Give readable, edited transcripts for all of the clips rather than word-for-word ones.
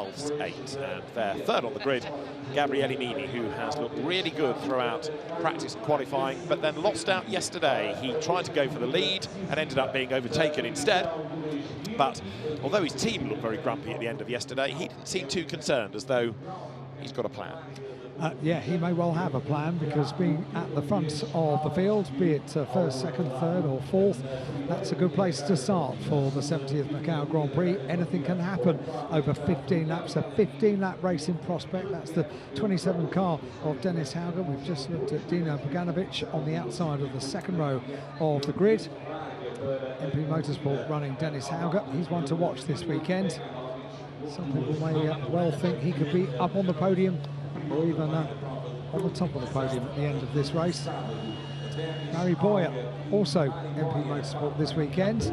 pulse 8. And they're third on the grid, Gabriele Mini, who has looked really good throughout practice and qualifying, but then lost out yesterday. He tried to go for the lead and ended up being overtaken instead. But although his team looked very grumpy at the end of yesterday, he didn't seem too concerned, as though he's got a plan. Yeah, he may well have a plan, because being at the front of the field, be it first, second, third or fourth, that's a good place to start for the 70th Macau Grand Prix. Anything can happen over 15 laps, a 15-lap racing prospect. That's the 27 car of Dennis Hauger. We've just looked at Dino Boganovic on the outside of the second row of the grid. MP Motorsport running Dennis Hauger. He's one to watch this weekend. Some people may well think he could be up on the podium, or even on the top of the podium at the end of this race. Barry Boyer, also MP Motorsport this weekend,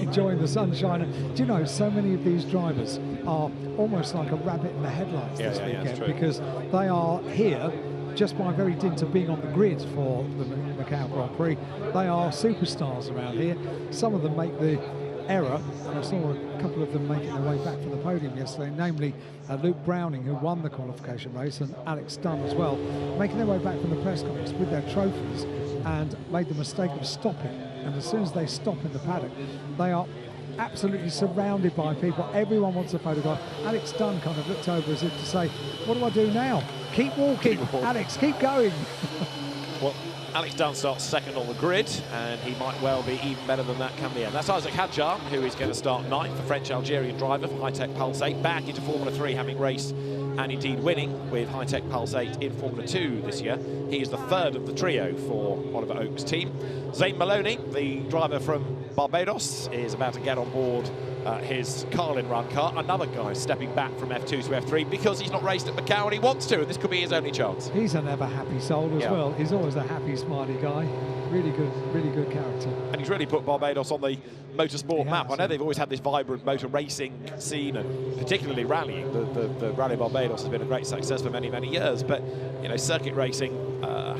enjoying the sunshine. And do you know, so many of these drivers are almost like a rabbit in the headlights this weekend, because they are here just by very dint of being on the grid for the Macau Grand Prix. They are superstars around here. Some of them make the error. I saw a couple of them making their way back from the podium yesterday, namely Luke Browning, who won the qualification race, and Alex Dunn as well, making their way back from the press conference with their trophies, and made the mistake of stopping. And as soon as they stop in the paddock, they are absolutely surrounded by people. Everyone wants a photograph. Alex Dunn kind of looked over as if to say, what do I do now? Keep walking, Alex, keep going. Well, Alex Dunn starts second on the grid, and he might well be even better than that come the end. That's Isaac Hadjar, who is going to start ninth, the French-Algerian driver for High-Tech Pulse 8, back into Formula 3, having raced and indeed winning with High-Tech Pulse 8 in Formula 2 this year. He is the third of the trio for Oliver Oak's team. Zane Maloney, the driver from Barbados, is about to get on board his Carlin run car. Another guy stepping back from F2 to F3 because he's not raced at Macau and he wants to, and this could be his only chance. He's a never happy soul as well. He's always a happy, smiley guy. Really good character. And he's really put Barbados on the motorsport map. I know they've always had this vibrant motor racing scene, and particularly rallying. The Rally Barbados has been a great success for many, many years, but you know, circuit racing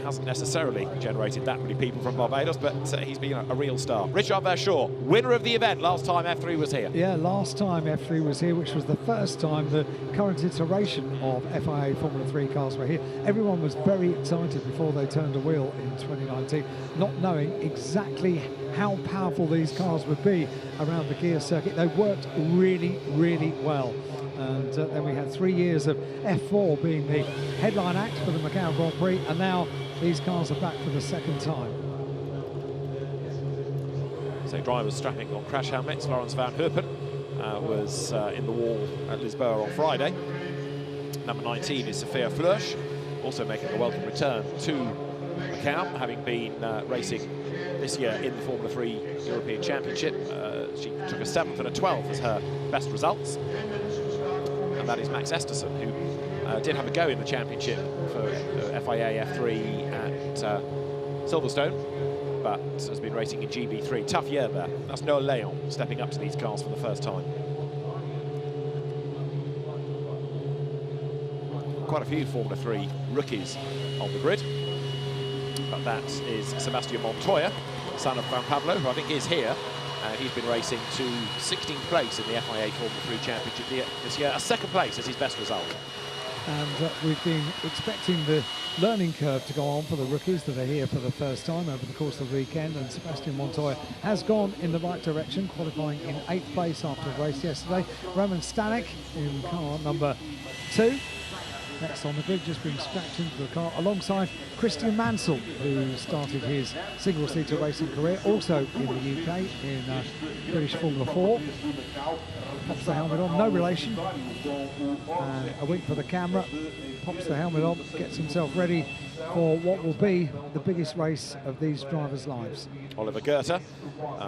hasn't necessarily generated that many people from Barbados, but he's been a real star. Richard Verschoor, winner of the event last time F3 was here. Yeah, last time F3 was here, which was the first time the current iteration of FIA Formula 3 cars were here. Everyone was very excited before they turned a wheel in 2019, not knowing exactly how powerful these cars would be around the gear circuit. They worked really, really well. And then we had 3 years of F4 being the headline act for the Macau Grand Prix, and now these cars are back for the second time. So drivers strapping on crash helmets. Lawrence van Herpen was in the wall at Lisboa on Friday. Number 19 is Sophia Flörsch, also making a welcome return to Macau, having been racing this year in the Formula 3 European Championship. She took a 7th and a 12th as her best results. And that is Max Esterson, who did have a go in the championship for FIA F3 at Silverstone, but has been racing in GB3. Tough year there. That's Noah Leon stepping up to these cars for the first time. Quite a few Formula 3 rookies on the grid, but that is Sebastian Montoya, son of Juan Pablo, who I think is here. He's been racing to 16th place in the FIA Formula 3 Championship this year. A second place is his best result. And we've been expecting the learning curve to go on for the rookies that are here for the first time over the course of the weekend, and Sebastian Montoya has gone in the right direction, qualifying in 8th place after a race yesterday. Roman Stanek in car number 2. Next on the grid, just being strapped into the car, alongside Christian Mansell, who started his single-seater racing career also in the UK in British Formula 4. Pops the helmet on, no relation. And a wink for the camera, pops the helmet on, gets himself ready for what will be the biggest race of these drivers' lives. Oliver Goethe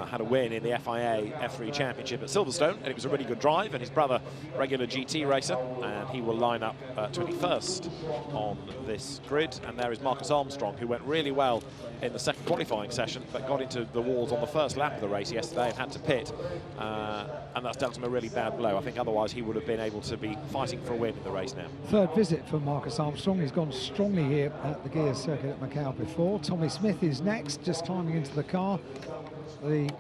had a win in the FIA F3 Championship at Silverstone, and it was a really good drive, and his brother, regular GT racer, and he will line up 21st on this grid. And there is Marcus Armstrong, who went really well in the second qualifying session, but got into the walls on the first lap of the race yesterday and had to pit, and that's dealt him a really bad blow. I think otherwise he would have been able to be fighting for a win in the race now. Third visit for Marcus Armstrong. He's gone strongly here at the gear circuit at Macau before. Tommy Smith is next, just climbing into the car. The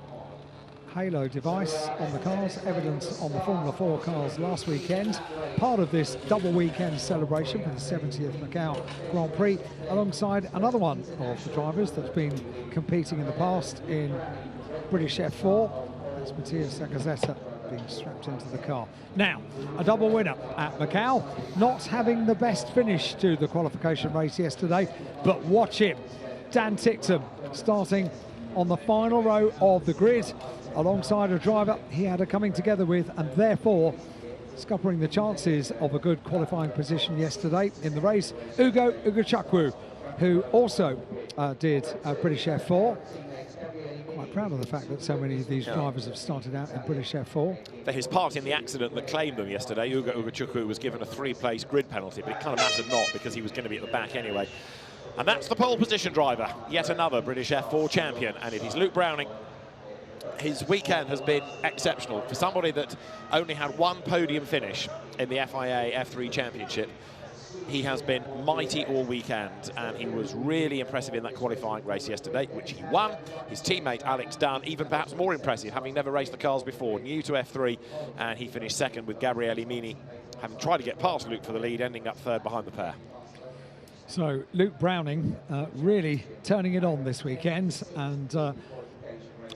halo device on the cars, evidence on the Formula 4 cars last weekend, part of this double weekend celebration for the 70th Macau Grand Prix, alongside another one of the drivers that's been competing in the past in British F4. That's Mattia Sakazeta being strapped into the car. Now, a double winner at Macau, not having the best finish to the qualification race yesterday, but watch him. Dan Ticktum starting on the final row of the grid alongside a driver he had a coming together with, and therefore scuppering the chances of a good qualifying position yesterday in the race. Ugo Ugachukwu, who also did British F4. Quite proud of the fact that so many of these drivers have started out in British F4. For his part in the accident that claimed them yesterday, Ugo Ugachukwu was given a 3-place grid penalty, but it kind of mattered not because he was going to be at the back anyway. And that's the pole position driver, yet another British F4 champion, and it is Luke Browning. His weekend has been exceptional. For somebody that only had one podium finish in the FIA F3 Championship, he has been mighty all weekend, and he was really impressive in that qualifying race yesterday, which he won. His teammate Alex Dunn, even perhaps more impressive, having never raced the cars before, new to F3, and he finished second with Gabriele Mini, having tried to get past Luke for the lead, ending up third behind the pair. So Luke Browning really turning it on this weekend, and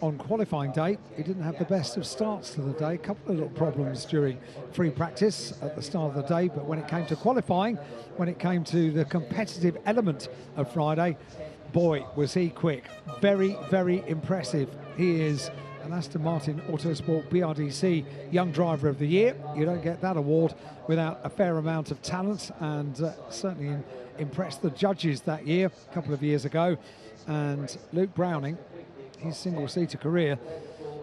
on qualifying day he didn't have the best of starts to the day. A couple of little problems during free practice at the start of the day, but when it came to qualifying, when it came to the competitive element of Friday, boy was he quick. Very, very impressive. He is an Aston Martin Autosport BRDC Young Driver of the Year. You don't get that award without a fair amount of talent, and certainly impressed the judges that year, a couple of years ago. And Luke Browning, his single-seater career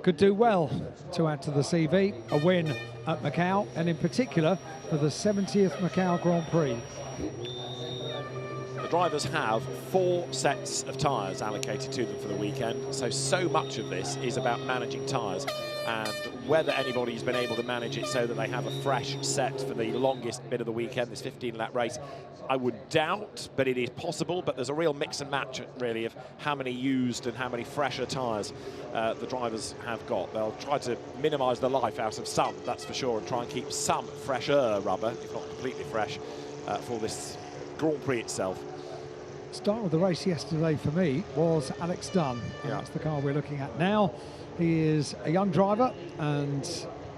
could do well to add to the CV, a win at Macau, and in particular for the 70th Macau Grand Prix. The drivers have 4 sets of tyres allocated to them for the weekend, so much of this is about managing tyres, and whether anybody's been able to manage it so that they have a fresh set for the longest bit of the weekend, this 15-lap race, I would doubt, but it is possible. But there's a real mix and match, really, of how many used and how many fresher tyres the drivers have got. They'll try to minimise the life out of some, that's for sure, and try and keep some fresher rubber, if not completely fresh, for this Grand Prix itself. Start of the race yesterday for me was Alex Dunn, and that's the car we're looking at now. He is a young driver, and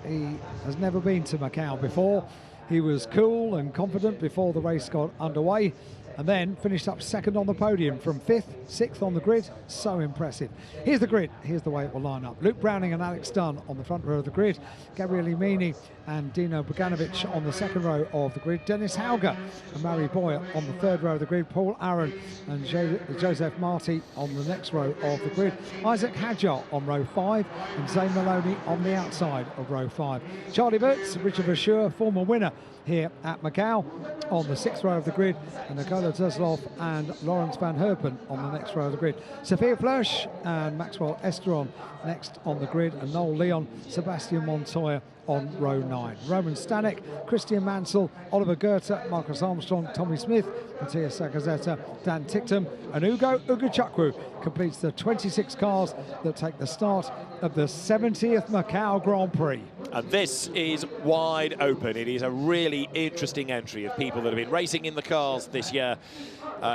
he has never been to Macau before. He was cool and confident before the race got underway, and then finished up second on the podium from 5th, 6th on the grid. So impressive. Here's the grid. Here's the way it will line up. Luke Browning and Alex Dunn on the front row of the grid. Gabriele Mini and Dino Boganovic on the second row of the grid. Dennis Hauger and Mary Boyer on the third row of the grid. Paul Aaron and Joseph Marti on the next row of the grid. Isaac Hadjar on row 5 and Zane Maloney on the outside of row 5. Charlie Butts, Richard Verschure, former winner here at Macau, on the 6th row of the grid, and Nikola Zeslov and Lawrence Van Herpen on the next row of the grid. Sophia Flörsch and Maxwell Esteron next on the grid, and Noel Leon, Sebastian Montoya on row 9. Roman Stanek, Christian Mansell, Oliver Goethe, Marcus Armstrong, Tommy Smith, Mattia Sakazeta, Dan Ticktum, and Ugo Ugachukwu completes the 26 cars that take the start of the 70th Macau Grand Prix. And this is wide open. It is a really interesting entry of people that have been racing in the cars this year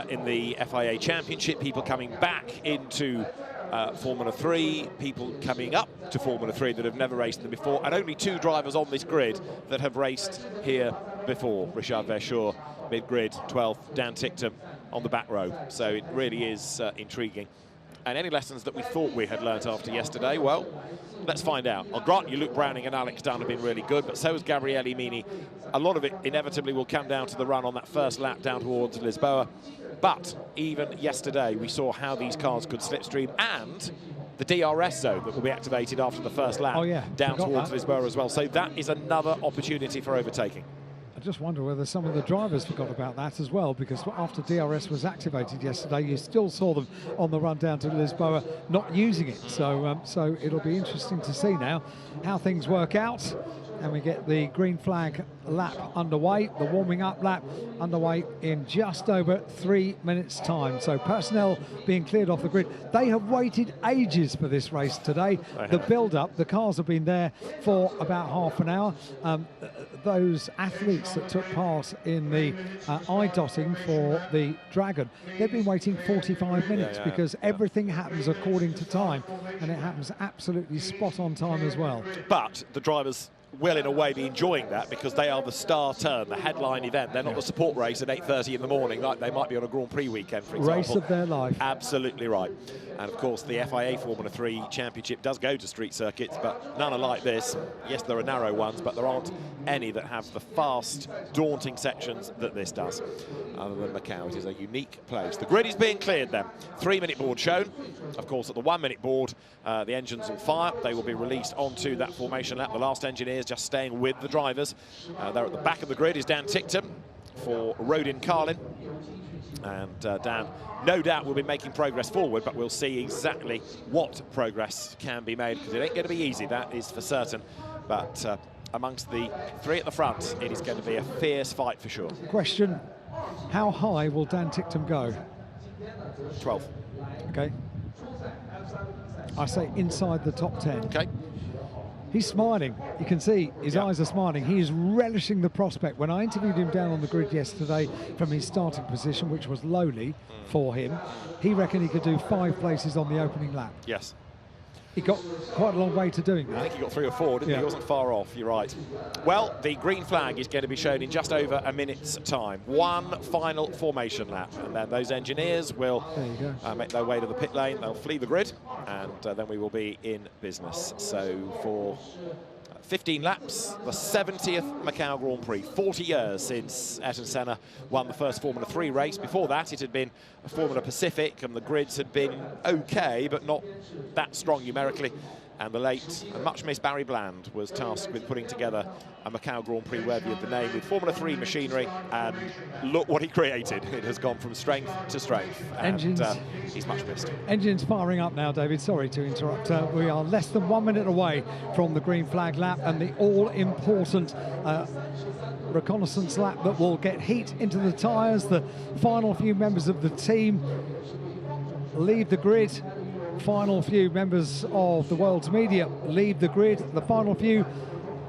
in the FIA Championship, people coming back into Formula 3, people coming up to Formula 3 that have never raced them before, and only 2 drivers on this grid that have raced here before. Richard Verschure, mid-grid, 12th, Dan Ticktum on the back row. So it really is intriguing. And any lessons that we thought we had learnt after yesterday, well, let's find out. I'll grant you Luke Browning and Alex Dunn have been really good, but so has Gabriele Mini. A lot of it inevitably will come down to the run on that first lap down towards Lisboa. But even yesterday, we saw how these cars could slipstream, and the DRS zone that will be activated after the first lap down towards Lisboa as well. So that is another opportunity for overtaking. I just wonder whether some of the drivers forgot about that as well, because after DRS was activated yesterday, you still saw them on the run down to Lisboa not using it. So it'll be interesting to see now how things work out. and we get the green flag lap underway, the warming up lap underway in just over 3 minutes time. So personnel being cleared off the grid. They have waited ages for this race today. The build up, the cars have been there for about half an hour. Those athletes that took part in the eye dotting for the Dragon, they've been waiting 45 minutes because everything happens according to time, and it happens absolutely spot on time as well. But the drivers will in a way be enjoying that because they are the star turn, the headline event. They're not the support race at 8:30 in the morning like they might be on a Grand Prix weekend, for example. Race of their life. Absolutely right. And of course the FIA Formula 3 Championship does go to street circuits, but none are like this. Yes, there are narrow ones, but there aren't any that have the fast, daunting sections that this does. Other than Macau, it is a unique place. The grid is being cleared then. 3-minute board shown. Of course, at the 1-minute board, the engines will fire. They will be released onto that formation lap. The last engineers just staying with the drivers. There at the back of the grid is Dan Tickton for Rodin Carlin. And Dan, no doubt, will be making progress forward, but we'll see exactly what progress can be made, because it ain't going to be easy, that is for certain. But amongst the three at the front, it is going to be a fierce fight for sure. Question, how high will Dan Tickton go? 12th. Okay. I say inside the top 10. Okay. He's smiling. You can see his eyes are smiling. He is relishing the prospect. When I interviewed him down on the grid yesterday from his starting position, which was lowly for him, he reckoned he could do 5 places on the opening lap. Yes. He got quite a long way to doing that. I think he got 3 or 4, didn't he? He wasn't far off, you're right. Well, the green flag is going to be shown in just over a minute's time. One final formation lap, and then those engineers will make their way to the pit lane. They'll flee the grid, and then we will be in business. So for 15 laps, the 70th Macau Grand Prix, 40 years since Ayrton Senna won the first Formula 3 race. Before that, it had been a Formula Pacific, and the grids had been okay, but not that strong numerically. And the late and much missed Barry Bland was tasked with putting together a Macau Grand Prix worthy of the name with Formula 3 machinery, and look what he created. It has gone from strength to strength, Engines, and he's much missed. Engines firing up now, David. Sorry to interrupt. We are less than 1 minute away from the green flag lap and the all-important reconnaissance lap that will get heat into the tyres. The final few members of the team leave the grid. Final few members of the world's media leave the grid. The final few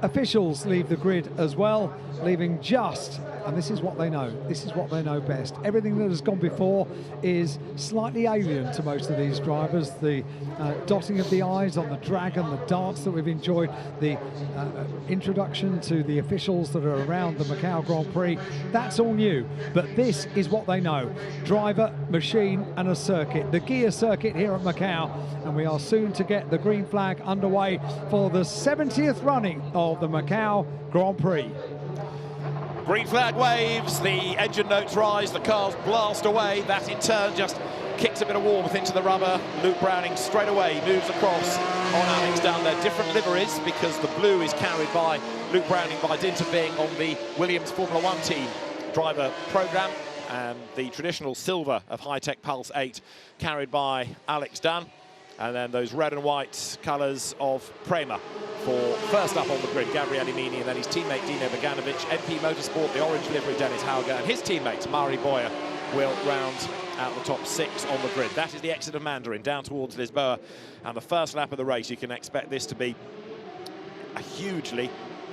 officials leave the grid as well, leaving just, and this is what they know, this is what they know best. Everything that has gone before is slightly alien to most of these drivers. The dotting of the I's on the Dragon, the dance that we've enjoyed, the introduction to the officials that are around the Macau Grand Prix, that's all new. But this is what they know. Driver, machine and a circuit. The gear circuit here at Macau, and we are soon to get the green flag underway for the 70th running of the Macau Grand Prix. Green flag waves, the engine notes rise, the cars blast away. That in turn just kicks a bit of warmth into the rubber. Luke Browning straight away moves across on Alex Dunn. They're different liveries because the blue is carried by Luke Browning by dint of being on the Williams Formula 1 team driver programme, and the traditional silver of High-Tech Pulse 8 carried by Alex Dunn. And then those red and white colours of Prema for first up on the grid, Gabriele Mini, and then his teammate Dino Beganovic. MP Motorsport, the orange livery, Dennis Hauger, and his teammate Mari Boyer will round out the top 6 on the grid. That is the exit of Mandarin down towards Lisboa, and the first lap of the race. You can expect this to be a hugely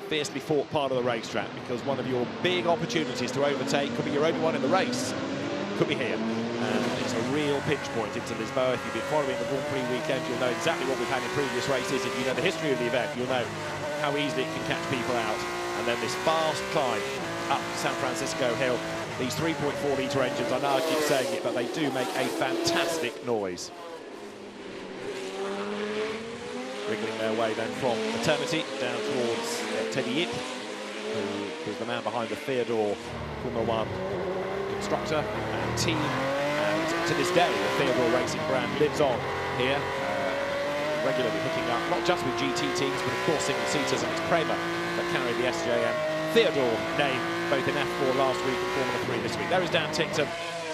fiercely fought part of the racetrack, because one of your big opportunities to overtake could be your only one in the race, could be here. And it's a real pinch point into Lisboa. If you've been following the Grand Prix weekend, you'll know exactly what we've had in previous races. If you know the history of the event, you'll know how easily it can catch people out. And then this fast climb up San Francisco Hill. These 3.4-litre engines, I know I keep saying it, but they do make a fantastic noise. Wriggling their way then from Eternity down towards Teddy Yip, who is the man behind the Theodore Formula 1 constructor and team. And to this day, the Theodore racing brand lives on here, regularly hooking up, not just with GT teams, but of course single-seaters, and it's Prema that carried the SJM Theodore name, both in F4 last week and Formula 3 this week. There is Dan Tickton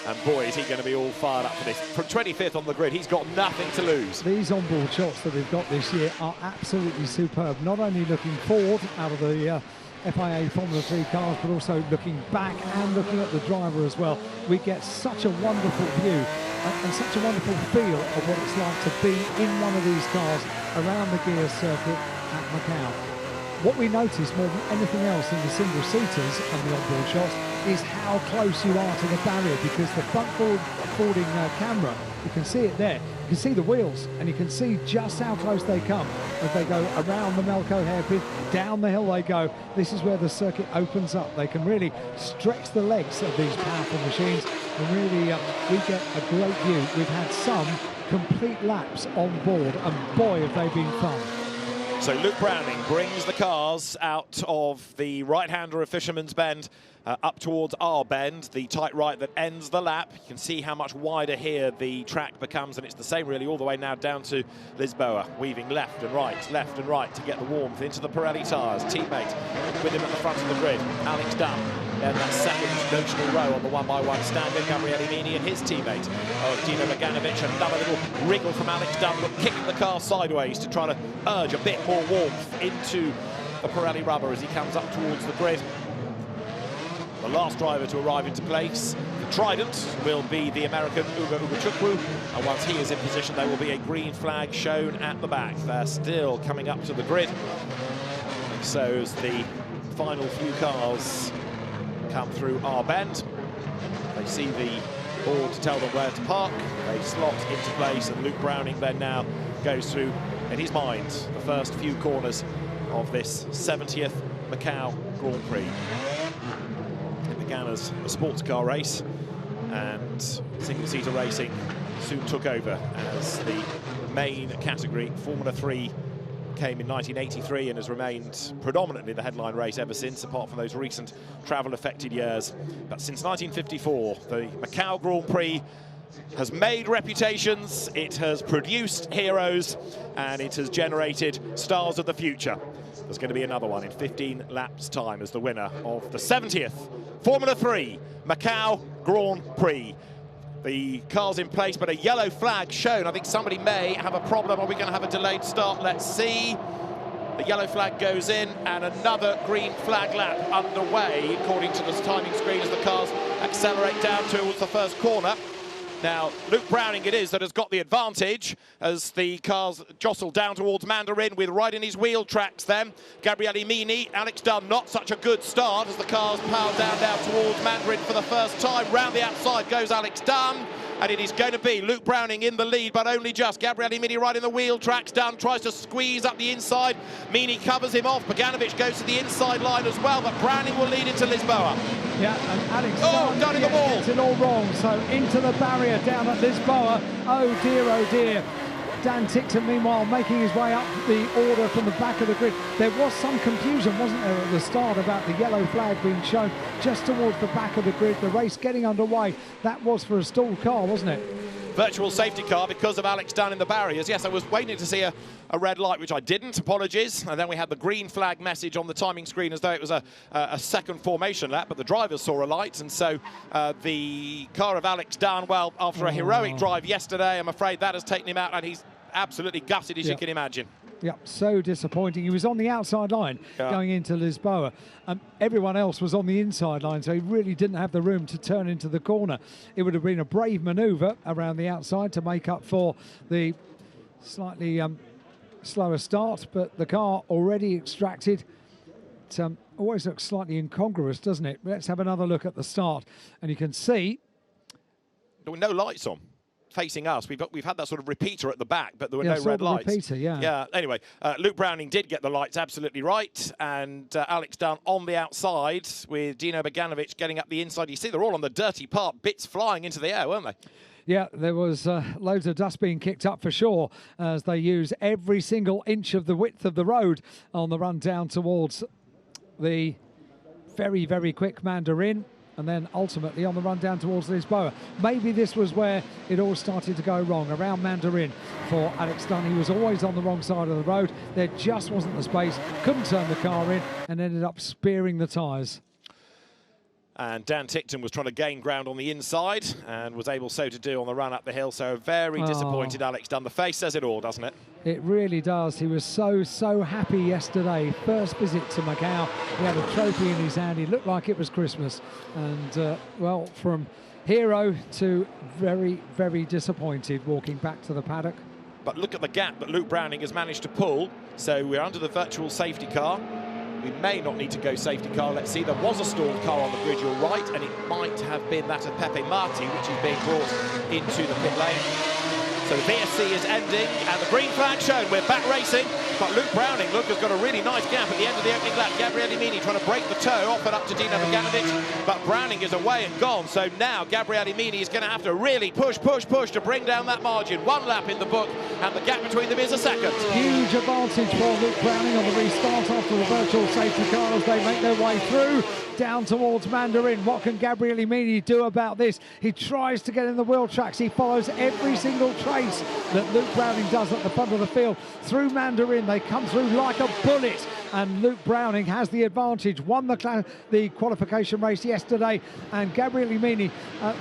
And boy, is he going to be all fired up for this. From 25th on the grid, he's got nothing to lose. These onboard shots that we've got this year are absolutely superb. Not only looking forward out of the FIA Formula 3 cars, but also looking back and looking at the driver as well. We get such a wonderful view and such a wonderful feel of what it's like to be in one of these cars around the gear circuit at Macau. What we notice more than anything else in the single-seaters and the onboard shots is how close you are to the barrier, because the front-forwarding camera, you can see it there. You can see the wheels, and you can see just how close they come as they go around the Macau hairpin, down the hill they go. This is where the circuit opens up. They can really stretch the legs of these powerful machines, and really we get a great view. We've had some complete laps on board, and boy, have they been fun. So Luke Browning brings the cars out of the right-hander of Fisherman's Bend up towards our bend, the tight right that ends the lap. You can see how much wider here the track becomes, and it's the same really all the way now down to Lisboa, weaving left and right to get the warmth into the Pirelli tyres. Teammate with him at the front of the grid, Alex Dunn. Then that second notional row on the one-by-one standard, Gabriele Mini and his teammate, Dino Beganovic. Another little wriggle from Alex Dunn, but kicking the car sideways to try to urge a bit more warmth into the Pirelli rubber as he comes up towards the grid. The last driver to arrive into place, the Trident, will be the American Ugo Ugochukwu, and once he is in position there will be a green flag shown at the back. They're still coming up to the grid, and so as the final few cars come through our bend, they see the board to tell them where to park, they slot into place, and Luke Browning then now goes through, in his mind, the first few corners of this 70th Macau Grand Prix. It began as a sports car race, and single-seater racing soon took over as the main category. Formula 3 came in 1983 and has remained predominantly the headline race ever since, apart from those recent travel-affected years. But since 1954, the Macau Grand Prix has made reputations, it has produced heroes, and it has generated stars of the future. There's going to be another one in 15 laps' time as the winner of the 70th Formula 3 Macau Grand Prix. The car's in place, but a yellow flag shown. I think somebody may have a problem. Are we going to have a delayed start? Let's see. The yellow flag goes in, and another green flag lap underway, according to the timing screen, as the cars accelerate down towards the first corner. Now, Luke Browning it is that has got the advantage as the cars jostle down towards Mandarin with right in his wheel tracks then. Gabriele Mini, Alex Dunn, not such a good start as the cars power down towards Mandarin for the first time. Round the outside goes Alex Dunn, and it is going to be Luke Browning in the lead, but only just. Gabriele Mini right in the wheel tracks. Dunn tries to squeeze up the inside. Mini covers him off. Beganovic goes to the inside line as well, but Browning will lead into Lisboa. Yeah, and Alex Dunn in the wall. gets it all wrong, so into the barrier down at Lisboa. Oh dear. Dan Tickton, meanwhile, making his way up the order from the back of the grid. There was some confusion, wasn't there, at the start about the yellow flag being shown just towards the back of the grid, the race getting underway. That was for a stalled car, wasn't it? Virtual safety car because of Alex Dunn in the barriers. Yes, I was waiting to see a red light, which I didn't. Apologies. And then we had the green flag message on the timing screen as though it was a second formation lap, but the drivers saw a light. And so the car of Alex Dunn, well, after a heroic drive yesterday, I'm afraid that has taken him out, and he's absolutely gutted, as you can imagine. Yep, so disappointing. He was on the outside line going into Lisboa. Everyone else was on the inside line, so he really didn't have the room to turn into the corner. It would have been a brave manoeuvre around the outside to make up for the slightly slower start, but the car already extracted. It always looks slightly incongruous, doesn't it? Let's have another look at the start, and you can see... No lights on. Facing us, we've had that sort of repeater at the back, but there were no red lights. Repeater, yeah. Anyway, Luke Browning did get the lights absolutely right, and Alex Dunn on the outside with Dino Beganovic getting up the inside. You see, they're all on the dirty part, bits flying into the air, weren't they? Yeah, there was loads of dust being kicked up for sure as they use every single inch of the width of the road on the run down towards the very, very quick Mandarin, and then ultimately on the run down towards Lisboa. Maybe this was where it all started to go wrong, around Mandarin for Alex Dunn. He was always on the wrong side of the road. There just wasn't the space, couldn't turn the car in, and ended up spearing the tyres. And Dan Tickton was trying to gain ground on the inside and was able so to do on the run up the hill. So very disappointed Alex Dunn. The face says it all, doesn't it? It really does. He was so happy yesterday. First visit to Macau. He had a trophy in his hand. He looked like it was Christmas. And, well, from hero to very disappointed walking back to the paddock. But look at the gap that Luke Browning has managed to pull. So we're under the virtual safety car. We may not need to go safety car. Let's see, there was a stalled car on the grid, you're right, and it might have been that of Pepe Marti, which is being brought into the pit lane. So the VSC is ending, and the green flag shown. We're back racing, but Luke Browning, look, has got a really nice gap at the end of the opening lap. Gabriele Mini trying to break the toe off and up to Dino Beganovic, but Browning is away and gone. So now Gabriele Mini is going to have to really push to bring down that margin. One lap in the book, and the gap between them is a second. Huge advantage for Luke Browning on the restart after the virtual safety car as they make their way through down towards Mandarin. What can Gabriele Mini do about this? He tries to get in the wheel tracks. He follows every single trace that Luke Browning does at the front of the field. Through Mandarin, they come through like a bullet, and Luke Browning has the advantage. Won the qualification race yesterday, and Gabriele Mini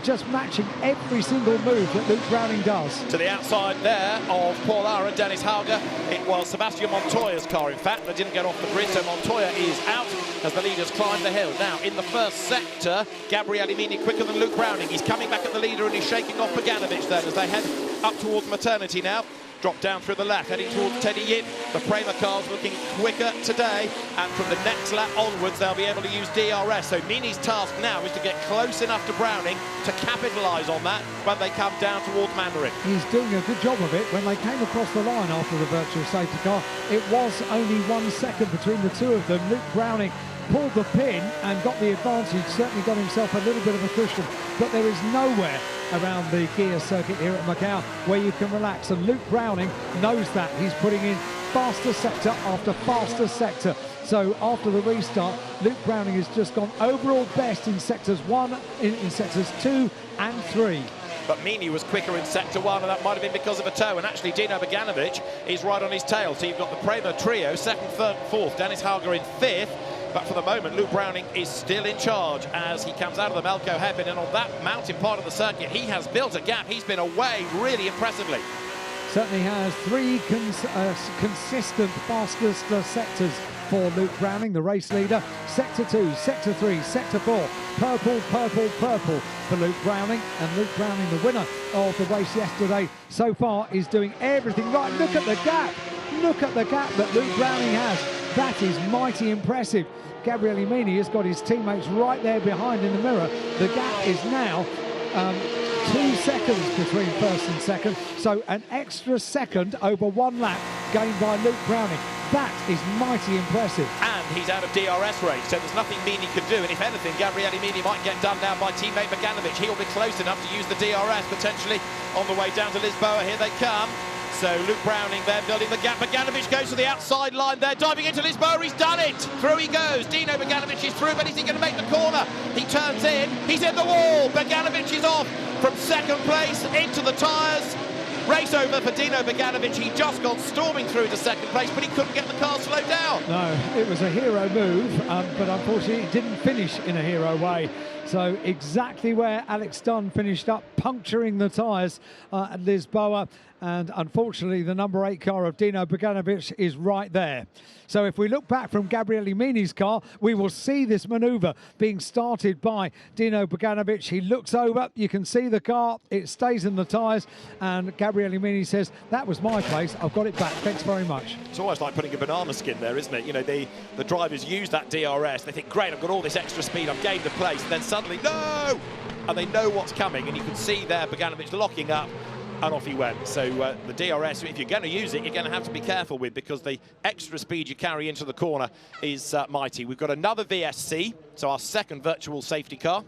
just matching every single move that Luke Browning does. To the outside there of Paul Ara, Dennis Hauger. It was Sebastian Montoya's car, in fact, that didn't get off the grid, so Montoya is out as the leaders climb the hill. Now, in the first sector, Gabriele Mini quicker than Luke Browning. He's coming back at the leader and he's shaking off Beganovic then as they head up towards maternity now. Drop down through the left, heading towards Teddy Yin. The Prema car's looking quicker today, and from the next lap onwards, they'll be able to use DRS. So Mini's task now is to get close enough to Browning to capitalise on that when they come down towards Mandarin. He's doing a good job of it. When they came across the line after the virtual safety car, it was only 1 second between the two of them. Luke Browning pulled the pin and got the advantage, certainly got himself a little bit of a cushion, but there is nowhere around the gear circuit here at Macau where you can relax, and Luke Browning knows that. He's putting in faster sector after faster sector. So after the restart, Luke Browning has just gone overall best in sectors 1, in sectors 2 and 3. But Mini was quicker in sector 1, and that might have been because of a toe, and actually Dino Beganovic is right on his tail. So you've got the Prema trio, 2nd, 3rd, 4th, Dennis Hauger in 5th. But for the moment, Luke Browning is still in charge as he comes out of the Melco hairpin, and on that mountain part of the circuit, he has built a gap. He's been away really impressively. Certainly has 3 consistent fastest sectors for Luke Browning, the race leader. Sector 2, Sector 3, Sector 4, purple for Luke Browning, and Luke Browning, the winner of the race yesterday, so far is doing everything right. Look at the gap. Look at the gap that Luke Browning has. That is mighty impressive. Gabriele Mini has got his teammates right there behind in the mirror. The gap is now 2 seconds between first and second, so an extra second over 1 lap gained by Luke Browning. That is mighty impressive. And he's out of DRS range, so there's nothing Mini can do. And if anything, Gabriele Mini might get done now by teammate Beganovic. He'll be close enough to use the DRS, potentially on the way down to Lisboa. Here they come. So Luke Browning there building the gap. Beganovic goes to the outside line there, diving into Lisboa. He's done it. Through he goes. Dino Beganovic is through, but is he going to make the corner? He turns in. He's in the wall. Beganovic is off from 2nd place into the tyres. Race over for Dino Beganovic. He just got storming through to 2nd place, but he couldn't get the car slowed down. No, it was a hero move, but unfortunately it didn't finish in a hero way. So exactly where Alex Dunn finished up, puncturing the tyres at Lisboa. And unfortunately, the number 8 car of Dino Beganovic is right there. So if we look back from Gabriele Mini's car, we will see this manoeuvre being started by Dino Beganovic. He looks over, you can see the car, it stays in the tyres, and Gabriele Mini says, that was my place, I've got it back, thanks very much. It's almost like putting a banana skin there, isn't it? You know, the drivers use that DRS, they think, great, I've got all this extra speed, I've gained a place, and then suddenly, no! And they know what's coming, and you can see there Beganovic locking up, and off he went. So the DRS, if you're going to use it, you're going to have to be careful with, because the extra speed you carry into the corner is mighty. We've got another VSC, so our 2nd virtual safety car.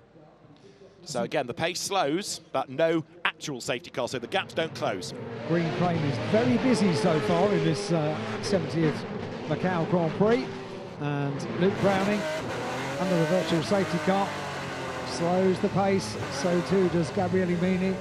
So again, the pace slows, but no actual safety car, so the gaps don't close. Green Crane is very busy so far in this 70th Macau Grand Prix, and Luke Browning under the virtual safety car slows the pace, so too does Gabriele Mini.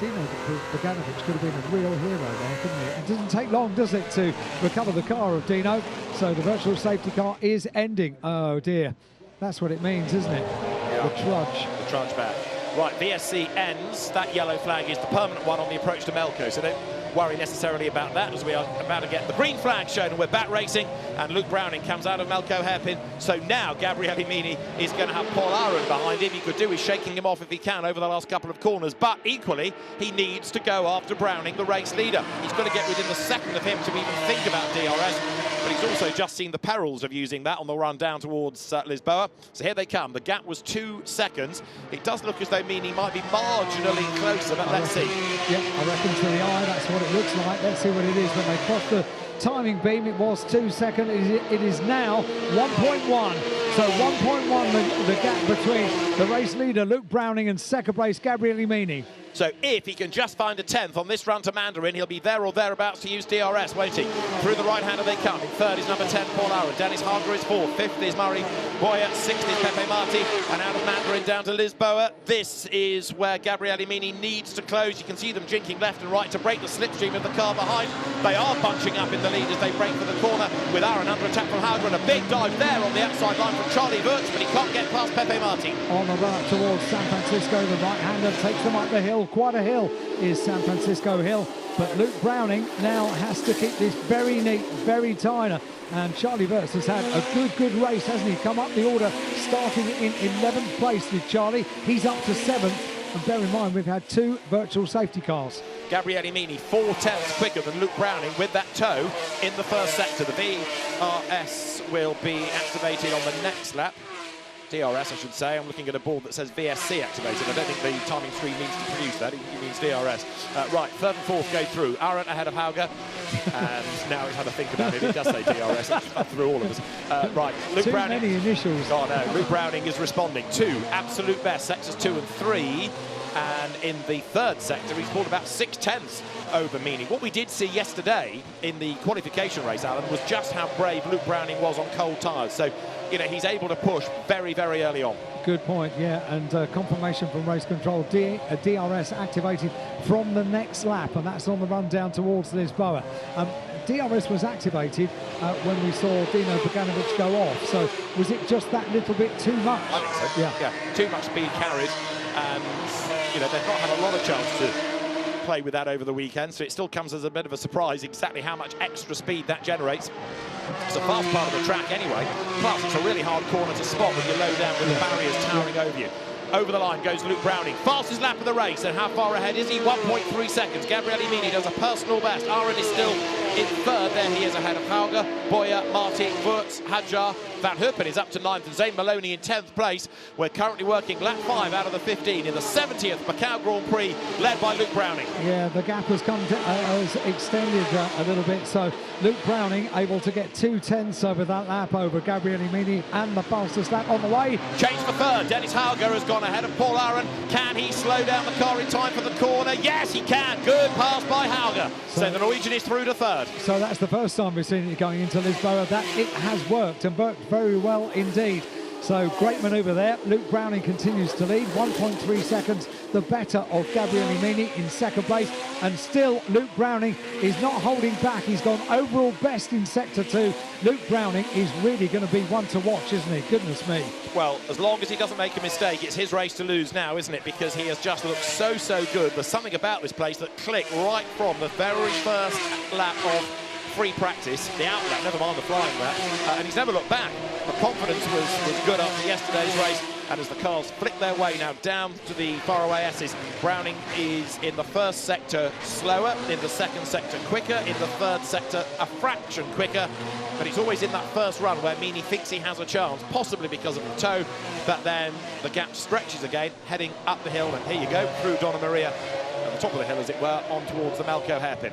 Dino Beganovic could have been a real hero there, couldn't he? It doesn't take long, does it, to recover the car of Dino? So the virtual safety car is ending. Oh dear. That's what it means, isn't it? Yeah. The trudge. The trudge back. Right, VSC ends. That yellow flag is the permanent one on the approach to Melco, so don't worry necessarily about that, as we are about to get the green flag shown, and we're back racing, and Luke Browning comes out of Melco hairpin. So now Gabriele Mini is going to have Paul Aron behind him. He could do is shaking him off if he can over the last couple of corners, but equally he needs to go after Browning, the race leader. He's got to get within the second of him to even think about DRS, but he's also just seen the perils of using that on the run down towards Lisboa. So here they come. The gap was 2 seconds. It does look as though Mini might be marginally closer, but let's see. Yeah, I reckon to the eye that's what it looks like. Let's see what it is when they cross the timing beam. It was 2 seconds. It is now 1.1. So 1.1 the gap between the race leader Luke Browning and second place Gabriele Mini. So if he can just find a 10th on this run to Mandarin, he'll be there or thereabouts to use DRS, won't he? Through the right-hander they come. In third is number 10, Paul Aron. Dennis Harger is fourth. Fifth is Murray Boyer. Sixth is Pepe Marti. And out of Mandarin down to Lisboa. This is where Gabriele Mini needs to close. You can see them jinking left and right to break the slipstream of the car behind. They are bunching up in the lead as they break for the corner, with Aron under attack from Harger, and a big dive there on the outside line from Charlie Wirtz, but he can't get past Pepe Marti. On the run up towards San Francisco, the right-hander takes them up the hill. Quite a hill is San Francisco Hill, but Luke Browning now has to keep this very neat, very tighter. And Charlie Wirtz has had a good race, hasn't he? Come up the order, starting in 11th place with Charlie. He's up to 7th. And bear in mind, we've had 2 virtual safety cars. Gabriele Mini 4/10ths quicker than Luke Browning with that toe in the first sector. The VRS will be activated on the next lap. DRS, I should say. I'm looking at a board that says VSC activated. I don't think the timing screen means to produce that. It means DRS. Right, third and fourth go through. Aron ahead of Hauger. And now he's had a think about it. It does say DRS. It's through all of us. Right, Luke Browning. Too many initials. Oh, no. Luke Browning is responding. 2 absolute best, sectors 2 and 3. And in the third sector, he's pulled about 6/10ths over Mini. What we did see yesterday in the qualification race, Alan, was just how brave Luke Browning was on cold tyres. So, you know, he's able to push very, very early on. Good point, yeah, and confirmation from race control, DRS activated from the next lap, and that's on the run down towards Lisboa. DRS was activated when we saw Dino Boganovic go off, so was it just that little bit too much? I think so, yeah. Too much speed carried, and, you know, they've not had a lot of chance to play with that over the weekend, so it still comes as a bit of a surprise exactly how much extra speed that generates. It's a fast part of the track anyway, plus it's a really hard corner to spot when you're low down with the barriers towering over you. Over the line goes Luke Browning, fastest lap of the race, and how far ahead is he? 1.3 seconds. Gabriele Mini does a personal best. Aron is still in third, there he is ahead of Hauger, Boyer, Marti, Wirtz, Hadjar. Van Herpen is up to 9th, and Zane Maloney in 10th place. We're currently working lap 5 out of the 15 in the 70th Macau Grand Prix, led by Luke Browning. Yeah, the gap has has extended a little bit, so Luke Browning able to get 2/10ths over that lap over Gabriele Mini, and the fastest lap on the way. Change for third. Dennis Hauger has gone ahead of Paul Aron. Can he slow down the car in time for the corner? Yes, he can. Good pass by Hauger. So the Norwegian is through to third. So that's the first time we've seen it going into Lisboa. That it has worked, and worked very well indeed. So great manoeuvre there. Luke Browning continues to lead, 1.3 seconds the better of Gabriele Mini in second place, and still Luke Browning is not holding back. He's gone overall best in sector 2. Luke Browning is really going to be one to watch, isn't he? Goodness me. Well, as long as he doesn't make a mistake, it's his race to lose now, isn't it? Because he has just looked so good. There's something about this place that clicked right from the very first lap of free practice, the outlet, never mind the flying lap, and he's never looked back. The confidence was good after yesterday's race, and as the cars flick their way now down to the faraway S's, Browning is in the first sector slower, in the second sector quicker, in the third sector a fraction quicker, but he's always in that first run where Mini thinks he has a chance, possibly because of the toe, but then the gap stretches again, heading up the hill, and here you go, through Donna Maria, at the top of the hill as it were, on towards the Melco hairpin.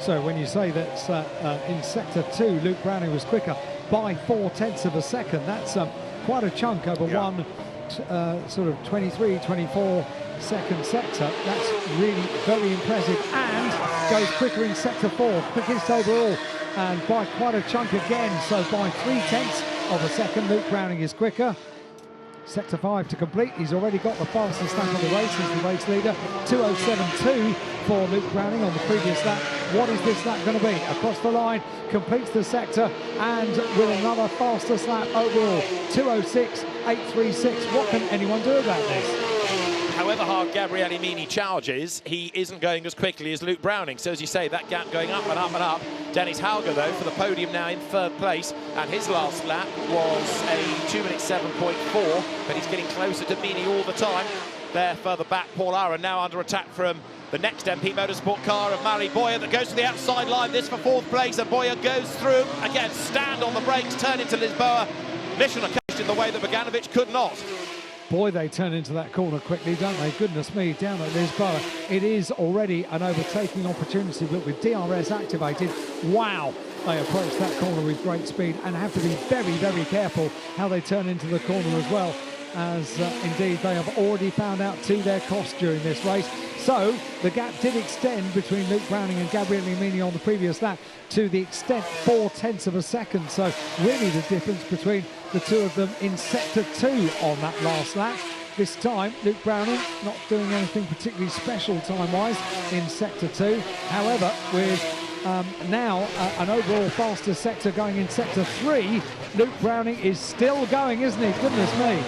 So when you say that in sector 2 Luke Browning was quicker by 4/10ths of a second, that's quite a chunk over one sort of 23-24 second sector. That's really very impressive, and goes quicker in sector 4, quickest overall, and by quite a chunk again. So by 3/10ths of a second Luke Browning is quicker. Sector 5 to complete. He's already got the fastest lap of the race as the race leader. 2:07.2 for Luke Browning on the previous lap. What is this lap going to be? Across the line, completes the sector, and with another fastest lap overall, 2:06.836. What can anyone do about this? However hard Gabriele Mini charges, he isn't going as quickly as Luke Browning. So as you say, that gap going up and up and up. Dennis Hauger, though, for the podium now in third place, and his last lap was a 2:07.4, but he's getting closer to Mini all the time. There further back, Paul Aaron now under attack from the next MP Motorsport car of Mari Boyer that goes to the outside line. This for fourth place, and Boyer goes through. Again, stand on the brakes, turn into Lisboa. Mission accomplished in the way that Bogdanovic could not. Boy, they turn into that corner quickly, don't they? Goodness me, down at Lisboa. It is already an overtaking opportunity, but with DRS activated, wow, they approach that corner with great speed and have to be very, very careful how they turn into the corner as well, as indeed they have already found out to their cost during this race. So the gap did extend between Luke Browning and Gabriele Mini on the previous lap to the extent 0.4 of a second. So really the difference between the two of them in sector 2 on that last lap. This time, Luke Browning not doing anything particularly special time-wise in sector 2. However, with now an overall faster sector going in sector 3, Luke Browning is still going, isn't he? Goodness me.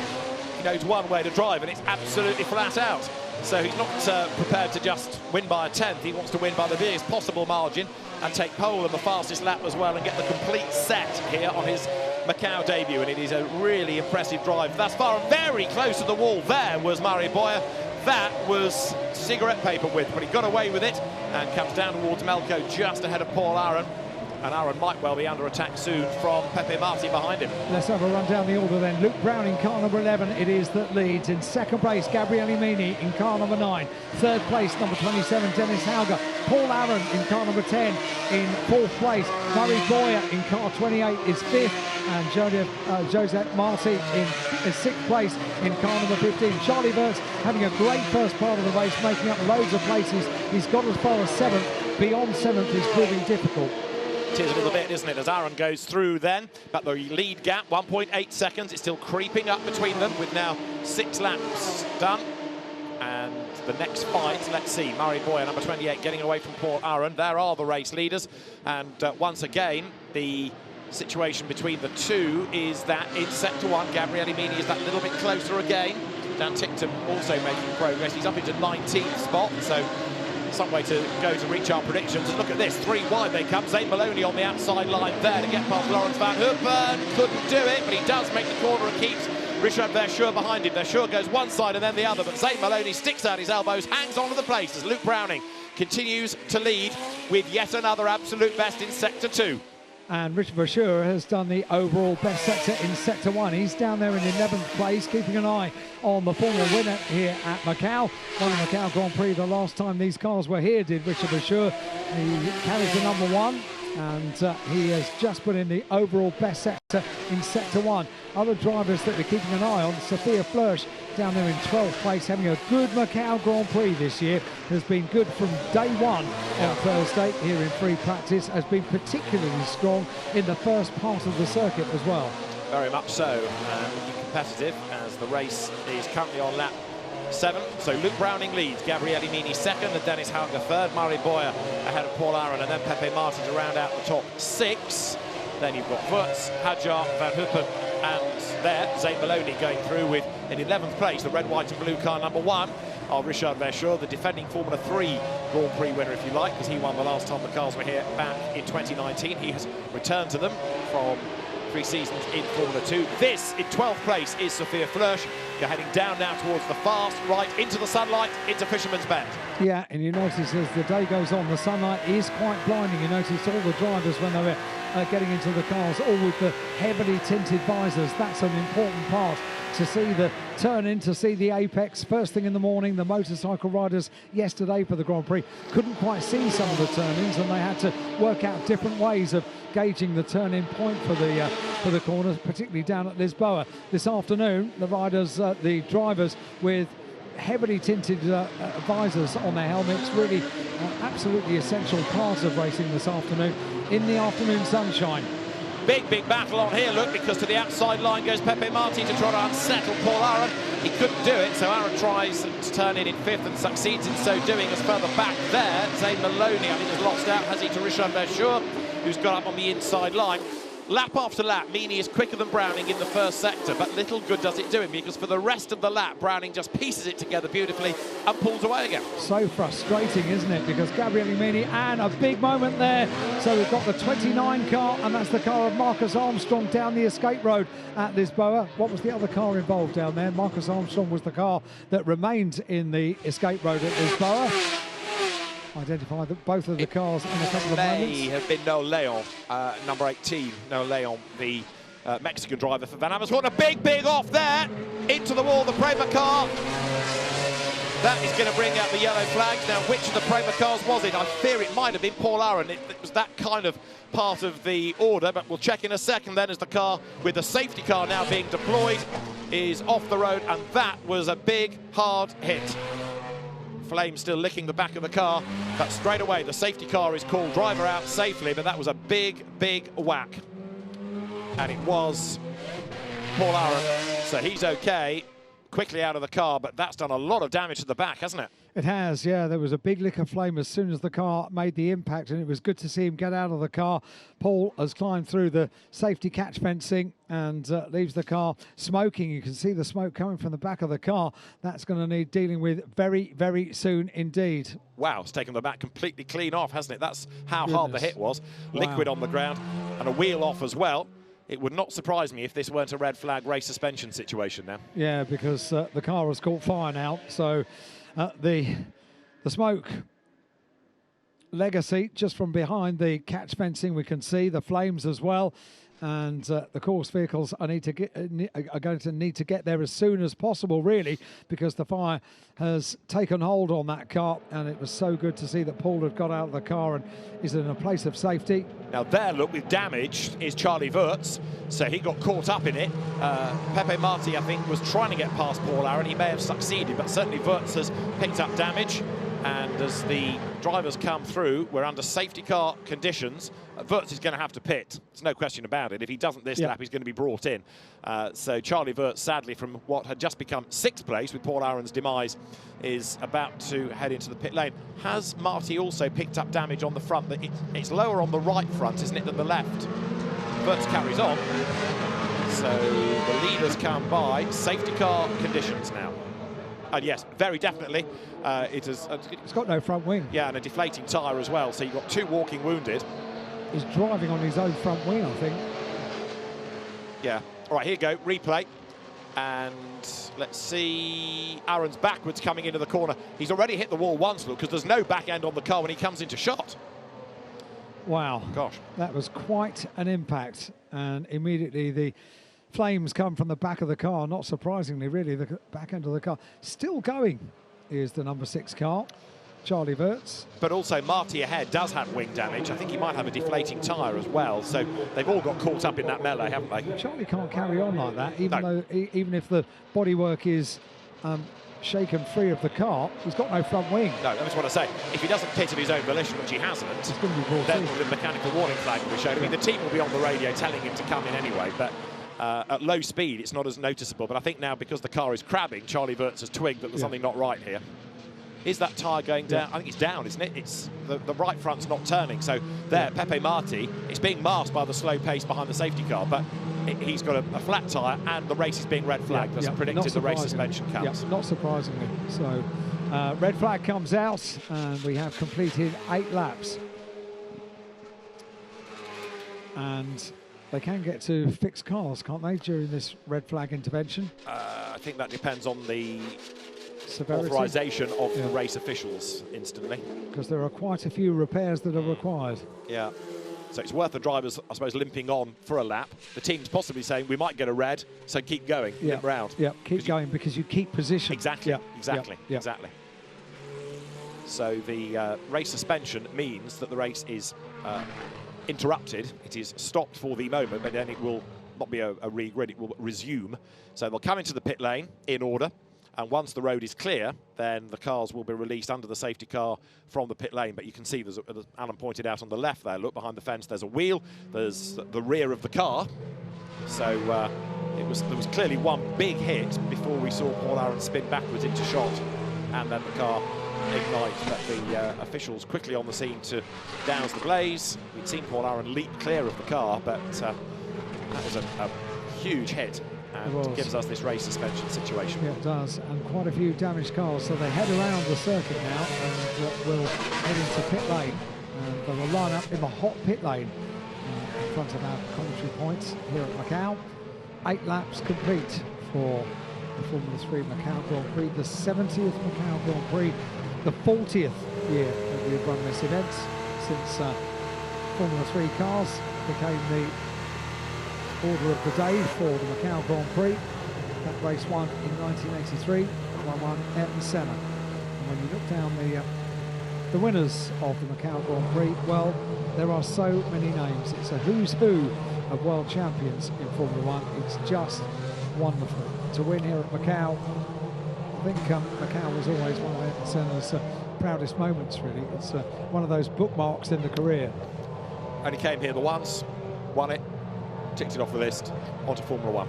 He knows one way to drive, and it's absolutely flat out. So he's not prepared to just win by a tenth. He wants to win by the biggest possible margin and take pole on the fastest lap as well and get the complete set here on his Macau debut. And it is a really impressive drive thus far. Very close to the wall there was Mari Boyer. That was cigarette paper width, but he got away with it and comes down towards Melko just ahead of Paul Aaron. And Aaron might well be under attack soon from Pepe Marti behind him. Let's have a run down the order then. Luke Browning, car number 11, it is that leads. In second place, Gabriele Mini in car number 9. Third place, number 27, Dennis Hauger. Paul Aaron in car number 10 in fourth place. Mari Boyer in car 28 is fifth. And Joseph Marti in sixth place in car number 15. Charlie Verts having a great first part of the race, making up loads of places. He's got as far as 7th. Beyond 7th is proving difficult. It is a little bit, isn't it, as Aaron goes through then. But the lead gap, 1.8 seconds. It's still creeping up between them with now 6 laps done. And the next fight, let's see, Mari Boyer, number 28, getting away from Paul Aaron. There are the race leaders. And once again, the situation between the two is that in sector 1, Gabriele Mini is that little bit closer again. Dan Tickton also making progress. He's up into 19th spot, so some way to go to reach our predictions. And look at this, 3 wide they come. Zane Maloney on the outside line there to get past Lawrence Van Hoopen. Couldn't do it, but he does make the corner and keeps Richard Verschoor behind him. Verschoor goes one side and then the other, but Zane Maloney sticks out his elbows, hangs on to the place as Luke Browning continues to lead with yet another absolute best in sector 2. And Richard Verschoor has done the overall best sector in sector 1. He's down there in 11th place, keeping an eye on the former winner here at Macau. Won the Macau Grand Prix the last time these cars were here, did Richard Verschoor. He carries the number 1, and he has just put in the overall best sector in sector 1. Other drivers that we're keeping an eye on, Sophia Flörsch down there in 12th place, having a good Macau Grand Prix this year. Has been good from day 1 on Thursday here in free practice, has been particularly strong in the first part of the circuit as well. Very much so, and competitive as the race is currently on lap 7. So Luke Browning leads, Gabriele Mini second, and Dennis Hauger third, Mari Boyer ahead of Paul Aaron, and then Pepe Marti to round out the top 6. Then you've got Verts, Hadjar, Van Hoopen, and there, Zane Maloney going through with in 11th place, the red, white and blue car number 1 of Richard Verschoor, the defending Formula 3 Grand Prix winner, if you like, because he won the last time the cars were here back in 2019. He has returned to them from 3 seasons in Formula 2. This, in 12th place, is Sophia Flörsch. You're heading down now towards the fast right, into the sunlight, into Fisherman's Bend. Yeah, and you notice as the day goes on, the sunlight is quite blinding. You notice all the drivers when they were getting into the cars, all with the heavily tinted visors. That's an important part, to see the turn-in, to see the apex first thing in the morning. The motorcycle riders yesterday for the Grand Prix couldn't quite see some of the turn-ins, and they had to work out different ways of gauging the turn-in point for the corners, particularly down at Lisboa. This afternoon, the riders, the drivers with heavily tinted visors on their helmets, really absolutely essential part of racing this afternoon in the afternoon sunshine. Big battle on here, look, because to the outside line goes Pepe Marti to try to unsettle Paul Aron. He couldn't do it, so Aron tries to turn in fifth and succeeds in so doing. As further back there, Zane Maloney, I think, has lost out, has he, to Richard Verschoor, who's got up on the inside line. Lap after lap, Meany is quicker than Browning in the first sector, but little good does it do him, because for the rest of the lap, Browning just pieces it together beautifully and pulls away again. So frustrating, isn't it? Because Gabriele Meany, and a big moment there. So we've got the 29 car, and that's the car of Marcus Armstrong down the escape road at Lisboa. What was the other car involved down there? Marcus Armstrong was the car that remained in the escape road at Lisboa. Identify both of the cars in a couple of moments. May have been Noel Leon, number 18, Noel Leon, the Mexican driver for Van Amersfoort. A big off there, into the wall, the Prema car. That is going to bring out the yellow flags. Now, which of the Prema cars was it? I fear it might have been Paul Aron. It was that kind of part of the order, but we'll check in a second then, as the car, with the safety car now being deployed, is off the road, and that was a big, hard hit. Flame still licking the back of the car, but straight away the safety car is called, driver out safely, but that was a big whack. And it was Paul Aron, so he's okay, quickly out of the car, but that's done a lot of damage to the back, hasn't it? It has, yeah. There was a big lick of flame as soon as the car made the impact, and it was good to see him get out of the car. Paul has climbed through the safety catch fencing and leaves the car smoking. You can see the smoke coming from the back of the car. That's going to need dealing with very soon indeed. Wow, it's taken the back completely clean off, hasn't it? That's how hard the hit was. Liquid on the ground and a wheel off as well. It would not surprise me if this weren't a red flag race suspension situation now. Yeah, because the car has caught fire now, so the smoke legacy just from behind the catch fencing, we can see the flames as well, and the course vehicles are going to need to get there as soon as possible, really, because the fire has taken hold on that car, and it was so good to see that Paul had got out of the car and is in a place of safety. Now there, look, with damage is Charlie Wurz, so he got caught up in it. Pepe Marti, I think, was trying to get past Paul Aron. He may have succeeded, but certainly Wurz has picked up damage. And as the drivers come through, we're under safety car conditions. Wurz is going to have to pit. There's no question about it. If he doesn't this lap, he's going to be brought in. So Charlie Wurz, sadly, from what had just become 6th place with Paul Aron's demise, is about to head into the pit lane. Has Marti also picked up damage on the front? It's lower on the right front, isn't it, than the left? Wurz carries on. So the leaders come by. Safety car conditions now. And yes, very definitely, it's got no front wing. Yeah, and a deflating tyre as well. So you've got 2 walking wounded. He's driving on his own front wing, I think. Yeah. All right, here you go, replay. And let's see, Aron's backwards coming into the corner. He's already hit the wall once, look, because there's no back end on the car when he comes into shot. Wow. Gosh. That was quite an impact. And immediately the flames come from the back of the car, not surprisingly, really. The back end of the car still going is the number 6 car, Charlie Wurz. But also Marti ahead does have wing damage. I think he might have a deflating tyre as well. So they've all got caught up in that melee, haven't they? Charlie can't carry on like that, even if the bodywork is shaken free of the car. He's got no front wing. No, that's what I say. If he doesn't pit of his own volition, which he hasn't, then the mechanical warning flag will be shown. I mean, the team will be on the radio telling him to come in anyway, but at low speed, it's not as noticeable. But I think now, because the car is crabbing, Charlie Wurz has twigged that there's something not right here. Is that tyre going down? I think it's down, isn't it? It's the right front's not turning. So there, Pepe Marti, it's being masked by the slow pace behind the safety car, but he's got a flat tyre and the race is being red flagged. That's predicted the race suspension comes. Not surprisingly. So red flag comes out and we have completed 8 laps. And they can get to fixed cars, can't they, during this red flag intervention? I think that depends on the severity, authorisation of the race officials instantly. Because there are quite a few repairs that are required. Yeah. So it's worth the drivers, I suppose, limping on for a lap. The team's possibly saying we might get a red, so keep going, limp round. Yeah, keep going because you keep position. Exactly, exactly. So the race suspension means that the race is interrupted. It is stopped for the moment, but then it will not be a re-grid, it will resume. So they'll come into the pit lane in order. And once the road is clear, then the cars will be released under the safety car from the pit lane. But you can see, as Alan pointed out on the left there, look behind the fence, there's a wheel, there's the rear of the car. So there was clearly one big hit before we saw Paul Aaron spin backwards into shot, and then the car ignite. But the officials quickly on the scene to douse the blaze. We'd seen Paul Aaron leap clear of the car, but that was a huge hit. And gives us this race suspension situation. Yeah, it does, and quite a few damaged cars. So they head around the circuit now and will head into pit lane. And they will line up in the hot pit lane in front of our commentary points here at Macau. 8 laps complete for the Formula 3 Macau Grand Prix, the 70th Macau Grand Prix, the 40th year that we've run this event since Formula 3 cars became the order of the day for the Macau Grand Prix. That race won in 1983 by one Ayrton Senna. And when you look down the winners of the Macau Grand Prix, well, there are so many names. It's a who's who of world champions in Formula 1. It's just wonderful to win here at Macau. I think Macau was always one of Ayrton Senna's proudest moments, really. It's one of those bookmarks in the career. Only came here the once, won it, ticked it off the list, onto Formula 1.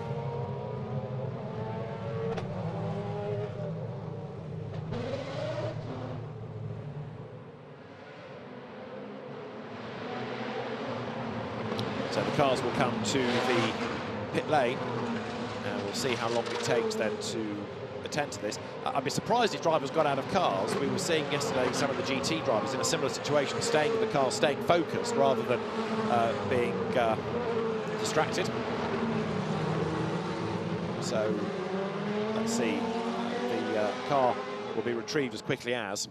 So the cars will come to the pit lane, and we'll see how long it takes then to attend to this. I'd be surprised if drivers got out of cars. We were seeing yesterday some of the GT drivers in a similar situation, staying in the car, staying focused rather than being distracted. So let's see, the car will be retrieved as quickly as.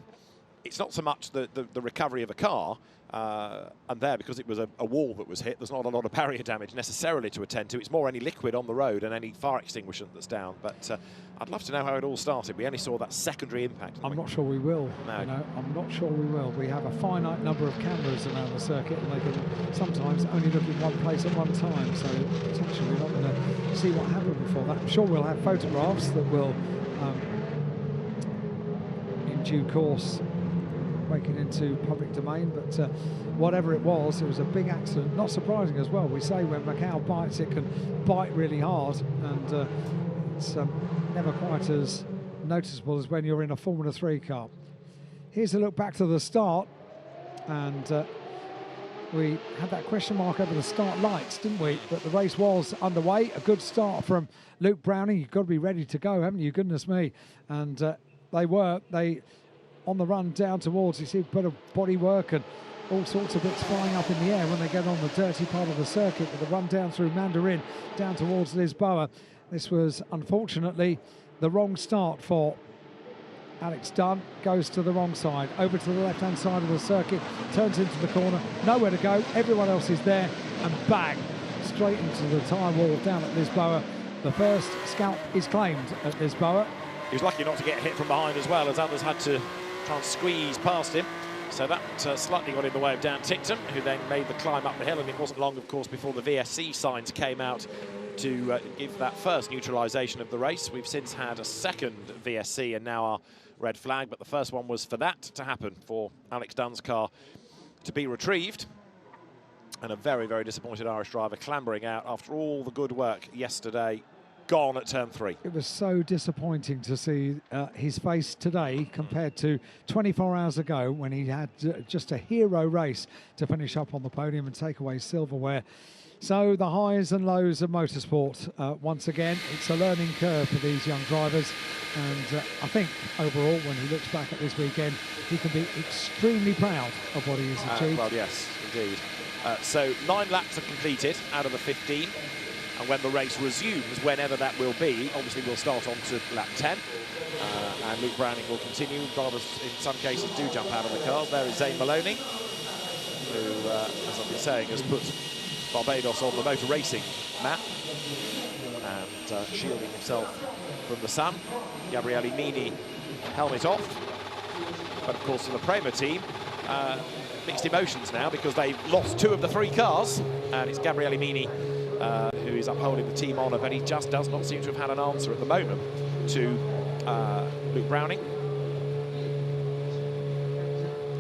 It's not so much the recovery of a car, and there, because it was a wall that was hit, there's not a lot of barrier damage necessarily to attend to. It's more any liquid on the road and any fire extinguisher that's down. But I'd love to know how it all started. We only saw that secondary impact. I'm not sure we will. No. You know, I'm not sure we will. We have a finite number of cameras around the circuit, and they can sometimes only look in one place at one time. So potentially we're not going to see what happened before that. I'm sure we'll have photographs that will, in due course, make it into public domain, but whatever it was a big accident. Not surprising as well. We say when Macau bites, it can bite really hard, and it's never quite as noticeable as when you're in a Formula 3 car. Here's a look back to the start, and we had that question mark over the start lights, didn't we? But the race was underway. A good start from Luke Browning. You've got to be ready to go, haven't you? Goodness me. And they on the run down towards, you see a bit of body work and all sorts of bits flying up in the air when they get on the dirty part of the circuit, with the run down through Mandarin down towards Lisboa. This was unfortunately the wrong start for Alex Dunn. Goes to the wrong side, over to the left hand side of the circuit, turns into the corner, nowhere to go, everyone else is there, and bang, straight into the tyre wall down at Lisboa. The first scalp is claimed at Lisboa. He was lucky not to get hit from behind as well, as others had to try and squeeze past him. So that slightly got in the way of Dan Tickton, who then made the climb up the hill, and it wasn't long, of course, before the VSC signs came out to give that first neutralisation of the race. We've since had a second VSC and now our red flag, but the first one was for that to happen, for Alex Dunn's car to be retrieved. And a very, very disappointed Irish driver clambering out after all the good work yesterday. Gone at turn 3. It was so disappointing to see his face today compared to 24 hours ago, when he had just a hero race to finish up on the podium and take away silverware. So the highs and lows of motorsport, once again, it's a learning curve for these young drivers, and I think overall, when he looks back at this weekend, he can be extremely proud of what he has achieved. Well, yes, indeed. So 9 laps are completed out of the 15. And when the race resumes, whenever that will be, obviously we'll start on to lap 10. And Luke Browning will continue. Drivers, in some cases, do jump out of the cars. There is Zane Maloney, who, as I've been saying, has put Barbados on the motor racing map, and shielding himself from the sun. Gabriele Mini, helmet off. But, of course, for the Prema team, mixed emotions now, because they've lost 2 of the 3 cars. And it's Gabriele Mini who is upholding the team honour, but he just does not seem to have had an answer at the moment to Luke Browning.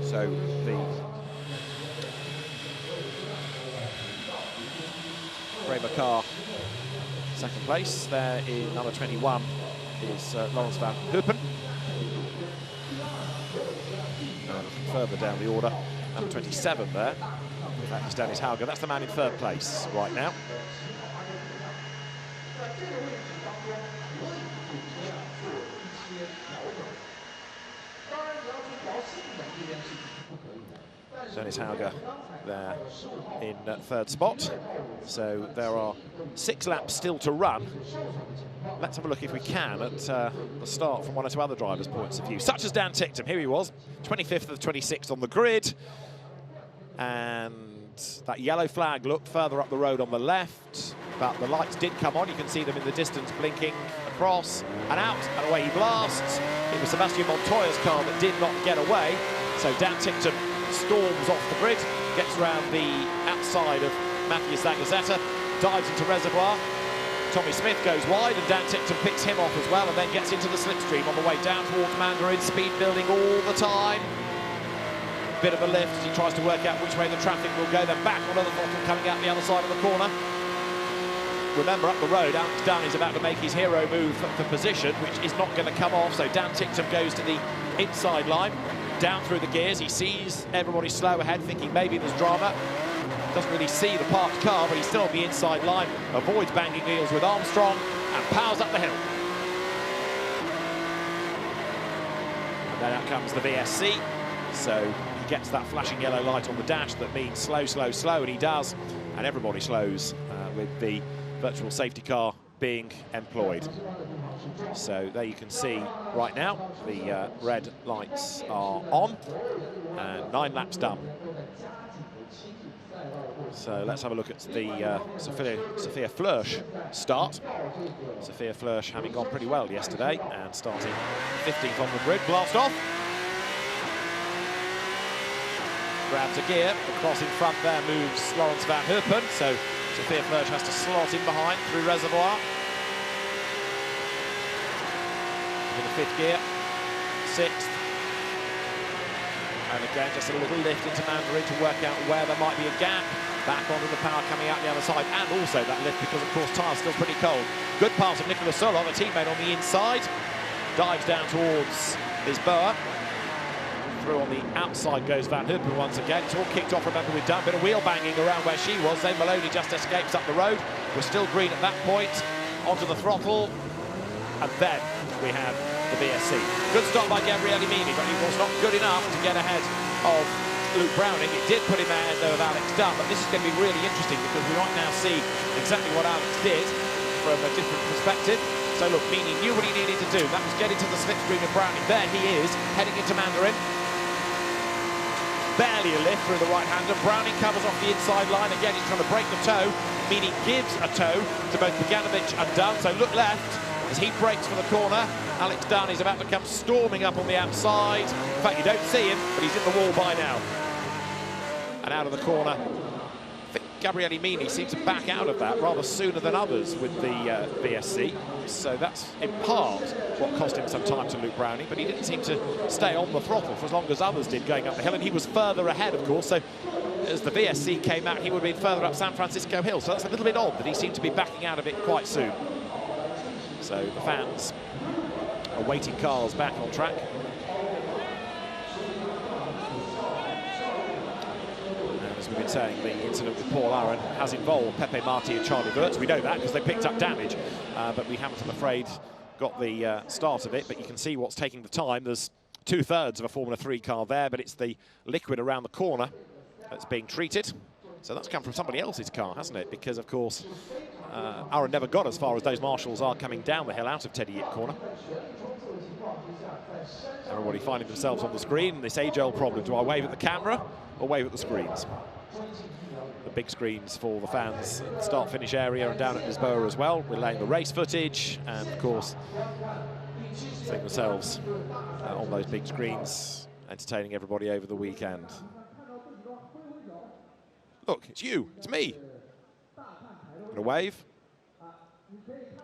So the Bramer car, second place. There in number 21 is Lawrence van Heupen. Further down the order, number 27 there. That is Dennis Hauger. That's the man in third place right now. Dennis Hauger there in third spot. So there are 6 laps still to run. Let's have a look, if we can, at the start from one or two other drivers' points of view, such as Dan Ticktum. Here he was, 25th of the 26th on the grid. And that yellow flag looked further up the road on the left, but the lights did come on. You can see them in the distance blinking across and out, and away he blasts. It was Sebastian Montoya's car that did not get away. So Dan Ticktum storms off the grid, gets around the outside of Mathias Zagazzetta, dives into reservoir. Tommy Smith goes wide, and Dan Ticktum picks him off as well, and then gets into the slipstream on the way down towards Mandarin. Speed building all the time. Bit of a lift as he tries to work out which way the traffic will go, then back on the throttle coming out the other side of the corner. Remember, up the road, Alex Dunn is about to make his hero move for position, which is not going to come off, so Dan Ticktum goes to the inside line, down through the gears. He sees everybody slow ahead, thinking maybe there's drama. Doesn't really see the parked car, but he's still on the inside line, avoids banging wheels with Armstrong, and powers up the hill. And then out comes the VSC, so he gets that flashing yellow light on the dash that means slow, slow, slow, and he does, and everybody slows with the virtual safety car being employed. So there you can see right now the red lights are on, and 9 laps done. So let's have a look at the Sophia Flörsch start. Sophia Flörsch having gone pretty well yesterday and starting 15th on the grid. Blast off. Grabs a gear. Across in front there moves Lawrence van Heupen. So Sophia Flörsch has to slot in behind through reservoir. In the 5th gear. 6th. And again, just a little lift into Mandarin to work out where there might be a gap. Back onto the power coming out the other side, and also that lift because, of course, tyres still pretty cold. Good pass of Nicolas Solov, a teammate on the inside. Dives down towards Lisboa. Through on the outside goes Van Heupen once again. It's all kicked off, remember, we've done a bit of wheel banging around where she was. Then Maloney just escapes up the road. We're still green at that point. Onto the throttle. And then we have the VSC. Good stop by Gabriele Mini, but he was not good enough to get ahead of Luke Browning. It did put him ahead though of Alex Dunn, but this is going to be really interesting because we might now see exactly what Alex did from a different perspective. So look, Mini knew what he needed to do. That was get into the slipstream of Browning. There he is, heading into Mandarin. Barely a lift through the right-hander. Browning covers off the inside line. Again, he's trying to break the toe. Mini gives a toe to both Bogdanovic and Dunn. So look left as he breaks for the corner. Alex Dunn is about to come storming up on the outside. In fact, you don't see him, but he's in the wall by now. And out of the corner, I think Gabriele Mini seems to back out of that rather sooner than others with the VSC. So that's in part what cost him some time to Luke Browning, but he didn't seem to stay on the throttle for as long as others did going up the hill, and he was further ahead, of course. So as the VSC came out, he would have been further up San Francisco Hill. So that's a little bit odd that he seemed to be backing out of it quite soon. So the fans are waiting cars back on track. As we've been saying, the incident with Paul Aron has involved Pepe Marti and Charlie Wirtz. We know that because they picked up damage, but we haven't, I'm afraid, got the start of it. But you can see what's taking the time. There's 2/3 of a Formula 3 car there, but it's the liquid around the corner that's being treated. So that's come from somebody else's car, hasn't it? Because, of course, Aron never got as far as those marshals are coming down the hill out of Teddy Yip corner. Everybody finding themselves on the screen. This age-old problem. Do I wave at the camera or wave at the screens? The big screens for the fans, start-finish area, and down at Lisboa as well. We're laying the race footage, and of course, seeing themselves on those big screens, entertaining everybody over the weekend. Look, it's you, it's me. Gonna wave.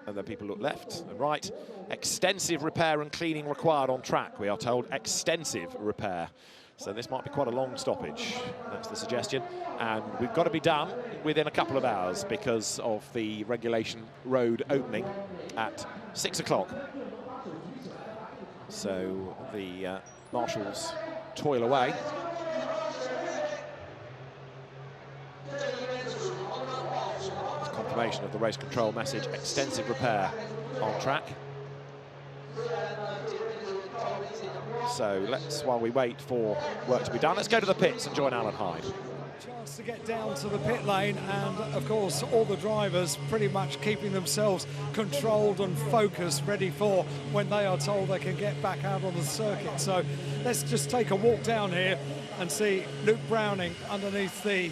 and then people look left and right. Extensive repair and cleaning required on track, we are told. Extensive repair. So this might be quite a long stoppage. That's the suggestion. And we've got to be done within a couple of hours because of the regulation road opening at 6 o'clock. So the marshals toil away. Confirmation of the race control message, extensive repair on track. So let's, while we wait for work to be done, let's go to the pits and join Alan Hyde. Chance to get down to the pit lane, and of course all the drivers pretty much keeping themselves controlled and focused, ready for when they are told they can get back out on the circuit. So let's just take a walk down here and see Luke Browning underneath the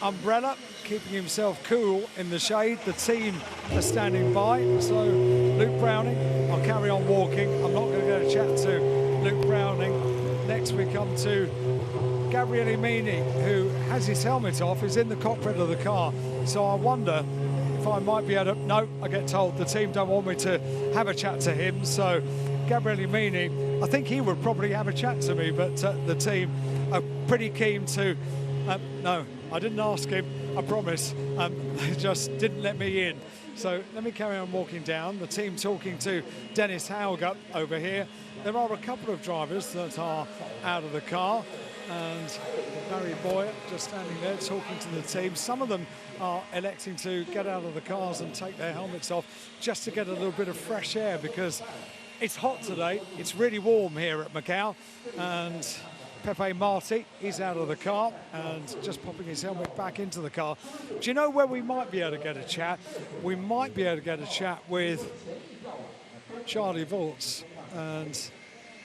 umbrella, keeping himself cool in the shade. The team are standing by, so Luke Browning, I'll carry on walking. I'm not going to go to chat to Luke Browning. Next we come to Gabriele Mini, who has his helmet off, is in the cockpit of the car. So I wonder if I might be able to, no, I get told the team don't want me to have a chat to him. So Gabriele Mini, I think he would probably have a chat to me, but the team are pretty keen to, no, I didn't ask him, I promise. They just didn't let me in. So let me carry on walking down. The team talking to Dennis Hauger over here. There are a couple of drivers that are out of the car, and Barry Boyer just standing there talking to the team. Some of them are electing to get out of the cars and take their helmets off just to get a little bit of fresh air, because it's hot today. It's really warm here at Macau, and Pepe Marti, he's out of the car and just popping his helmet back into the car. Do you know where we might be able to get a chat? We might be able to get a chat with Charlie Volz, and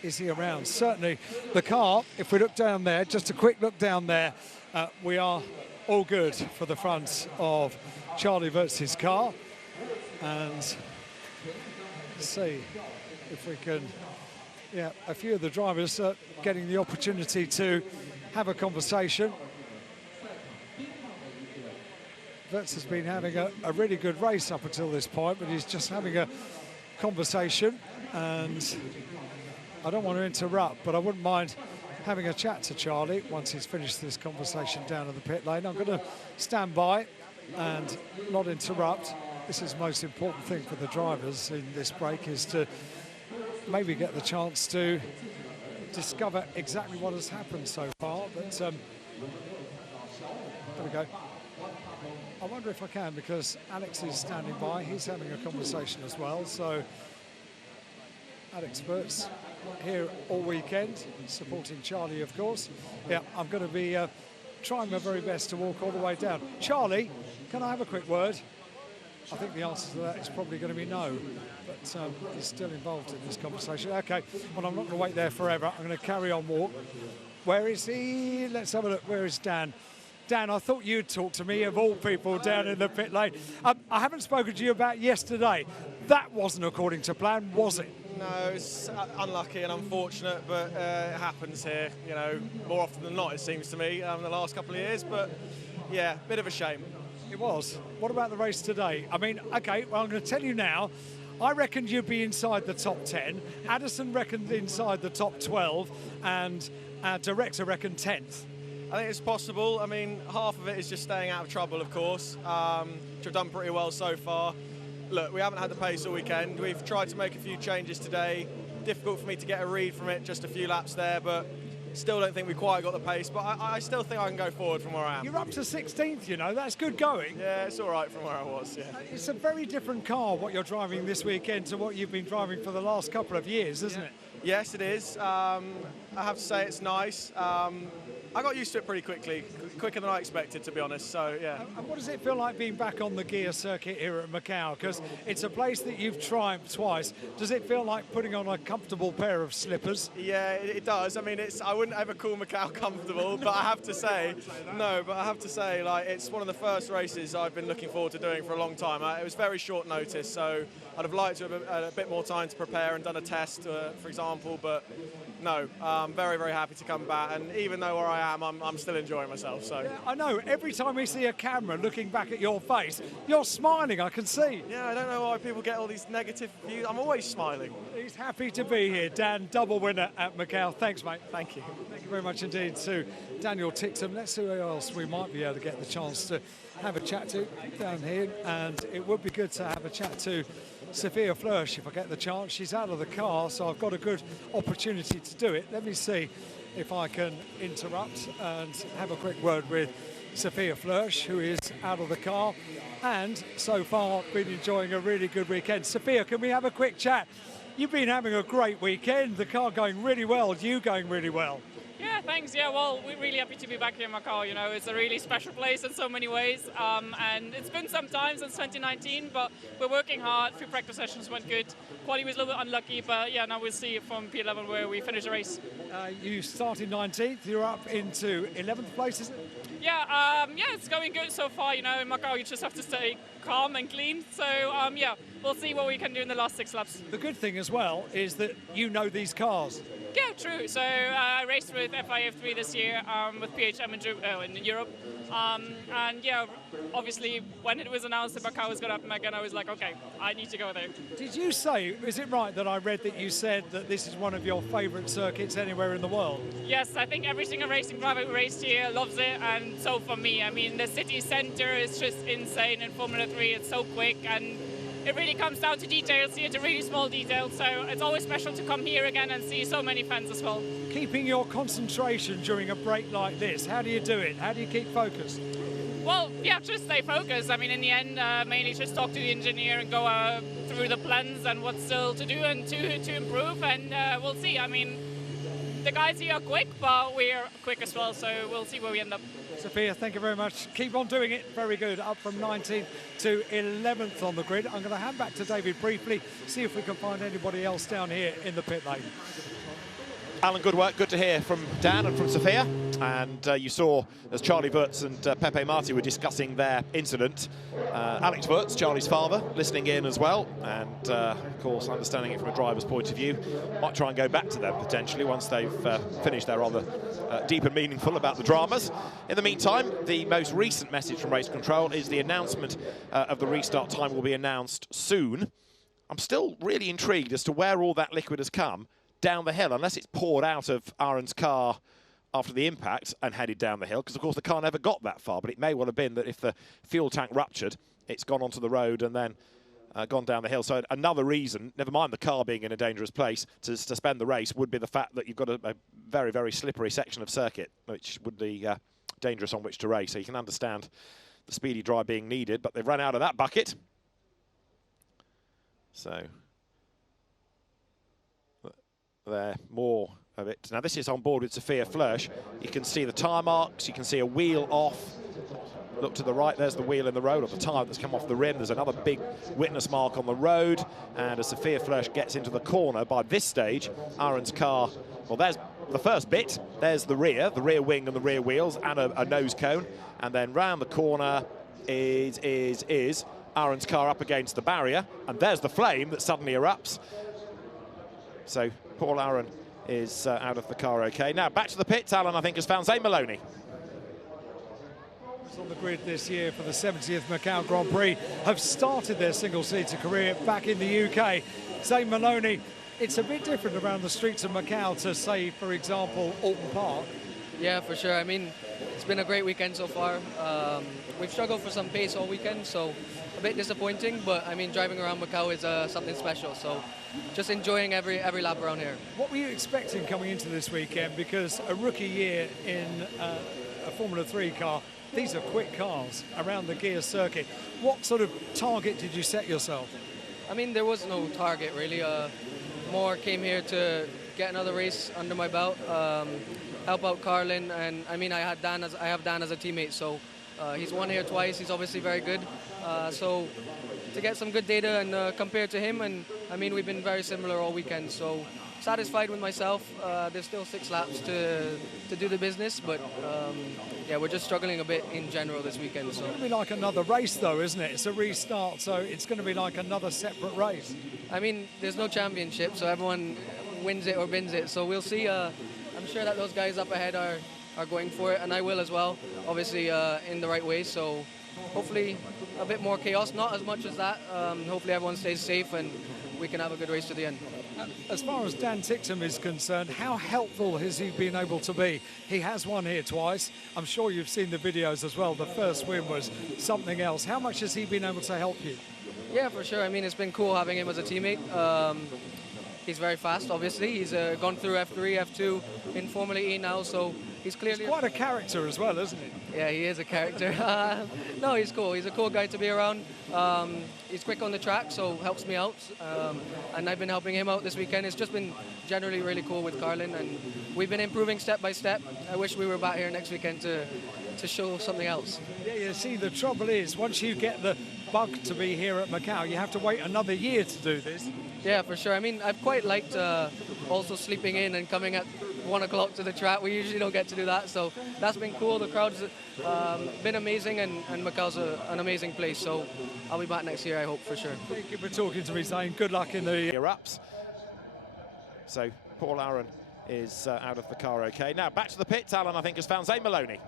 is he around? Certainly the car, if we look down there, just a quick look down there, we are all good for the front of Charlie Volz's car. And see if we can, yeah, a few of the drivers are getting the opportunity to have a conversation. Volz has been having a really good race up until this point, but he's just having a conversation, and I don't want to interrupt, but I wouldn't mind having a chat to Charlie once he's finished this conversation down in the pit lane. I'm going to stand by and not interrupt. This is the most important thing for the drivers in this break, is to maybe get the chance to discover exactly what has happened so far. But there we go. I wonder if I can, because Alex is standing by. He's having a conversation as well. So Alex Bertz here all weekend, supporting Charlie, of course. Yeah, I'm going to be trying my very best to walk all the way down. Charlie, can I have a quick word? I think the answer to that is probably going to be no, but he's still involved in this conversation. Okay, well, I'm not going to wait there forever. I'm going to carry on walk. Where is he? Let's have a look. Where is Dan? Dan, I thought you'd talk to me, of all people, down in the pit lane. I haven't spoken to you about yesterday. That wasn't according to plan, was it? No, it's unlucky and unfortunate, but it happens here, you know, more often than not, it seems to me, the last couple of years. But, yeah, bit of a shame. It was. What about the race today? I mean, OK, well, I'm going to tell you now, I reckoned you'd be inside the top 10. Addison reckoned inside the top 12, and our director reckoned 10th. I think it's possible. I mean, half of it is just staying out of trouble, of course, which I've done pretty well so far. Look, we haven't had the pace all weekend. We've tried to make a few changes today. Difficult for me to get a read from it, just a few laps there, but still don't think we quite got the pace. But I still think I can go forward from where I am. You're up to 16th, you know. That's good going. Yeah, it's all right from where I was, yeah. It's a very different car, what you're driving this weekend, to what you've been driving for the last couple of years, isn't it? Yes, it is. I have to say it's nice. I got used to it pretty quickly, quicker than I expected, to be honest, so yeah. And what does it feel like being back on the gear circuit here at Macau? Because it's a place that you've triumphed twice. Does it feel like putting on a comfortable pair of slippers? Yeah, it does. I mean, I wouldn't ever call Macau comfortable, but I have to say, like, it's one of the first races I've been looking forward to doing for a long time. It was very short notice, so I'd have liked to have a bit more time to prepare and done a test, for example, but no, I'm very, very happy to come back. And even though where I am, I'm still enjoying myself. So yeah, I know, every time we see a camera looking back at your face, you're smiling, I can see. Yeah, I don't know why people get all these negative views. I'm always smiling. He's happy to be here. Dan, double winner at Macau. Thanks, mate. Thank you. Thank you very much indeed to Daniel Tixham. Let's see who else we might be able to get the chance to have a chat to down here. And it would be good to have a chat to Sophia Flörsch if I get the chance. She's out of the car, so I've got a good opportunity to do it. Let me see if I can interrupt and have a quick word with Sophia Flörsch, who is out of the car and so far been enjoying a really good weekend. Sophia, can we have a quick chat? You've been having a great weekend, the car going really well, you going really well. Yeah, thanks. Yeah, well, we're really happy to be back here in Macau. You know, it's a really special place in so many ways. And it's been some time since 2019, but we're working hard. 3 practice sessions went good. Quali was a little bit unlucky, but yeah, now we'll see from P11 where we finish the race. You started 19th, you're up into 11th place, isn't it? Yeah, yeah, it's going good so far. You know, in Macau, you just have to stay calm and clean. So, yeah, we'll see what we can do in the last 6 laps. The good thing as well is that you know these cars. Yeah, true. So I raced with FIA F3 this year with PHM in Europe. And yeah, obviously when it was announced that Macau was going to happen again, I was like, okay, I need to go there. Did you say, is it right that I read that you said that this is one of your favourite circuits anywhere in the world? Yes, I think every single racing driver who raced here loves it, and so for me, I mean, the city centre is just insane in Formula 3. It's so quick, and it really comes down to details here, to really small details, so it's always special to come here again and see so many fans as well. Keeping your concentration during a break like this, how do you do it? How do you keep focused? Well, yeah, just stay focused. I mean, in the end, mainly just talk to the engineer and go through the plans and what's still to do and to improve, and we'll see. I mean, the guys here are quick, but we're quick as well, so we'll see where we end up. Sophia, thank you very much. Keep on doing it. Very good. Up from 19th to 11th on the grid. I'm going to hand back to David briefly, see if we can find anybody else down here in the pit lane. Alan, good work. Good to hear from Dan and from Sophia. And you saw, as Charlie Wurtz and Pepe Marti were discussing their incident, Alex Wurtz, Charlie's father, listening in as well. And, of course, understanding it from a driver's point of view. Might try and go back to them, potentially, once they've finished their rather deep and meaningful about the dramas. In the meantime, the most recent message from Race Control is the announcement of the restart time will be announced soon. I'm still really intrigued as to where all that liquid has come down the hill, unless it's poured out of Aaron's car after the impact and headed down the hill, because of course the car never got that far, but it may well have been that if the fuel tank ruptured, it's gone onto the road and then gone down the hill. So another reason, never mind the car being in a dangerous place, to suspend the race would be the fact that you've got a very, very slippery section of circuit, which would be dangerous on which to race. So you can understand the speedy dry being needed, but they've run out of that bucket. So there, more of it. Now this is on board with Sophia Flörsch. You can see the tyre marks, you can see a wheel off. Look to the right, there's the wheel in the road, or the tyre that's come off the rim. There's another big witness mark on the road. And as Sophia Flörsch gets into the corner, by this stage, Aaron's car, well, there's the first bit. There's the rear wing and the rear wheels, and a nose cone. And then round the corner is Aaron's car up against the barrier. And there's the flame that suddenly erupts. So Paul Aaron is out of the car okay. Now back to the pits. Alan, I think, has found Zane Maloney. On the grid this year for the 70th Macau Grand Prix have started their single-seater career back in the UK. Zane Maloney, it's a bit different around the streets of Macau to, say, for example, Alton Park. Yeah, for sure. I mean, it's been a great weekend so far. We've struggled for some pace all weekend, so a bit disappointing, but I mean, driving around Macau is something special, so just enjoying every lap around here. What were you expecting coming into this weekend? Because a rookie year in a Formula 3 car, these are quick cars around the gear circuit. What sort of target did you set yourself? I mean, there was no target really. More came here to get another race under my belt, help out Carlin, and I mean, I have Dan as a teammate, so he's won here twice. He's obviously very good. So to get some good data and compare to him, and I mean, we've been very similar all weekend. So satisfied with myself. There's still 6 laps to do the business, but yeah, we're just struggling a bit in general this weekend. So It's going to be like another race, though, isn't it? It's a restart, so it's going to be like another separate race. I mean, there's no championship, so everyone wins it or bins it. So we'll see. I'm sure that those guys up ahead are going for it, and I will as well, obviously in the right way. So hopefully a bit more chaos, not as much as that. Hopefully everyone stays safe and we can have a good race to the end. As far as Dan Ticktum is concerned, how helpful has he been able to be? He has won here twice. I'm sure you've seen the videos as well. The first win was something else. How much has he been able to help you? Yeah, for sure. I mean, it's been cool having him as a teammate. He's very fast, obviously. He's gone through F3, F2 in Formula E now, so he's clearly... He's quite a character as well, isn't he? Yeah, he is a character. No, he's cool. He's a cool guy to be around. He's quick on the track, so helps me out. And I've been helping him out this weekend. It's just been generally really cool with Carlin, and we've been improving step by step. I wish we were back here next weekend to show something else. Yeah, you see, the trouble is, once you get the bug to be here at Macau, you have to wait another year to do this. Yeah, for sure. I mean, I've quite liked also sleeping in and coming at 1 o'clock to the track. We usually don't get to do that, so that's been cool. The crowd's been amazing, and Macau's an amazing place, so I'll be back next year, I hope, for sure. Thank you for talking to me, Zane. Good luck in the... Ups. So Paul Aaron is out of the car okay. Now back to the pits. Alan, I think, has found Zane Maloney.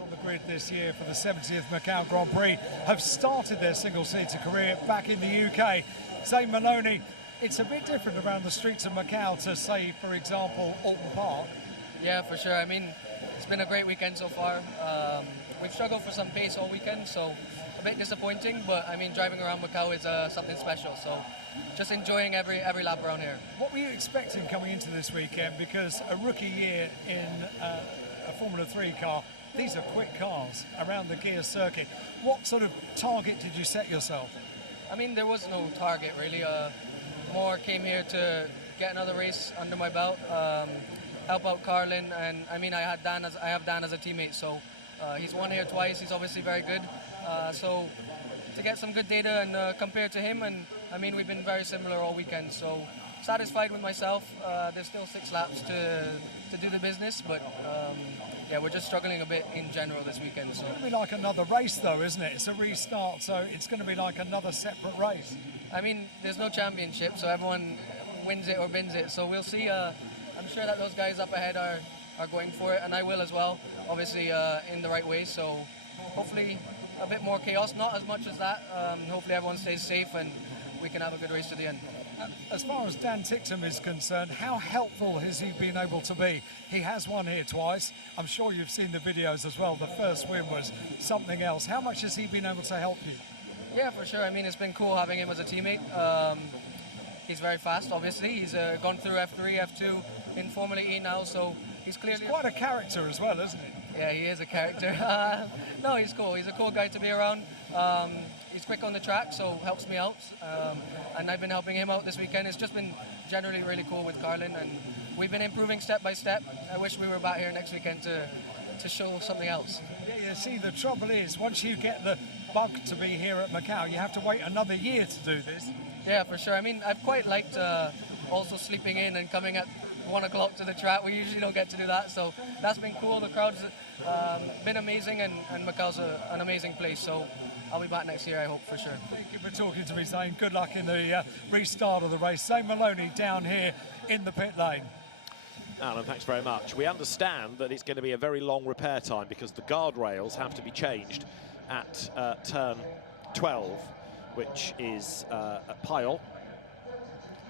On the grid this year for the 70th Macau Grand Prix have started their single-seater career back in the UK. Zane Maloney, it's a bit different around the streets of Macau to, say, for example, Alton Park. Yeah, for sure. I mean, it's been a great weekend so far. We've struggled for some pace all weekend, so a bit disappointing, but I mean, driving around Macau is something special, so just enjoying every lap around here. What were you expecting coming into this weekend? Because a rookie year in a Formula 3 car, these are quick cars around the gear circuit. What sort of target did you set yourself? I mean, there was no target really. More came here to get another race under my belt, help out Carlin, and I mean, I have Dan as a teammate, so he's won here twice. He's obviously very good. So to get some good data and compare to him, and I mean, we've been very similar all weekend. So satisfied with myself. There's still 6 laps to do the business, but yeah, we're just struggling a bit in general this weekend. So It's going to be like another race, though, isn't it? It's a restart, so it's going to be like another separate race. I mean, there's no championship, so everyone wins it or bins it. So we'll see. I'm sure that those guys up ahead are going for it, and I will as well, obviously in the right way. So hopefully a bit more chaos, not as much as that. Hopefully everyone stays safe and we can have a good race to the end. As far as Dan Ticktum is concerned, how helpful has he been able to be? He has won here twice. I'm sure you've seen the videos as well. The first win was something else. How much has he been able to help you? Yeah, for sure. I mean, it's been cool having him as a teammate. He's very fast, obviously. He's gone through F3, F2 in Formula E now, so he's clearly... He's quite a character as well, isn't he? Yeah, he is a character. No, he's cool. He's a cool guy to be around. He's quick on the track, so helps me out. And I've been helping him out this weekend. It's just been generally really cool with Carlin, and we've been improving step by step. I wish we were back here next weekend to show something else. Yeah, you see, the trouble is, once you get the bug to be here at Macau, you have to wait another year to do this. Yeah, for sure. I mean, I've quite liked also sleeping in and coming at 1 o'clock to the track. We usually don't get to do that, so that's been cool. The crowd's been amazing, and Macau's an amazing place, so I'll be back next year, I hope, for sure. Thank you for talking to me, Zane. Good luck in the restart of the race. Zane Maloney down here in the pit lane. Alan, thanks very much. We understand that it's going to be a very long repair time because the guardrails have to be changed at turn 12, which is a pile.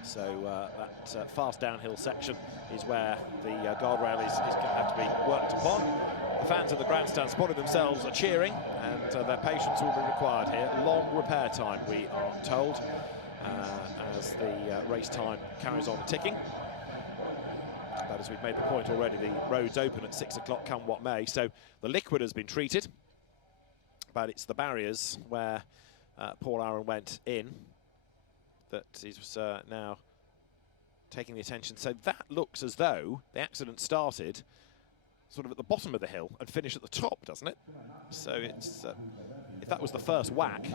So that fast downhill section is where the guardrail is going to have to be worked upon. The fans of the grandstand spotted themselves are cheering, and their patience will be required here. Long repair time, we are told, as the race time carries on ticking. But as we've made the point already, the roads open at 6 o'clock, come what may. So the liquid has been treated, but it's the barriers where Paul Aaron went in that is now taking the attention. So that looks as though the accident started sort of at the bottom of the hill and finished at the top, doesn't it? So it's if that was the first whack,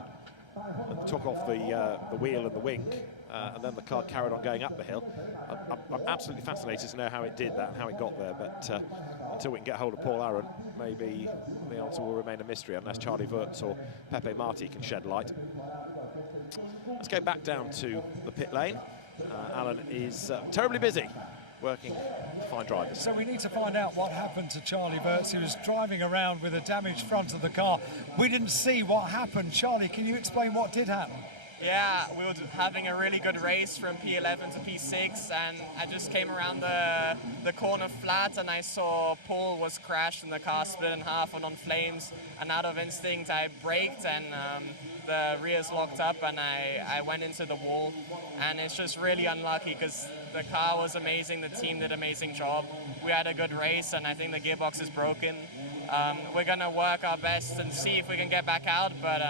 and took off the wheel and the wing, and then the car carried on going up the hill. I'm absolutely fascinated to know how it did that and how it got there, but until we can get hold of Paul Aaron, maybe the answer will remain a mystery unless Charlie Wurtz or Pepe Marti can shed light. Let's go back down to the pit lane. Alan is terribly busy working to find drivers. So we need to find out what happened to Charlie Wurtz. He was driving around with a damaged front of the car. We didn't see what happened. Charlie, can you explain what did happen? Yeah, we were having a really good race from P11 to P6, and I just came around the corner flat and I saw Paul was crashed and the car split in half and on flames, and out of instinct I braked and the rears locked up and I went into the wall, and it's just really unlucky because the car was amazing, the team did an amazing job, we had a good race, and I think the gearbox is broken. We're going to work our best and see if we can get back out, but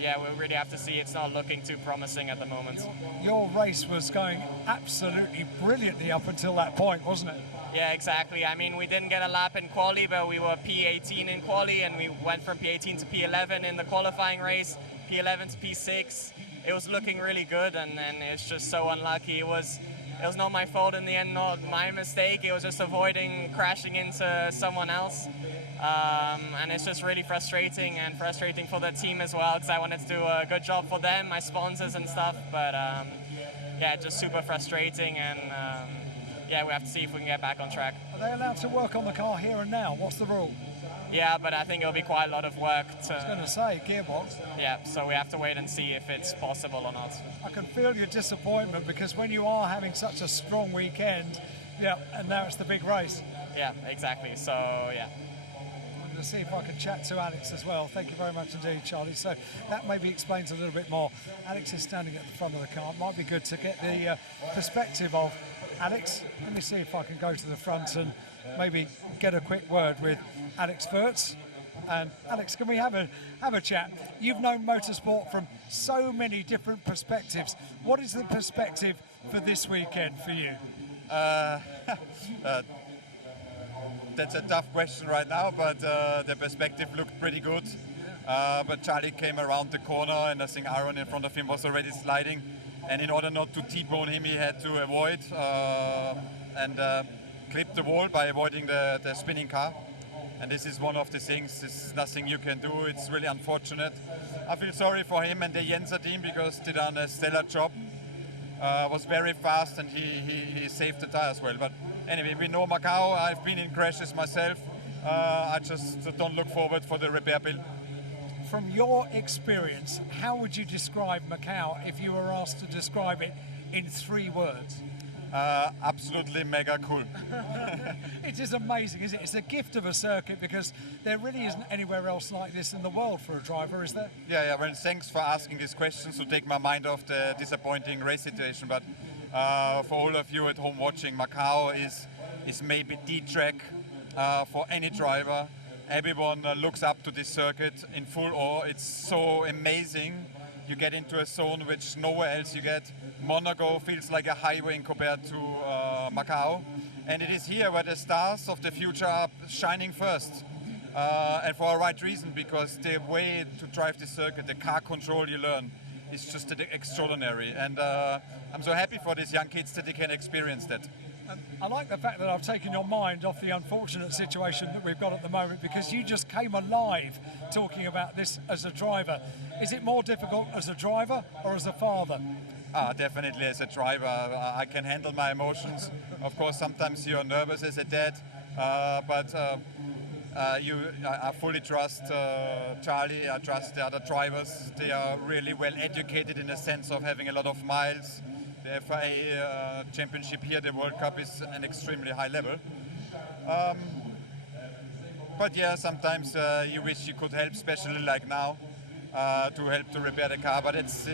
yeah, we really have to see. It's not looking too promising at the moment. Your race was going absolutely brilliantly up until that point, wasn't it? Yeah, exactly. I mean, we didn't get a lap in quali, but we were P18 in quali, and we went from P18 to P11 in the qualifying race, P11 to P6. It was looking really good, and then it's just so unlucky. It was not my fault in the end, not my mistake. It was just avoiding crashing into someone else. And it's just really frustrating, and frustrating for the team as well, because I wanted to do a good job for them, my sponsors and stuff, but yeah, just super frustrating, and yeah, we have to see if we can get back on track. Are they allowed to work on the car here and now? What's the rule? Yeah, but I think it'll be quite a lot of work to... I was going to say, gearbox. Yeah, so we have to wait and see if it's possible or not. I can feel your disappointment, because when you are having such a strong weekend, yeah, and now it's the big race. Yeah, exactly, so yeah. I'm going to see if I can chat to Alex as well. Thank you very much indeed, Charlie. So that maybe explains a little bit more. Alex is standing at the front of the car. It might be good to get the perspective of Alex. Let me see if I can go to the front and maybe get a quick word with Alex Wurtz. And Alex, can we have a chat? You've known motorsport from so many different perspectives. What is the perspective for this weekend for you? That's a tough question right now, but the perspective looked pretty good. But Charlie came around the corner, and I think Aaron in front of him was already sliding. And in order not to T-bone him, he had to avoid and clip the wall by avoiding the spinning car. And this is one of the things, there's nothing you can do. It's really unfortunate. I feel sorry for him and the Jenser team, because they done a stellar job. Was very fast, and he saved the tires well. But anyway, we know Macau. I've been in crashes myself. I just don't look forward for the repair bill. From your experience, how would you describe Macau if you were asked to describe it in 3 words? Absolutely mega cool. It is amazing, isn't it? It's a gift of a circuit, because there really isn't anywhere else like this in the world for a driver, is there? Yeah, well, thanks for asking these questions to take my mind off the disappointing race situation. But for all of you at home watching, Macau is maybe the track for any driver. Everyone looks up to this circuit in full awe. It's so amazing. You get into a zone which nowhere else you get. Monaco feels like a highway compared to Macau. And it is here where the stars of the future are shining first. And for a right reason, because the way to drive this circuit, the car control you learn, is just extraordinary. And I'm so happy for these young kids that they can experience that. I like the fact that I've taken your mind off the unfortunate situation that we've got at the moment, because you just came alive talking about this as a driver. Is it more difficult as a driver or as a father? Definitely as a driver. I can handle my emotions. Of course, sometimes you're nervous as a dad, but I fully trust Charlie. I trust the other drivers. They are really well educated in the sense of having a lot of miles. The FIA championship here, the World Cup, is an extremely high level. But yeah, sometimes you wish you could help, especially like now, to help to repair the car. But it's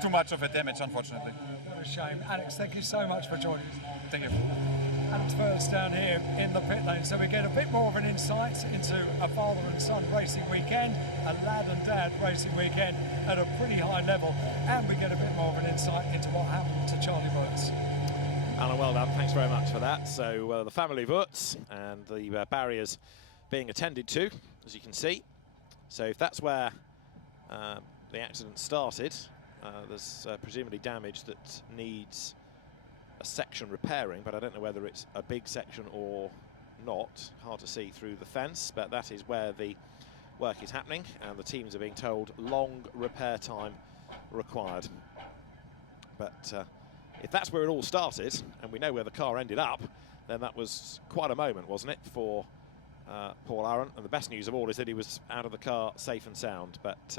too much of a damage, unfortunately. What a shame. Alex, thank you so much for joining us. Thank you. Alex Wurtz down here in the pit lane, so we get a bit more of an insight into a father and son racing weekend, a lad and dad racing weekend at a pretty high level, and we get a bit more of an insight into what happened to Charlie Wurtz. Alan, well done. Thanks very much for that. So the family Wurtz and the barriers being attended to, as you can see. So if that's where the accident started. There's presumably damage that needs a section repairing, but I don't know whether it's a big section or not. Hard to see through the fence, but that is where the work is happening, and the teams are being told long repair time required. But if that's where it all started, and we know where the car ended up, then that was quite a moment, wasn't it, for Paul Aron? And the best news of all is that he was out of the car safe and sound, but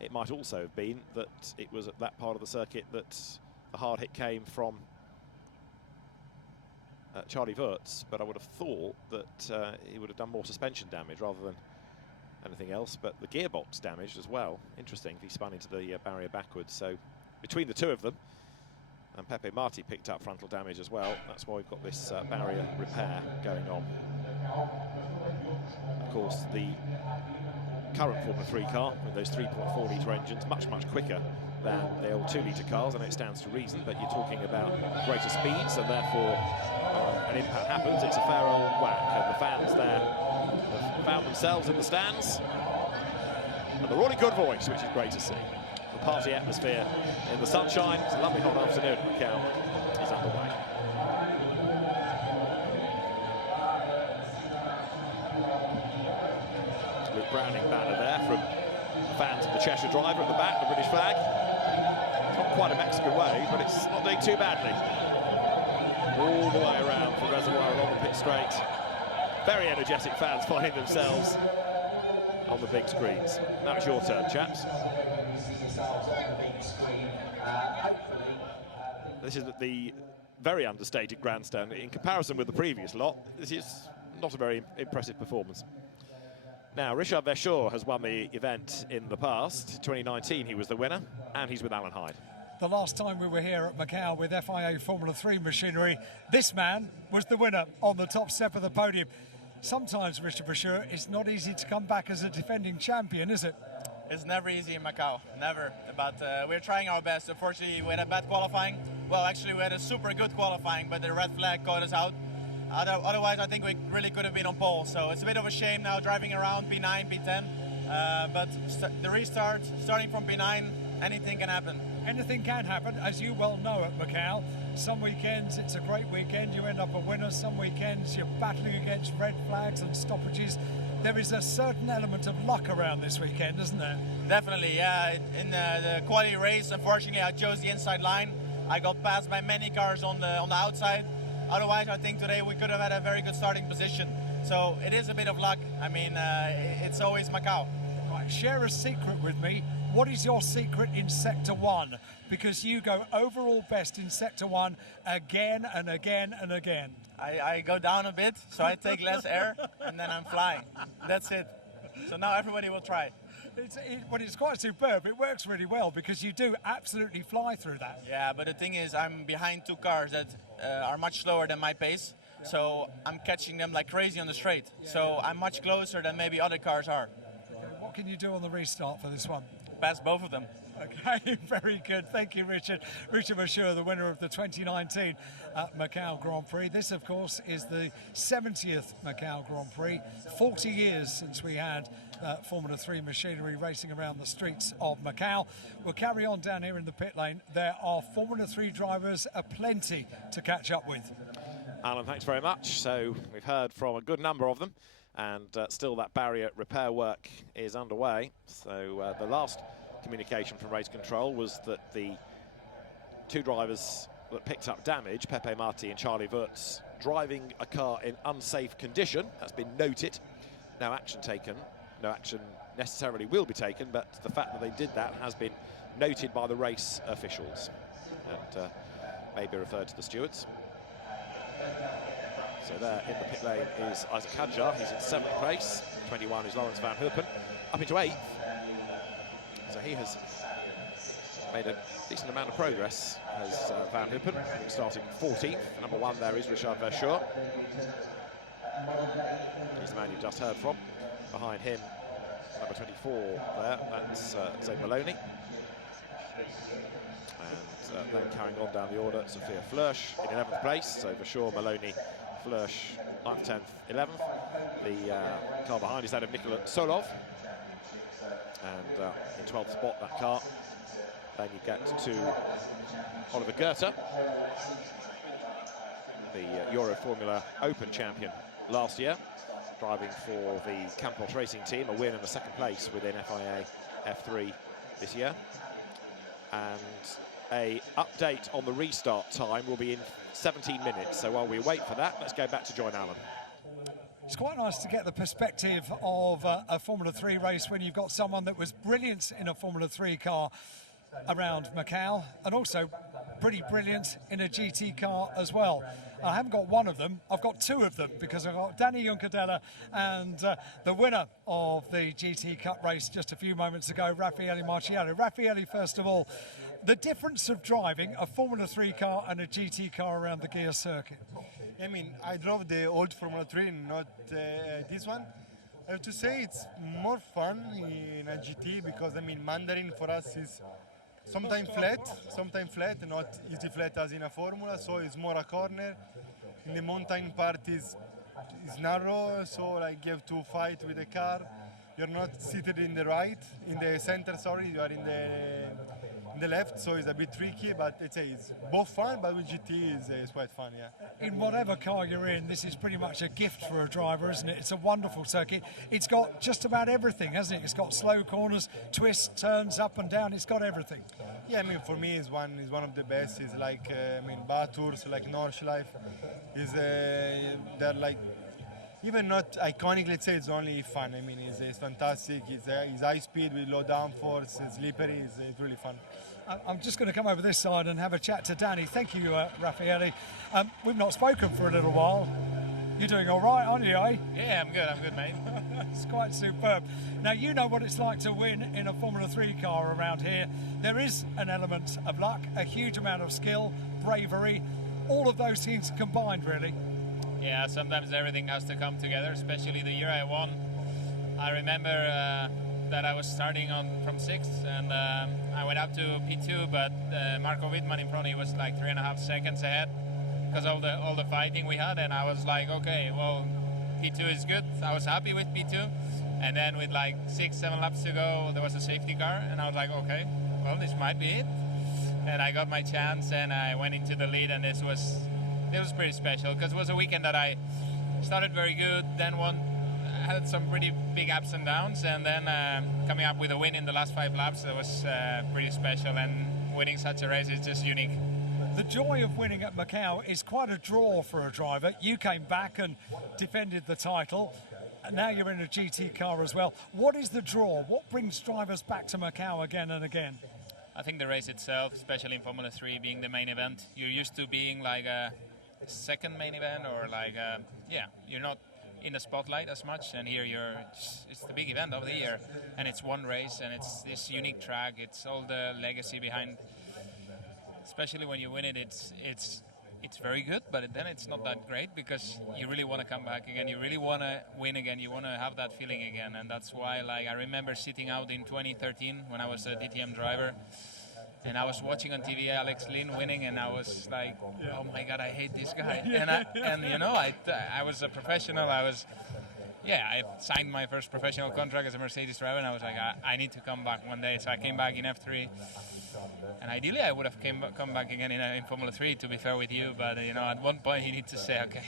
it might also have been that it was at that part of the circuit that the hard hit came from Charlie Wurtz, but I would have thought that he would have done more suspension damage rather than anything else, but the gearbox damaged as well. Interesting if he spun into the barrier backwards. So between the two of them, and Pepe Marti picked up frontal damage as well. That's why we've got this barrier repair going on. Of course, the current Formula 3 car with those 3.4 litre engines, much quicker than the old 2 litre cars, and it stands to reason, but you're talking about greater speeds, and therefore an impact happens. It's a fair old whack, and the fans there have found themselves in the stands, and they're all in good voice, which is great to see. The party atmosphere in the sunshine, it's a lovely hot afternoon at Macau, is underway. Luke Browning banner there from the fans of the Cheshire Driver at the back, the British flag. It's not quite a Mexican way, but it's not doing too badly. All the way around from Reservoir along the pit straight. Very energetic fans finding themselves on the big screens. Now it's your turn, chaps. This is the very understated grandstand. In comparison with the previous lot, this is not a very impressive performance. Now, Richard Verschoor has won the event in the past. 2019 he was the winner, and he's with Alan Hyde. The last time we were here at Macau with FIA Formula 3 machinery, this man was the winner on the top step of the podium. Sometimes, Richard Verschoor, it's not easy to come back as a defending champion, is it? It's never easy in Macau, never. But we're trying our best. Unfortunately, we had a bad qualifying. Well, actually, we had a super good qualifying, but the red flag caught us out. Otherwise, I think we really could have been on pole. So it's a bit of a shame now driving around P9, P10. But the restart, starting from P9, anything can happen. Anything can happen, as you well know at Macau. Some weekends it's a great weekend, you end up a winner. Some weekends you're battling against red flags and stoppages. There is a certain element of luck around this weekend, isn't there? Definitely, yeah. In the quality race, unfortunately, I chose the inside line. I got passed by many cars on the outside. Otherwise, I think today we could have had a very good starting position. So it is a bit of luck. I mean, it's always Macau. Right, share a secret with me. What is your secret in Sector 1? Because you go overall best in Sector 1 again and again and again. I go down a bit, so I take less air, and then I'm flying. That's it. So now everybody will try. But it's quite superb. It works really well because you do absolutely fly through that. Yeah, but the thing is, I'm behind two cars that are much slower than my pace. So I'm catching them like crazy on the straight. So I'm much closer than maybe other cars are. Okay, what can you do on the restart for this one? Pass both of them. Okay, very good. Thank you, Richard. Richard Verschoor, the winner of the 2019 Macau Grand Prix. This, of course, is the 70th Macau Grand Prix. 40 years since we had Formula 3 machinery racing around the streets of Macau. We'll carry on down here in the pit lane. There are Formula 3 drivers aplenty to catch up with. Alan, thanks very much. So we've heard from a good number of them, and still that barrier repair work is underway. So the last communication from race control was that the two drivers that picked up damage, Pepe Marti and Charlie Wurtz, driving a car in unsafe condition. That's been noted. No action taken. No action necessarily will be taken, but the fact that they did that has been noted by the race officials and may be referred to the stewards. So there in the pit lane is Isaac Hadjar. He's in 7th place. 21 is Lawrence Van Huppen, up into 8th. So he has made a decent amount of progress as Van Huppen, starting 14th. Number 1 there is Richard Verschoor. He's the man you've just heard from. Behind him, number 24 there, that's Zane Maloney. And then carrying on down the order, Sophia Flörsch in 11th place. So Verschoor, Maloney, Flörsch, 9th, 10th, 11th. The car behind is that of Nikola Solov. And in 12th spot, that car. Then you get to Oliver Goethe, the Euro Formula Open champion last year, driving for the Campos Racing team, a win and a second place within FIA F3 this year. And a update on the restart time will be in 17 minutes. So while we wait for that, let's go back to join Alan. It's quite nice to get the perspective of a Formula 3 race when you've got someone that was brilliant in a Formula 3 car around Macau, and also pretty brilliant in a GT car as well. I haven't got one of them, I've got two of them, because I've got Danny Juncadella and the winner of the GT Cup race just a few moments ago, Raffaele Marciello. Raffaele, first of all, the difference of driving a Formula 3 car and a GT car around the gear circuit. I mean, I drove the old Formula 3, not this one. I have to say it's more fun in a GT because, I mean, Mandarin for us is sometimes flat, not easy flat as in a Formula, so it's more a corner. In the mountain part is narrow, so like you have to fight with the car. You're not seated in the center, you are in the left, so it's a bit tricky, but it's both fun, but with GT it's quite fun, yeah. In whatever car you're in, this is pretty much a gift for a driver, isn't it? It's a wonderful circuit. It's got just about everything, hasn't it? It's got slow corners, twists, turns, up and down. It's got everything. Yeah, I mean, for me, it's one of the best. It's like, Bathurst, like Nordschleife, they're like, even not iconic, let's say, it's only fun. I mean, it's fantastic. It's high speed with low downforce, it's slippery, it's really fun. I'm just going to come over this side and have a chat to Danny. Thank you, Raffaele. We've not spoken for a little while. You're doing all right, aren't you, eh? Yeah, I'm good, mate. It's quite superb. Now, you know what it's like to win in a Formula 3 car around here. There is an element of luck, a huge amount of skill, bravery, all of those things combined, really. Yeah, sometimes everything has to come together, especially the year I won. I remember that I was starting from 6th, and I went up to P2, but Marco Wittmann in front, he was like 3.5 seconds ahead because of all the fighting we had, and I was like, okay, well, P2 is good. I was happy with P2, and then with like 6-7 laps to go, there was a safety car, and I was like, okay, well, this might be it. And I got my chance, and I went into the lead, and it was pretty special because it was a weekend that I started very good, then had some pretty big ups and downs, and then coming up with a win in the last 5 laps, it was pretty special, and winning such a race is just unique. The joy of winning at Macau is quite a draw for a driver. You came back and defended the title, and now you're in a GT car as well. What is the draw? What brings drivers back to Macau again and again? I think the race itself, especially in Formula 3, being the main event, you're used to being like a second main event, or like you're not in the spotlight as much, and here it's the big event of the year, and it's one race, and it's this unique track. It's all the legacy behind, especially when you win it, it's very good, but then it's not that great because you really want to come back again, you really want to win again, you want to have that feeling again. And that's why, like, I remember sitting out in 2013 when I was a DTM driver, and I was watching on TV Alex Lynn winning, and I was like, oh my God, I hate this guy. I was a professional. I signed my first professional contract as a Mercedes driver, and I was like, I need to come back one day. So I came back in F3, and ideally I would have come back again in Formula 3, to be fair with you. But at one point you need to say, okay,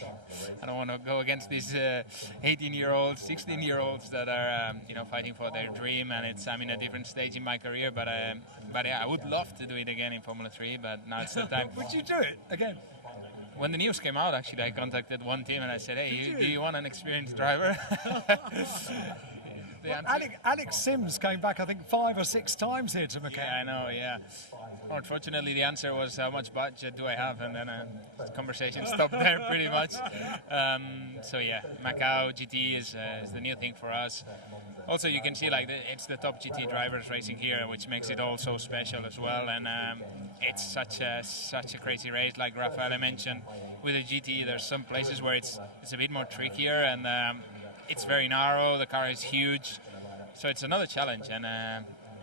I don't want to go against these 18-year-olds, 16-year-olds that are fighting for their dream, and I'm in a different stage in my career. But I would love to do it again in Formula 3, but now it's the time. Would you do it again? When the news came out, actually, I contacted one team and I said, hey, do you want an experienced driver? Alex Sims came back, I think, 5 or 6 times here to Macau. Yeah, I know, yeah. Unfortunately, the answer was, how much budget do I have? And then the conversation stopped there pretty much. So yeah, Macau GT is the new thing for us. Also, you can see it's the top GT drivers racing here, which makes it all so special as well. And it's such a crazy race, like Raffaele mentioned. With the GT, there's some places where it's a bit more trickier, and it's very narrow. The car is huge, so it's another challenge. And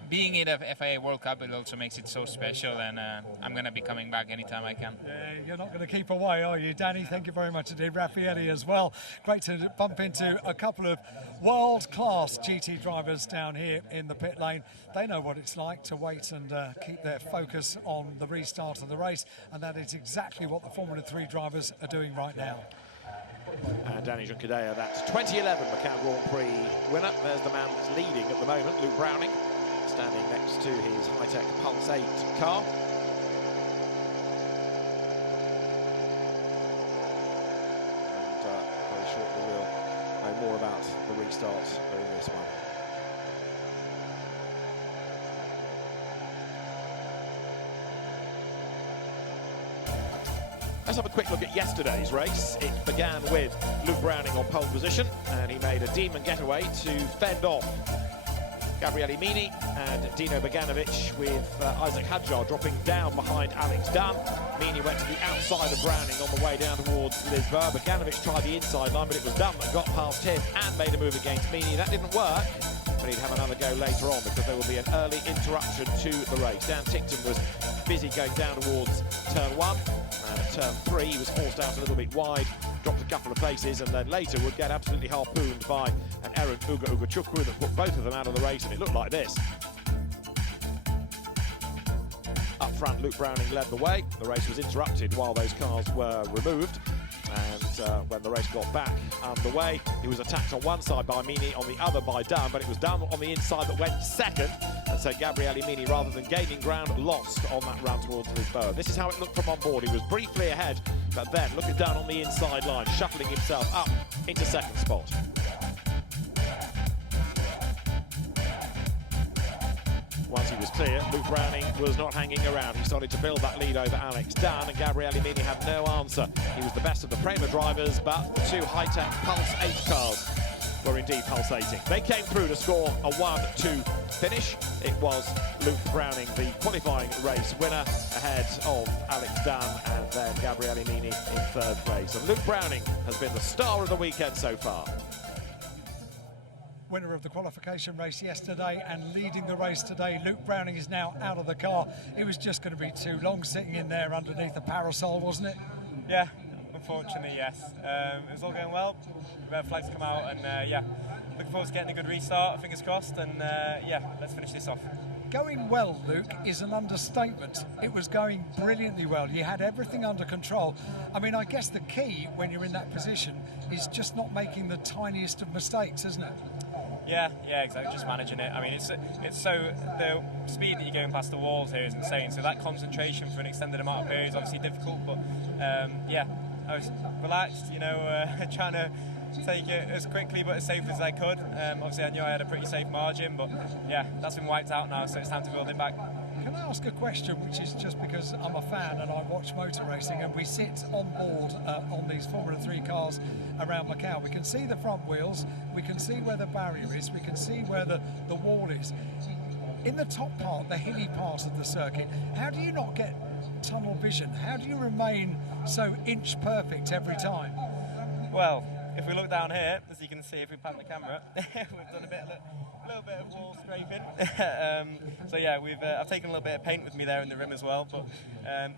being in a FIA World Cup, it also makes it so special, and I'm going to be coming back anytime I can. Yeah, you're not going to keep away, are you, Danny? Thank you very much indeed. Raffaele as well. Great to bump into a couple of world-class GT drivers down here in the pit lane. They know what it's like to wait and keep their focus on the restart of the race, and that is exactly what the Formula 3 drivers are doing right now. And Danny Juncadella, that's 2011 Macau Grand Prix winner. There's the man that's leading at the moment, Luke Browning, standing next to his high-tech Pulse 8 car. And very shortly we'll know more about the restart over this one. Let's have a quick look at yesterday's race. It began with Luke Browning on pole position, and he made a demon getaway to fend off Gabriele Mini and Dino Beganovic, with Isaac Hadjar dropping down behind Alex Dunn. Mini went to the outside of Browning on the way down towards Lisboa. Beganovic tried the inside line, but it was Dunn that got past him and made a move against Mini. That didn't work, but he'd have another go later on because there will be an early interruption to the race. Dan Tickton was busy going down towards turn 1. And at turn 3, he was forced out a little bit wide, dropped a couple of places, and then later would get absolutely harpooned by an errant Uga Chukwu that put both of them out of the race, and it looked like this. Up front, Luke Browning led the way. The race was interrupted while those cars were removed, and when the race got back underway, he was attacked on one side by Mini, on the other by Dunn, but it was Dunn on the inside that went second, and so Gabriele Mini, rather than gaining ground, lost on that run towards Lisboa. This is how it looked from on board. He was briefly ahead, but then look at Dunn on the inside line, shuffling himself up into second spot. Once he was clear, Luke Browning was not hanging around. He started to build that lead over Alex Dunn, and Gabriele Mini had no answer. He was the best of the Prema drivers, but the two high-tech Pulse 8 cars were indeed pulsating. They came through to score a 1-2 finish. It was Luke Browning, the qualifying race winner, ahead of Alex Dunn and then Gabriele Mini in third place. And Luke Browning has been the star of the weekend so far. Winner of the qualification race yesterday and leading the race today. Luke Browning is now out of the car. It was just going to be too long sitting in there underneath the parasol, wasn't it? Yeah, unfortunately, yes. It was all going well. We had flags come out, and yeah, looking forward to getting a good restart, fingers crossed, and yeah, let's finish this off. Going well, Luke, is an understatement. It was going brilliantly well. You had everything under control. I mean, I guess the key when you're in that position is just not making the tiniest of mistakes, isn't it? Yeah, exactly. Just managing it. I mean, it's so the speed that you're going past the walls here is insane. So that concentration for an extended amount of period is obviously difficult. But yeah, I was relaxed, you know, trying to take it as quickly but as safely as I could. Obviously, I knew I had a pretty safe margin, but yeah, that's been wiped out now. So it's time to build it back. Can I ask a question, which is just because I'm a fan and I watch motor racing, and we sit on board on these Formula 3 cars around Macau. We can see the front wheels, we can see where the barrier is, we can see where the wall is. In the top part, the hilly part of the circuit, how do you not get tunnel vision? How do you remain so inch perfect every time? Well, if we look down here, as you can see, if we pan the camera, we've done a little bit of wall scraping. So yeah, I've taken a little bit of paint with me there in the rim as well. But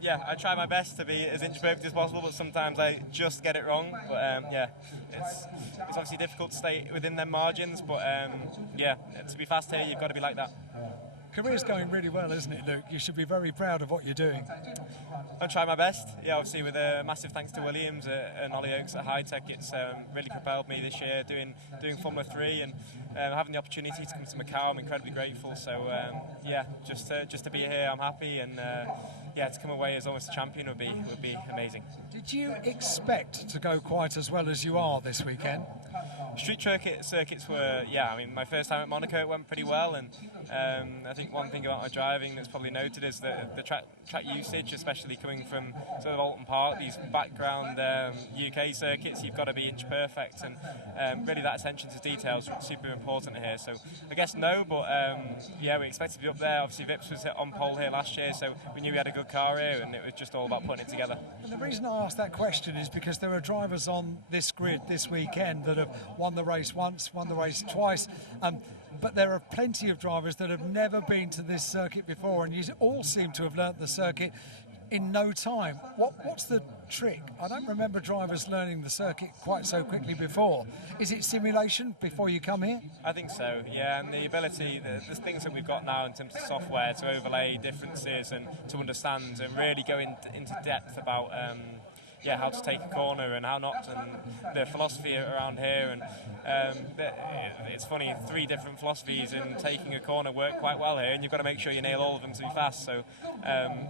yeah, I try my best to be as inch perfect as possible, but sometimes I just get it wrong. But yeah, it's obviously difficult to stay within them margins. But yeah, to be fast here, you've got to be like that. Career's going really well, isn't it, Luke? You should be very proud of what you're doing. I'm trying my best. Yeah, obviously with a massive thanks to Williams and Ollie Oakes at High Tech, it's really propelled me this year doing Formula 3 and having the opportunity to come to Macau. I'm incredibly grateful. So yeah, just to be here, I'm happy, and yeah, to come away as almost a champion would be amazing. Did you expect to go quite as well as you are this weekend? Street circuits were, yeah, I mean, my first time at Monaco, it went pretty well, and I think one thing about my driving that's probably noted is the track usage, especially coming from sort of Alton Park, these background UK circuits. You've got to be inch perfect, and really that attention to detail is super important here. So I guess no, but yeah, we expect to be up there. Obviously Vips was on pole here last year, so we knew we had a good car here, and it was just all about putting it together. And the reason I asked that question is because there are drivers on this grid this weekend that have won the race once, won the race twice, but there are plenty of drivers that have never been to this circuit before, and you all seem to have learnt the circuit in no time. What's the trick? I don't remember drivers learning the circuit quite so quickly before. Is it simulation before you come here? I think so, yeah, and the ability, the things that we've got now in terms of software to overlay differences and to understand and really go into depth about yeah, how to take a corner and how not, and the philosophy around here. And it's funny, 3 different philosophies in taking a corner work quite well here, and you've got to make sure you nail all of them to be fast. So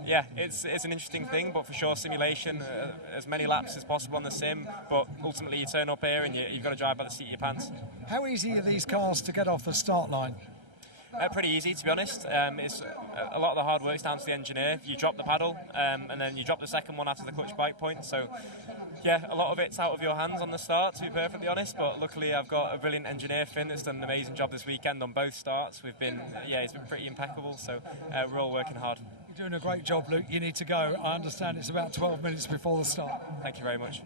yeah, it's an interesting thing, but for sure simulation, as many laps as possible on the sim, but ultimately you turn up here and you've got to drive by the seat of your pants. How easy are these cars to get off the start line? Pretty easy, to be honest. It's a lot of the hard work's down to the engineer. You drop the paddle, and then you drop the second one after the clutch bike point. So, yeah, a lot of it's out of your hands on the start, to be perfectly honest. But luckily, I've got a brilliant engineer, Finn, that's done an amazing job this weekend on both starts. We've been, yeah, it's been pretty impeccable. So we're all working hard. You're doing a great job, Luke. You need to go. I understand it's about 12 minutes before the start. Thank you very much.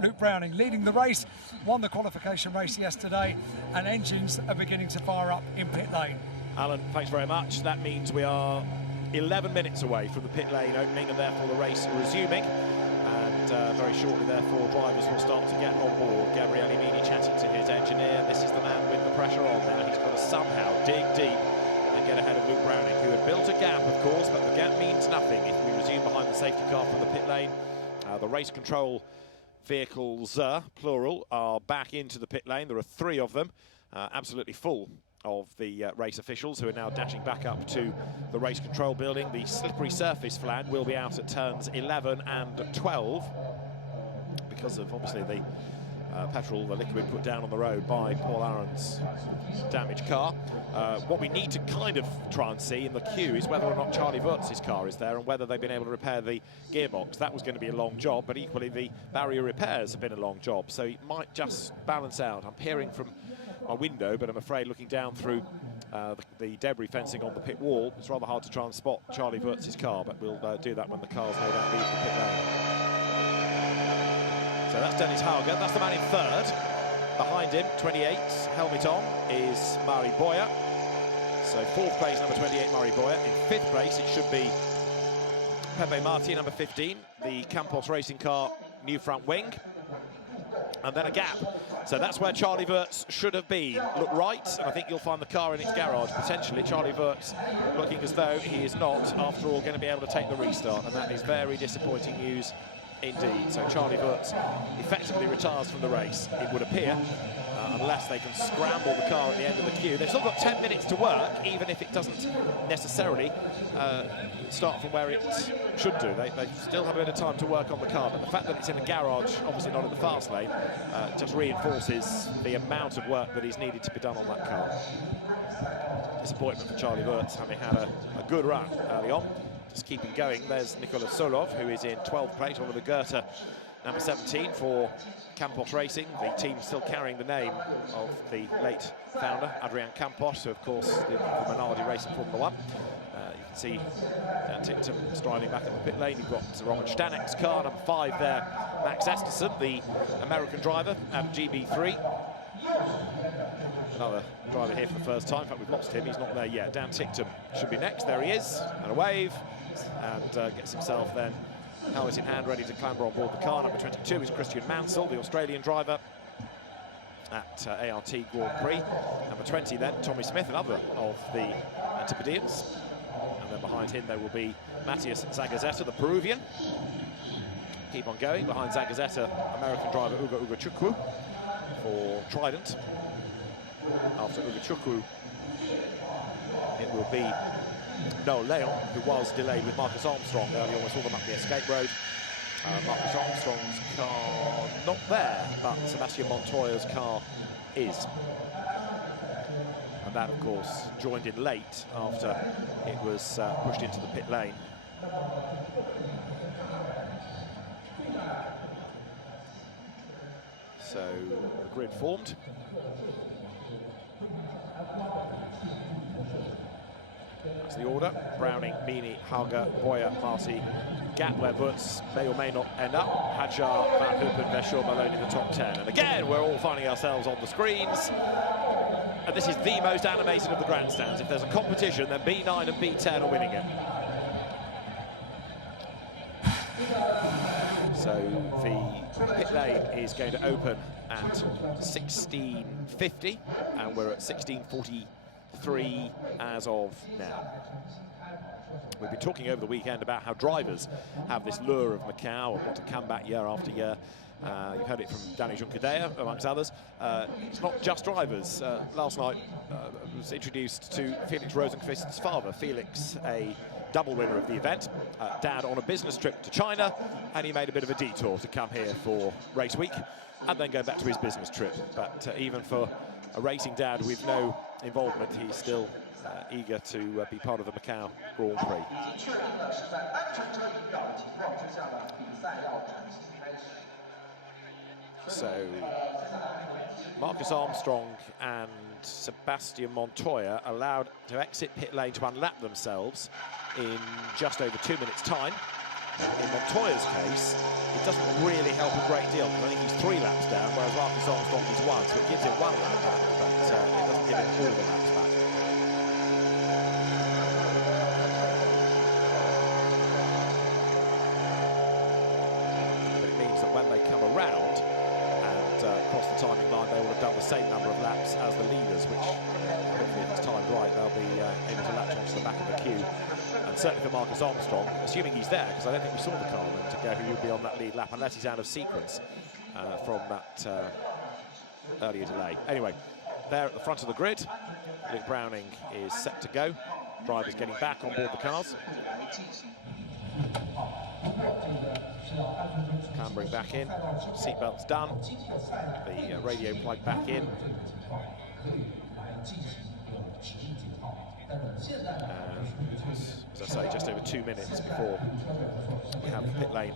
Luke Browning leading the race, won the qualification race yesterday, and engines are beginning to fire up in pit lane. Alan, thanks very much. That means we are 11 minutes away from the pit lane opening, and therefore the race resuming. And very shortly, therefore, drivers will start to get on board. Gabriele Mini chatting to his engineer. This is the man with the pressure on now. He's got to somehow dig deep and get ahead of Luke Browning, who had built a gap, of course, but the gap means nothing if we resume behind the safety car from the pit lane. The race control vehicles, plural, are back into the pit lane. There are 3 of them, absolutely full of the race officials, who are now dashing back up to the race control building. The slippery surface flag will be out at turns 11 and 12 because of, obviously, the petrol, the liquid put down on the road by Paul Aaron's damaged car. What we need to kind of try and see in the queue is whether or not Charlie Wurtz's car is there and whether they've been able to repair the gearbox. That was going to be a long job, but equally the barrier repairs have been a long job, so it might just balance out. I'm peering from my window, but I'm afraid looking down through the debris fencing on the pit wall, it's rather hard to try and spot Charlie Wurtz's car, but we'll do that when the cars no doubt leave the pit lane. So that's Dennis Hauger, that's the man in 3rd. Behind him, 28, helmet on, is Mari Boyer. So 4th place, number 28, Mari Boyer. In 5th place, it should be Pepe Marti, number 15, the Campos racing car, new front wing. And then a gap. So that's where Charlie Wurtz should have been. Look right, and I think you'll find the car in its garage, potentially. Charlie Wurtz looking as though he is not, after all, going to be able to take the restart, and that is very disappointing news indeed. So Charlie Wurtz effectively retires from the race, it would appear, unless they can scramble the car at the end of the queue. They've still got 10 minutes to work, even if it doesn't necessarily start from where it should do. They still have a bit of time to work on the car, but the fact that it's in a garage, obviously not in the fast lane, just reinforces the amount of work that is needed to be done on that car. Disappointment for Charlie Wurtz, having had a good run early on. Just keeping going, there's Nikola Solov, who is in 12th place, Oliver Goethe, number 17 for Campos Racing. The team still carrying the name of the late founder, Adrian Campos, who of course did for Minardi Racing Formula 1. You can see Dan Ticktum driving back in the pit lane. You've got Roman Stanek's car, number 5 there, Max Esterson, the American driver out of GB3. Another driver here for the first time. In fact, we've lost him, he's not there yet. Dan Ticktum should be next, there he is, and a wave, and gets himself then helmet in hand, ready to clamber on board the car. Number 22 is Christian Mansell, the Australian driver at ART Grand Prix. Number 20 then, Tommy Smith, another of the Antipodeans. And then behind him there will be Matthias Zagazeta, the Peruvian. Keep on going, behind Zagazeta, American driver Ugo Chukwu for Trident. After Ugo Chukwu, it will be Noel Leon, who was delayed with Marcus Armstrong earlier on. We saw them up the escape road. Marcus Armstrong's car not there, but Sebastian Montoya's car is. And that, of course, joined in late after it was pushed into the pit lane. So the grid formed. That's the order. Browning, Meany, Haga, Boyer, Marty, Gat, where Wurtz may or may not end up. Hadjar, Van Hoopen, Veshaw, Malone in the top 10. And again, we're all finding ourselves on the screens. And this is the most animated of the grandstands. If there's a competition, then B9 and B10 are winning it. So the pit lane is going to open at 16:50, and we're at 16:43 as of now. We've been talking over the weekend about how drivers have this lure of Macau and want to come back year after year. You've heard it from Danny Juncadella, amongst others. It's not just drivers. Last night was introduced to Felix Rosenqvist's father. Felix, a double winner of the event, dad on a business trip to China, and he made a bit of a detour to come here for race week and then go back to his business trip. But even for a racing dad with no involvement, he's still eager to be part of the Macau Grand Prix. So Marcus Armstrong and Sebastian Montoya allowed to exit pit lane to unlap themselves in just over 2 minutes' time. In Montoya's case, it doesn't really help a great deal because I think he's 3 laps down, whereas Marcus Armstrong is 1, so it gives him 1 lap back, but it doesn't give him all the laps back. But it means that when they come around and cross the timing line, they will have done the same number of laps as the leaders, which hopefully if it's timed right, they'll be able to latch onto the back of the queue. And certainly for Marcus Armstrong, assuming he's there, because I don't think we saw the car a moment ago, he would be on that lead lap unless he's out of sequence from that earlier delay. Anyway, there at the front of the grid, Luke Browning is set to go. Drivers getting back on board the cars. Clambering back in, seatbelts done, the radio plugged back in. As I say, just over 2 minutes before we have the pit lane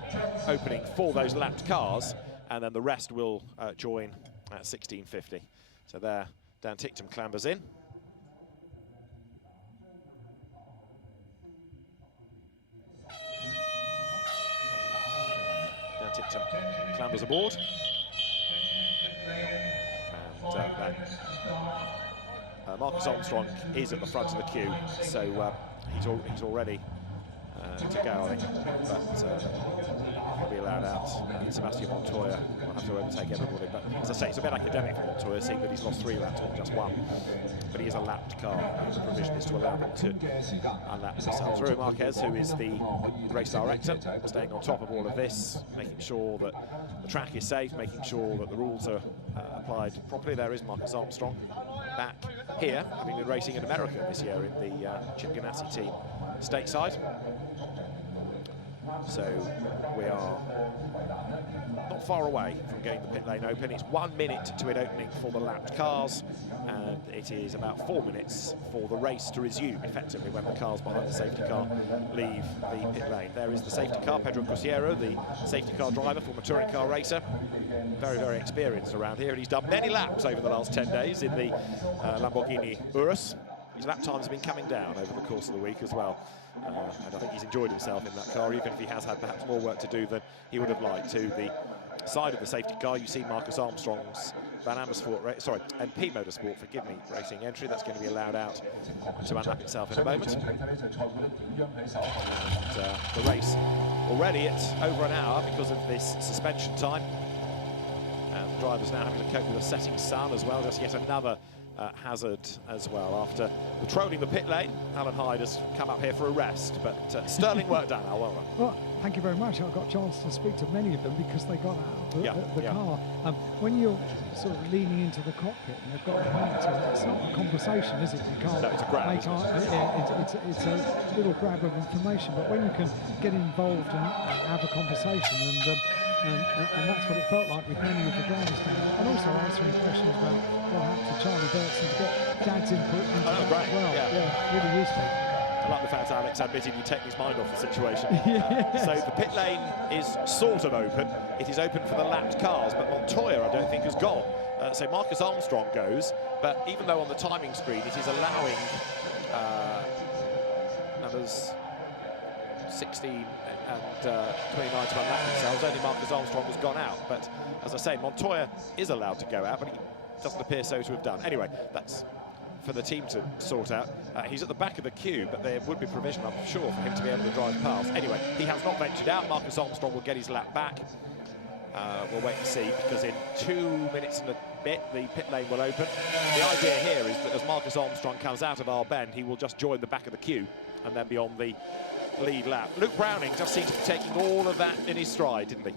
opening for those lapped cars, and then the rest will join at 16:50. So there, Dan Ticktum clambers in. Dan Ticktum clambers aboard. And then Marcus Armstrong is at the front of the queue, so he's already to go, I think, but he'll be allowed out. And Sebastian Montoya will have to overtake everybody. But as I say, it's a bit academic for Montoya, seeing that he's lost 3 laps, not just 1. But he is a lapped car, and the provision is to allow them to unlap themselves. Rui Marquez, who is the race director, staying on top of all of this, making sure that the track is safe, making sure that the rules are applied properly. There is Marcus Armstrong back here, having been racing in America this year in the Chip Ganassi team stateside. So we are not far away from getting the pit lane open. It's 1 minute to it opening for the lapped cars, and it is about 4 minutes for the race to resume effectively when the cars behind the safety car leave the pit lane. There is the safety car, Pedro Cruciero, the safety car driver, former touring car racer, very, very experienced around here, and he's done many laps over the last 10 days in the Lamborghini Urus. His lap times have been coming down over the course of the week as well. And I think he's enjoyed himself in that car, even if he has had perhaps more work to do than he would have liked. To the side of the safety car, you see Marcus Armstrong's Van Amersfoort, MP Motorsport, forgive me, racing entry. That's going to be allowed out to unlap itself in a moment. And the race already at over an hour because of this suspension time. And the driver's now having to cope with a setting sun as well, just yet another hazard as well. After patrolling the pit lane, Alan Hyde has come up here for a rest, but sterling work done, Al. Well done. Well, thank you very much. I got a chance to speak to many of them because they got out of the car. When you're sort of leaning into the cockpit and they've got their hand to it, it's not a conversation, is it? You can't. No, it's a grab. It's a little grab of information, but when you can get involved and have a conversation, and that's what it felt like with many of the drivers down there, and also answering questions about what happened to Charlie Burton to get Dad's input into that as well. Yeah, really useful. I like the fact Alex admitted he'd taken his mind off the situation. Yes. So the pit lane is sort of open. It is open for the lapped cars, but Montoya, I don't think, has gone. So Marcus Armstrong goes, but even though on the timing screen it is allowing numbers 16 and 29 to unlap themselves, only Marcus Armstrong has gone out. But as I say, Montoya is allowed to go out, but he doesn't appear so to have done. Anyway, that's for the team to sort out. He's at the back of the queue, but there would be provision, I'm sure, for him to be able to drive past. Anyway, he has not ventured out. Marcus Armstrong will get his lap back. We'll wait and see, because in 2 minutes and a bit, the pit lane will open. The idea here is that as Marcus Armstrong comes out of our bend, he will just join the back of the queue and then be on the lead lap. Luke Browning just seemed to be taking all of that in his stride, didn't he?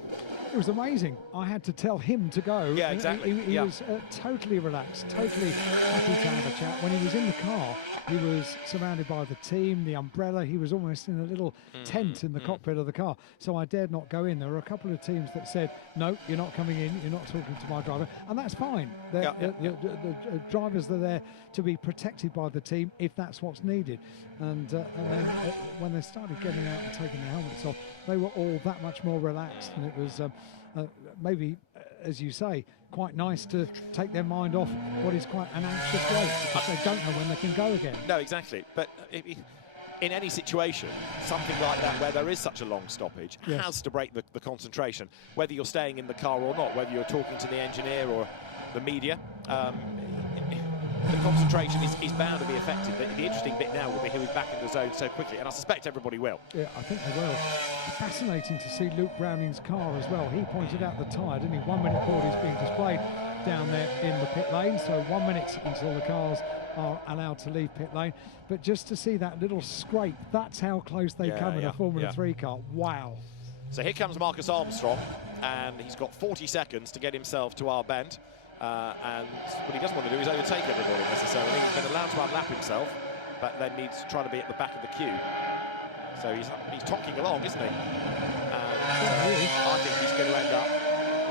It was amazing. I had to tell him to go. Yeah, exactly. He was totally relaxed, totally happy to have a chat. When he was in the car, he was surrounded by the team, the umbrella. He was almost in a little tent in the cockpit of the car. So I dared not go in. There were a couple of teams that said, no, you're not coming in, you're not talking to my driver. And that's fine. The drivers are there to be protected by the team if that's what's needed. And then when they started getting out and taking their helmets off, they were all that much more relaxed. And it was maybe, as you say, quite nice to take their mind off what is quite an anxious race, because they don't know when they can go again. No, exactly. But in any situation, something like that where there is such a long stoppage has to break the concentration, whether you're staying in the car or not, whether you're talking to the engineer or the media. The concentration is bound to be affected. The interesting bit now will be who is back in the zone so quickly, and I suspect everybody will. Yeah, I think they will. Fascinating to see Luke Browning's car as well. He pointed out the tyre, didn't he? 1 minute board is being displayed down there in the pit lane, so 1 minute until the cars are allowed to leave pit lane. But just to see that little scrape, that's how close they come in a Formula 3 car. Wow. So here comes Marcus Armstrong, and he's got 40 seconds to get himself to our bend. And what he doesn't want to do is overtake everybody necessarily. He's been allowed to unlap himself, but then needs to try to be at the back of the queue. So he's tonking along, isn't he? And I think he's going to end up,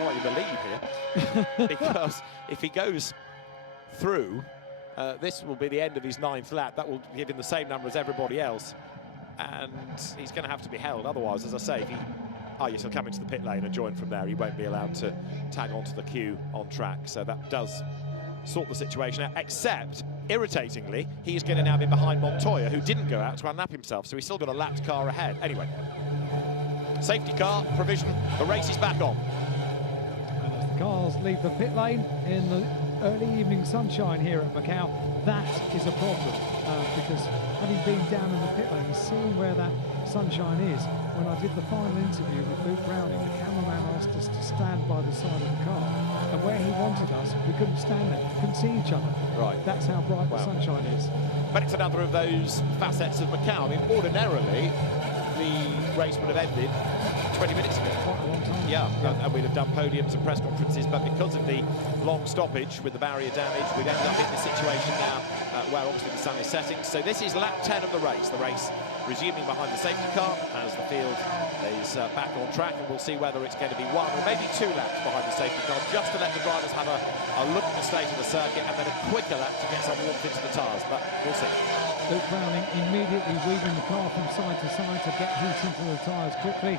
what you believe here, because if he goes through, this will be the end of his 9th lap. That will give him the same number as everybody else, and he's going to have to be held. Otherwise, as I say, if he... Oh, yes, he'll come into the pit lane and join from there. He won't be allowed to tag onto the queue on track. So that does sort the situation out, except, irritatingly, he's going to now be behind Montoya, who didn't go out to unlap himself. So he's still got a lapped car ahead. Anyway, safety car provision. The race is back on. And as the cars leave the pit lane in the early evening sunshine here at Macau, that is a problem. Because having been down in the pit lane, seeing where that sunshine is, when I did the final interview with Luke Browning, the cameraman asked us to stand by the side of the car, and where he wanted us, we couldn't stand there, couldn't see each other. Right. That's how bright the sunshine is. But it's another of those facets of Macau. I mean, ordinarily, the race would have ended 20 minutes ago. Quite a long time. Yeah. And we'd have done podiums and press conferences, but because of the long stoppage with the barrier damage, we've ended up in this situation now where obviously the sun is setting. So this is lap 10 of the race. The race resuming behind the safety car as the field is back on track, and we'll see whether it's going to be 1 or maybe 2 laps behind the safety car, just to let the drivers have a look at the state of the circuit, and then a quicker lap to get some warmth into the tyres, but we'll see. Luke Browning immediately weaving the car from side to side to get heat into the tyres quickly.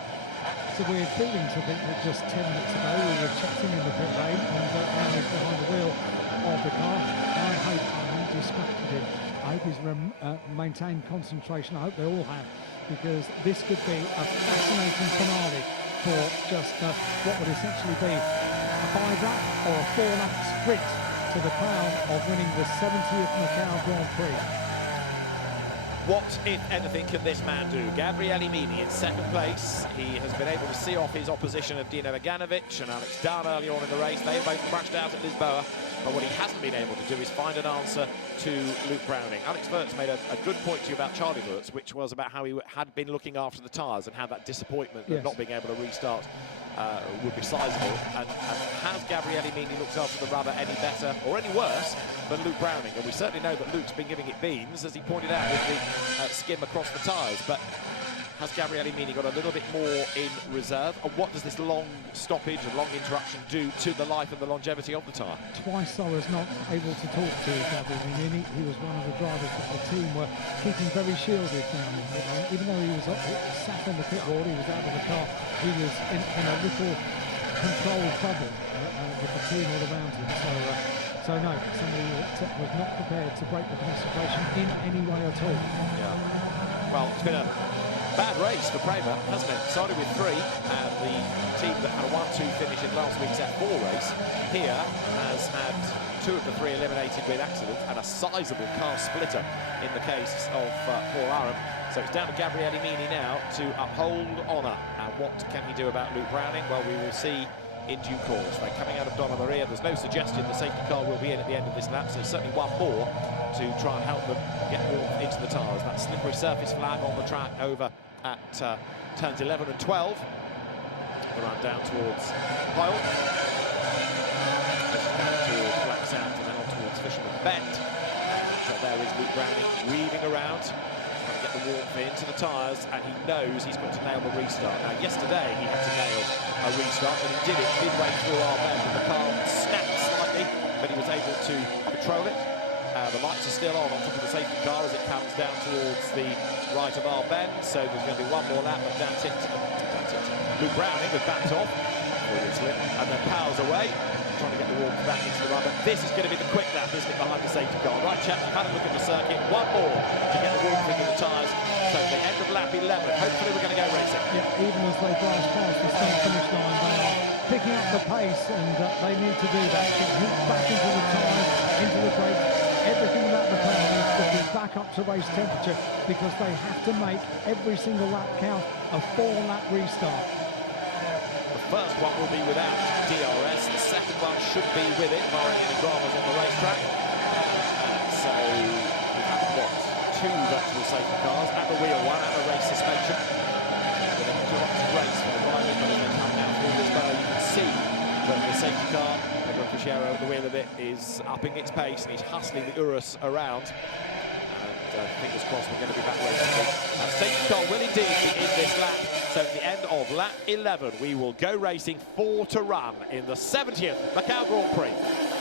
It's a weird feeling to think that just 10 minutes ago we were chatting in the pit lane, and now he's behind the wheel of the car. I hope I haven't distracted him. I hope he's maintained concentration. I hope they all have, because this could be a fascinating finale for just what would essentially be a 5-lap or a 4-lap sprint to the crown of winning the 70th Macau Grand Prix. What, if anything, can this man do? Gabriele Mini in 2nd place. He has been able to see off his opposition of Dino Meganovic and Alex Dunn earlier on in the race. They both crashed out at Lisboa. But what he hasn't been able to do is find an answer to Luke Browning. Alex Wirtz made a good point to you about Charlie Wirtz, which was about how he had been looking after the tyres and how that disappointment of not being able to restart would be sizable. And has Gabriele Mini looked after the rubber any better or any worse than Luke Browning? And we certainly know that Luke's been giving it beans, as he pointed out, with the skim across the tyres. But Has Gabriele Mini got a little bit more in reserve? And what does this long stoppage and long interruption do to the life and the longevity of the tyre? Twice I was not able to talk to Gabriele Mini. He was one of the drivers that the team were keeping very shielded down in pit lane. Even though he was sat on the pit wall, he was out of the car, he was in a little controlled bubble with the team all around him. So no, somebody that was not prepared to break the concentration in any way at all. Yeah. Well, it's been a bad race for Prema, hasn't it? Started with 3, and the team that had a 1-2 finish in last week's F4 race here has had 2 of the 3 eliminated with accident, and a sizable car splitter in the case of Paul Aram. So it's down to Gabriele Mini now to uphold honour. And what can he do about Luke Browning? Well, we will see in due course. They're coming out of Donna Maria. There's no suggestion the safety car will be in at the end of this lap, so certainly one more to try and help them get warm into the tyres. That slippery surface flag on the track over at turns 11 and 12. The run down towards Pyle. This is down towards Black Sand and then on towards Fisherman's Bend. And there is Luke Browning weaving around, trying to get the warmth into the tyres, and he knows he's got to nail the restart. Now, yesterday he had to nail a restart, and he did it midway through our bend, and the car snapped slightly, but he was able to control it. The lights are still on top of the safety car as it comes down towards the right of our bend, so there's going to be one more lap, but Luke Browning had backed off, and then powers away, trying to get the warmth back into the rubber. This is going to be the quick lap, isn't it, behind the safety car? Right, chaps, you've had a look at the circuit. One more to get the warmth into the tyres. So the end of lap 11. Hopefully we're going to go racing. Yeah, even as they blast past the start-finish line, they are picking up the pace, and they need to do that. Get heat back into the tyres, into the brakes. Everything about the car needs to be back up to race temperature, because they have to make every single lap count a 4-lap restart. The first one will be without DRS. The second one should be with it, barring any dramas on the racetrack. So we have what? 2 virtual safety cars and a wheel one and a race suspension. It's been a good race for the drivers, but as they come now through this barrier, you can see that the safety car, Pedro Cuschiero at the wheel of it, is upping its pace and he's hustling the Urus around. And fingers crossed we're going to be back racing. Safety car will indeed be in this lap. So at the end of lap 11, we will go racing 4 to run in the 70th Macau Grand Prix.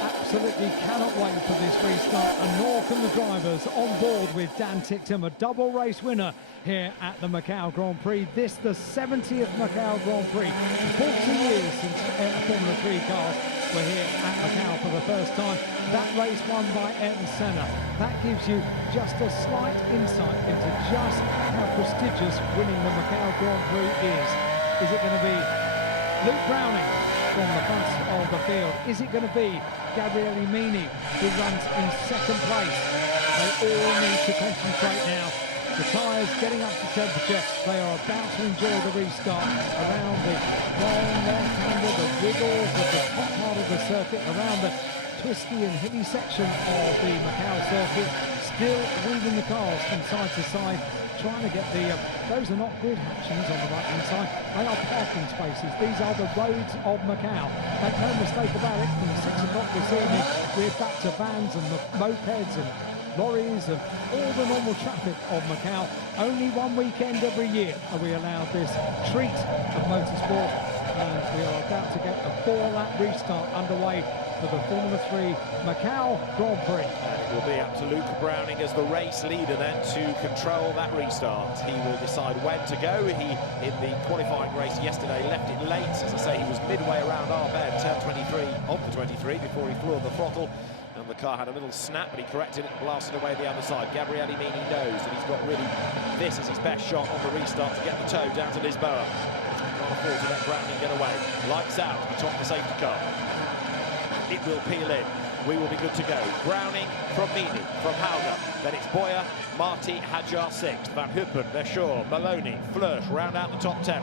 Absolutely cannot wait for this restart, and nor can the drivers on board with Dan Ticktum, a double race winner here at the Macau Grand Prix. This the 70th Macau Grand Prix. 40 years since Formula 3 cars were here at Macau for the first time. That race won by Ayrton Senna. That gives you just a slight insight into just how prestigious winning the Macau Grand Prix is. Is it going to be Luke Browning from the front of the field? Is it going to be Gabriele Mini, who runs in second place? They all need to concentrate now. The tyres getting up to temperature. They are about to enjoy the restart around the long left-hander, the wiggles of the top part of the circuit, around the twisty and hilly section of the Macau circuit, still weaving the cars from side to side, trying to get the, those are not grid hatchings on the right-hand side, they are parking spaces. These are the roads of Macau. Make no mistake about it, from 6 o'clock this evening, we're back to vans and mopeds and lorries and all the normal traffic of Macau. Only one weekend every year are we allowed this treat of motorsport, and we are about to get a 4-lap restart underway for the Formula 3 Macau Grand Prix. And it will be up to Luke Browning as the race leader then to control that restart. He will decide when to go. He, in the qualifying race yesterday, left it late. As I say, he was midway around our bend, turn 23 of the 23, before he floored the throttle. And the car had a little snap, but he corrected it and blasted away the other side. Gabriele Mini knows that he's got really, this is his best shot on the restart to get the toe down to Lisboa. Can't afford to let Browning get away. Lights out atop the safety car. It will peel in. We will be good to go. Browning from Mini, from Hauger. Then it's Boyer, Marti, Hadjar 6th. Van Huppen, Verschoor, Maloney, Flörsch round out the top 10.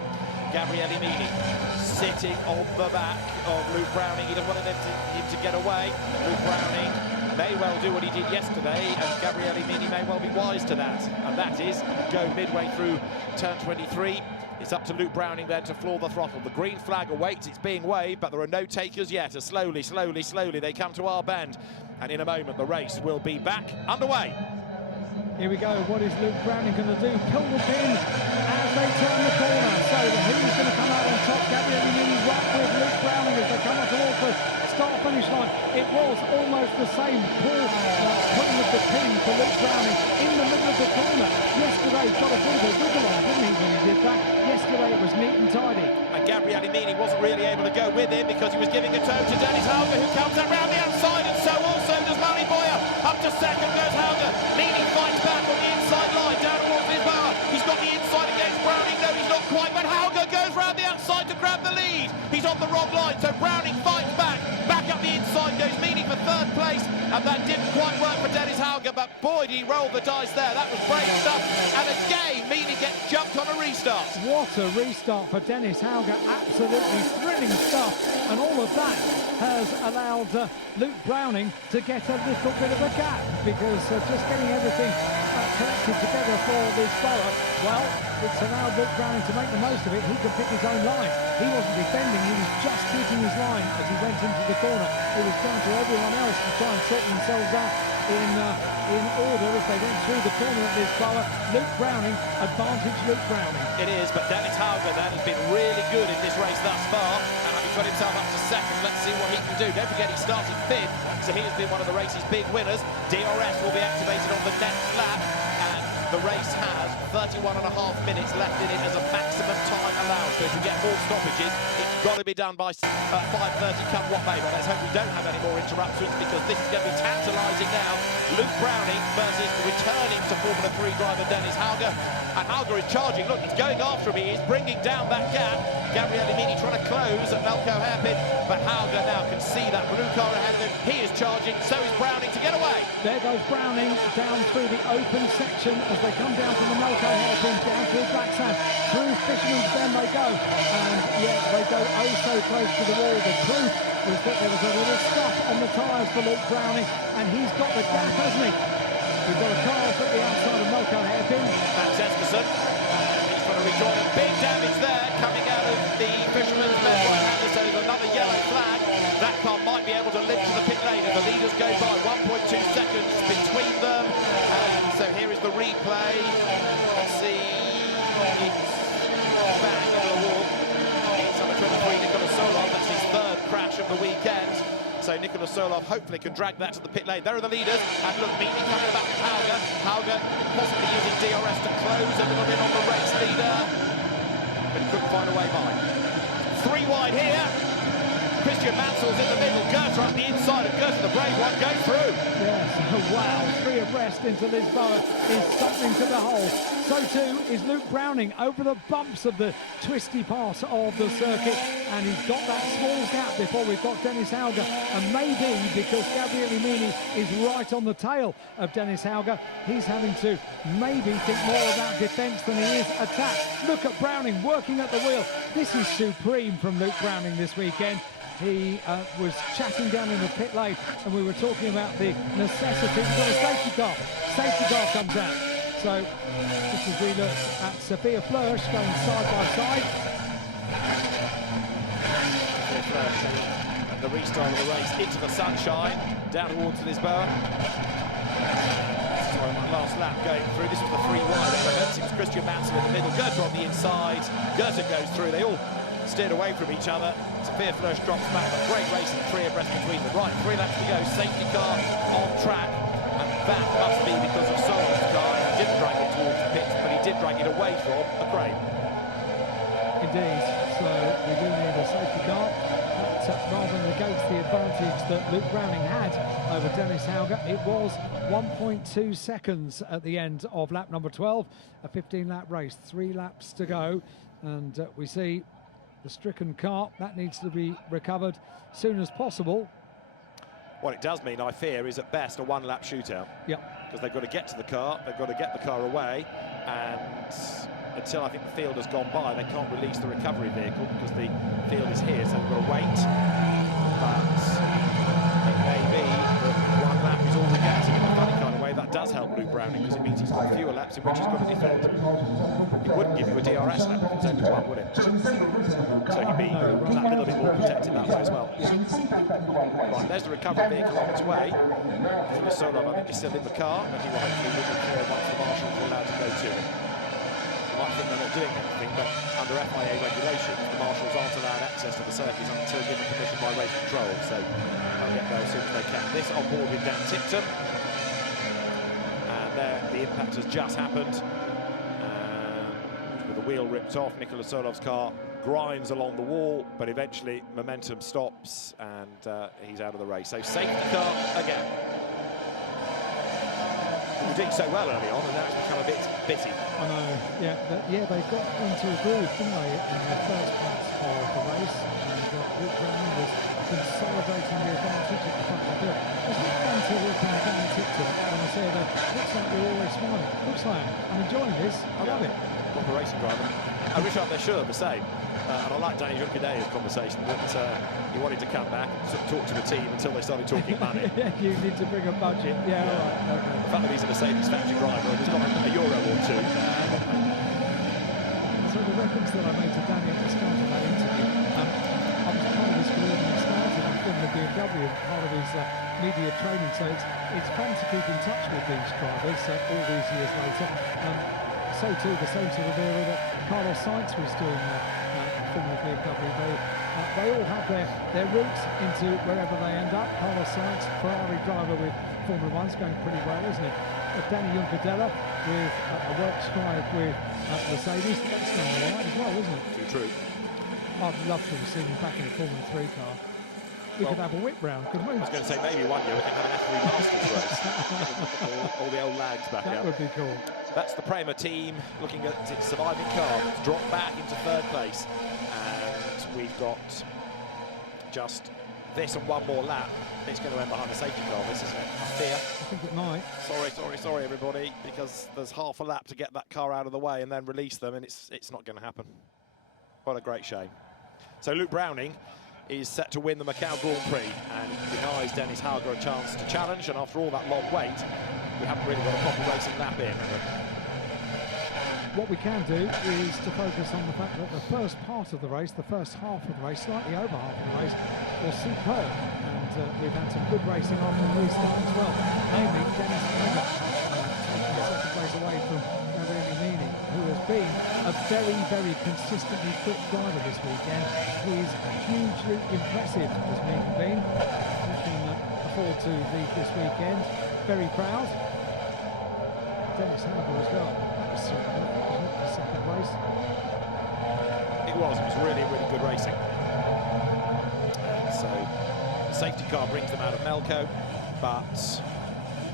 Gabriele Mini sitting on the back of Luke Browning. He doesn't want him to get away. Luke Browning may well do what he did yesterday, and Gabriele Mini may well be wise to that. And that is go midway through turn 23. It's up to Luke Browning then to floor the throttle. The green flag awaits, it's being waved, but there are no takers yet. As slowly they come to our bend. And in a moment, the race will be back underway. Here we go. What is Luke Browning going to do? Pull the pin as they turn the corner. So who's going to come out on top? Gabriele Mini right with Luke Browning as they come up towards the start-finish line. It was almost the same. Paul putting with the pin for Luke Browning in the middle of the corner. Yesterday got a bit of a wiggle on, didn't he, when he did that? Yesterday it was neat and tidy. And Gabriele Mini wasn't really able to go with him because he was giving a toe to Dennis Hauger, who comes around the outside, and so also does Mali Boyer. Up to second goes Hauger. Mini fights back on the inside line, down towards his bar. He's got the inside against Browning. No, he's not quite, but Hauger goes round the outside to grab the lead. He's on the wrong line, so Browning fights back. Back up the inside goes Mini for third place, and that didn't quite work for Dennis Hauger, but boy, did he roll the dice there. That was brave stuff, and again, Mini gets jumped on a restart. What a restart for Dennis Hauger. Absolutely thrilling stuff, and all of that has allowed Luke Browning to get a little bit of a gap, because just getting everything connected together for Lisboa, well, it's allowed Luke Browning to make the most of it. He could pick his own line. He wasn't defending, he was just keeping his line as he went into the corner. It was down to everyone else to try and sort themselves out in order as they went through the corner at Lisboa. Luke Browning, advantage Luke Browning. It is, but Dennis Hauger then has been really good in this race thus far, and having got himself up to second, let's see what he can do. Don't forget he started fifth, so he has been one of the race's big winners. DRS will be activated on the next lap, and the race has 31.5 minutes left in it as a maximum time allowed. So if you get more stoppages, it's got to be done by 5:30 come what may. But let's hope we don't have any more interruptions, because this is going to be tantalising now. Luke Browning versus returning to Formula 3 driver Dennis Hauger. And Hauger is charging. Look, he's going after him. He is bringing down that gap. Gabriele Mini trying to close at Melco hairpin, but Hauger now can see that blue car ahead of him. He is charging, so is Browning to get away. There goes Browning down through the open section as they come down from the Melco hairpin, down through Black Sand, through Fisherman's Bend they go. And yet they go oh so close to the wall. The proof was that there was a little scuff on the tyres for Luke Browning, and he's got the gap, hasn't he? We've got a car off at the outside of Melco hairpin. That's Jespersen, and he's going to rejoin him. Big damage there coming out of the Fisherman's Bend right-hander, so there's another yellow flag. That car might be able to limp to the pit lane as the leaders go by. 1.2 seconds between them, and so here is the replay. Let's see, it's bang into the wall. It's number 23, Nicolas Solov. That's his third crash of the weekend. So Nicolas Solov hopefully can drag that to the pit lane. There are the leaders, and look, Mini coming back with Hauger. Hauger possibly using DRS to close a little bit on the race leader, but he couldn't find a way by. 3 wide here. Christian Mansell's in the middle, Goethe on the inside, and Goethe, the brave one, goes through. Yes, oh, wow, 3 abreast into Lisboa is something to behold. So too is Luke Browning over the bumps of the twisty part of the circuit, and he's got that small gap before we've got Dennis Hauger, and maybe because Gabriele Mini is right on the tail of Dennis Hauger, he's having to maybe think more about defence than he is attack. Look at Browning working at the wheel. This is supreme from Luke Browning this weekend. He was chatting down in the pit lane, and we were talking about the necessity. We've got a safety car. Safety car comes out. So just as we look at Sophia Flörsch going side by side. Sophia Flörsch, the restart of the race into the sunshine, down towards Lisboa. Sorry, my last lap going through. This was the 3 wide elements. It was Christian Mansell in the middle, Goethe on the inside. Goethe goes through. They all steered away from each other. Sophia Flörsch drops back, but great racing, 3 abreast between them. Right, 3 laps to go. Safety car on track, and that must be because of Solov's car. He didn't drag it towards the pits, but he did drag it away from a crane. Indeed, so we do need a safety car. That rather negates the advantage that Luke Browning had over Dennis Hauger. It was 1.2 seconds at the end of lap number 12, a 15-lap race, 3 laps to go, and we see the stricken car. That needs to be recovered as soon as possible. What it does mean, I fear, is at best a 1-lap shootout. Yep. Because they've got to get to the car, they've got to get the car away, and until I think the field has gone by, they can't release the recovery vehicle because the field is here, so they've got to wait. But it may be that 1 lap is all they're getting in a funny kind of way. That does help Luke Browning because it means he's got fewer laps in which he's got to defend. It wouldn't give you a DRS lap if it was only 1, would it? So he'd be that little bit more protected. affected that way as well. Right, there's the recovery vehicle on its way. Solov, I think, is still in the car, but he will hopefully win the clear once the marshals are allowed to go to him. You might think they're not doing anything, but under FIA regulations, the marshals aren't allowed access to the circuits until given permission by race control, so they'll get there as soon as they can. This on board with Dan Tipton. And there, the impact has just happened. With the wheel ripped off, Nikola Solov's car grinds along the wall, but eventually momentum stops and he's out of the race. So safety car again. We were doing so well early on, and now it's become a bit bitty. I know, yeah, they got into a groove, didn't they, in the first part of the race, and Luke Browning was consolidating the advantage at the front of the field. It's not fun to walk on Dan Tipton, and I said, looks like you're always smiling. Looks like I'm enjoying this, I love it. Proper racing driver. I wish they're sure the same. And I like Danny Juncadei's conversation that he wanted to come back and talk to the team until they started talking money. Yeah, you need to bring a budget. Yeah, right. Okay. The fact that he's a Mercedes factory driver and he's got a euro or two. So the reference that I made to Danny at the start of that interview, I was part of his career when he started in Formula BMW, part of his media training. So it's fun to keep in touch with these drivers all these years later. So too, the same sort of era that Carlos Sainz was doing Formula BMW. They all have their roots into wherever they end up. Carlos Sainz, Ferrari driver with Formula One's going pretty well, isn't it? Danny Juncadella with a work stride with Mercedes, that's going all right as well, isn't it? Too true. I'd love to have seen him back in a Formula 3 car. We could have a whip round, couldn't we? I was going to say maybe one year we can have an F3 Masters race. all the old lags back that out. That would be cool. That's the Prema team looking at its surviving car that's dropped back into third place. And we've got just this and one more lap. It's going to end behind the safety car, this, isn't it? I fear. I think it might. Sorry, everybody, because there's half a lap to get that car out of the way and then release them, and it's not going to happen. What a great shame. So Luke Browning is set to win the Macau Grand Prix, and denies Dennis Hauger a chance to challenge, and after all that long wait, we haven't really got a proper racing lap in. What we can do is to focus on the fact that the first part of the race, the first half of the race, slightly over half of the race, was superb, and we've had some good racing after the restart as well, namely Dennis Hauger taking the second place away from Gabriele Mini, who has been a very, very consistently quick driver this weekend. He is hugely impressive, has Mini been. He can afford to lead this weekend. Very proud. Dennis Hauger as well. That was superb, wasn't it, the second place? It was really, really good racing. And so the safety car brings them out of Melco, but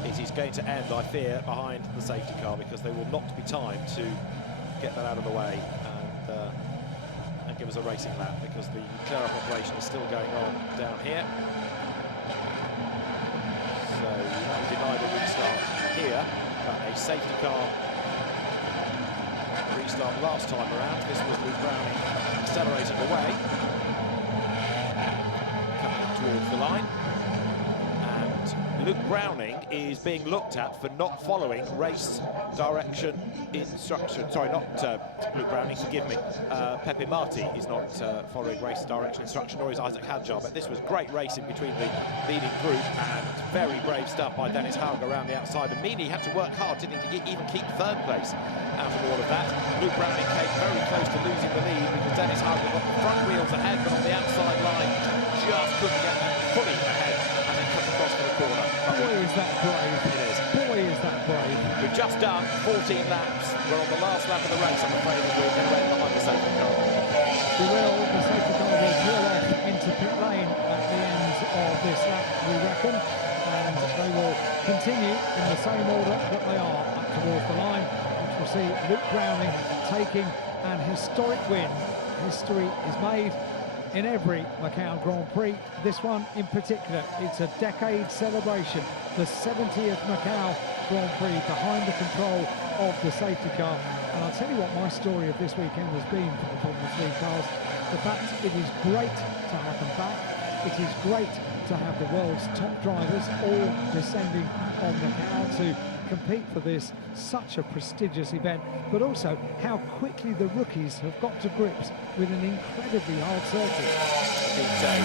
it is going to end, I fear, behind the safety car, because there will not be time to get that out of the way and give us a racing lap, because the clear-up operation is still going on down here. So that will deny the restart here, but a safety car restart last time around. This was Luke Browning accelerating away, coming towards the line. Luke Browning is being looked at for not following race direction instruction. Sorry, not Luke Browning, forgive me. Pepe Marti is not following race direction instruction, nor is Isaac Hadjar. But this was great racing between the leading group, and very brave stuff by Dennis Hauger around the outside. And Mini had to work hard, didn't he, to even keep third place out of all of that. Luke Browning came very close to losing the lead, because Dennis Hauger got the front wheels ahead, but on the outside line just couldn't get that fully ahead, and then cut across for the corner. Boy, is that brave. It is. Boy, is that brave. We've just done 14 laps. We're on the last lap of the race, I'm afraid, and we're going to end behind the safety car. We will. The safety car will pull off into pit lane at the end of this lap, we reckon, and they will continue in the same order that they are up towards the line, which will see Luke Browning taking an historic win. History is made in every Macau Grand Prix. This one in particular, it's a decade celebration, the 70th Macau Grand Prix, behind the control of the safety car. And I'll tell you what my story of this weekend has been for the Formula 3 cars. The fact it is great to have them back. It is great to have the world's top drivers all descending on Macau to compete for this, such a prestigious event, but also how quickly the rookies have got to grips with an incredibly hard circuit. 15th day,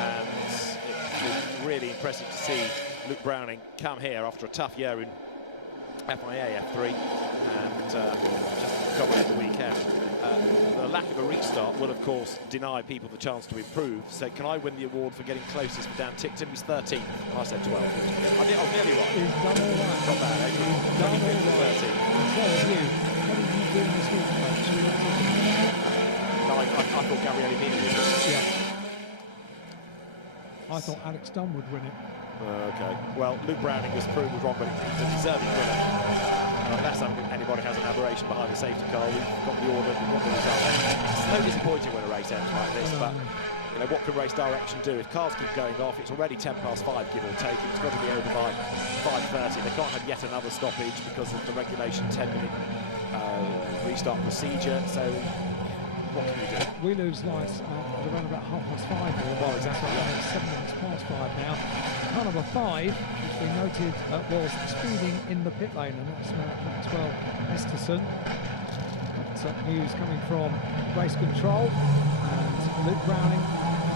and it's been really impressive to see Luke Browning come here after a tough year in FIA F3 and just dominate the weekend. The lack of a restart will, of course, deny people the chance to improve. So can I win the award for getting closest for Dan Tickton? He's 13th. I said 12th. I was nearly right. He's done all right. Not bad, eh? He's done all right. 13th. And so have you. What did you do in this week, mate? Should we not talk about it? No, I thought Gabriele Mini would win. Yeah. I thought Alex Dunn would win it. Okay. Well, Luke Browning was proved wrong, but he's a deserving winner. Unless anybody has an aberration behind the safety car, we've got the order, we've got the result. It's so disappointing when a race ends like this, but you know, what can race direction do? If cars keep going off, it's already 5:10, give or take, it's got to be over by 5:30. They can't have yet another stoppage because of the regulation 10-minute restart procedure, so what can you do? We lose lights at around about 5:30 here. Well, exactly. So it's 7 minutes past 5 now. Car number 5, which we noted was speeding in the pit lane, and that's Maxwell Esterson. That's news coming from race control, and Luke Browning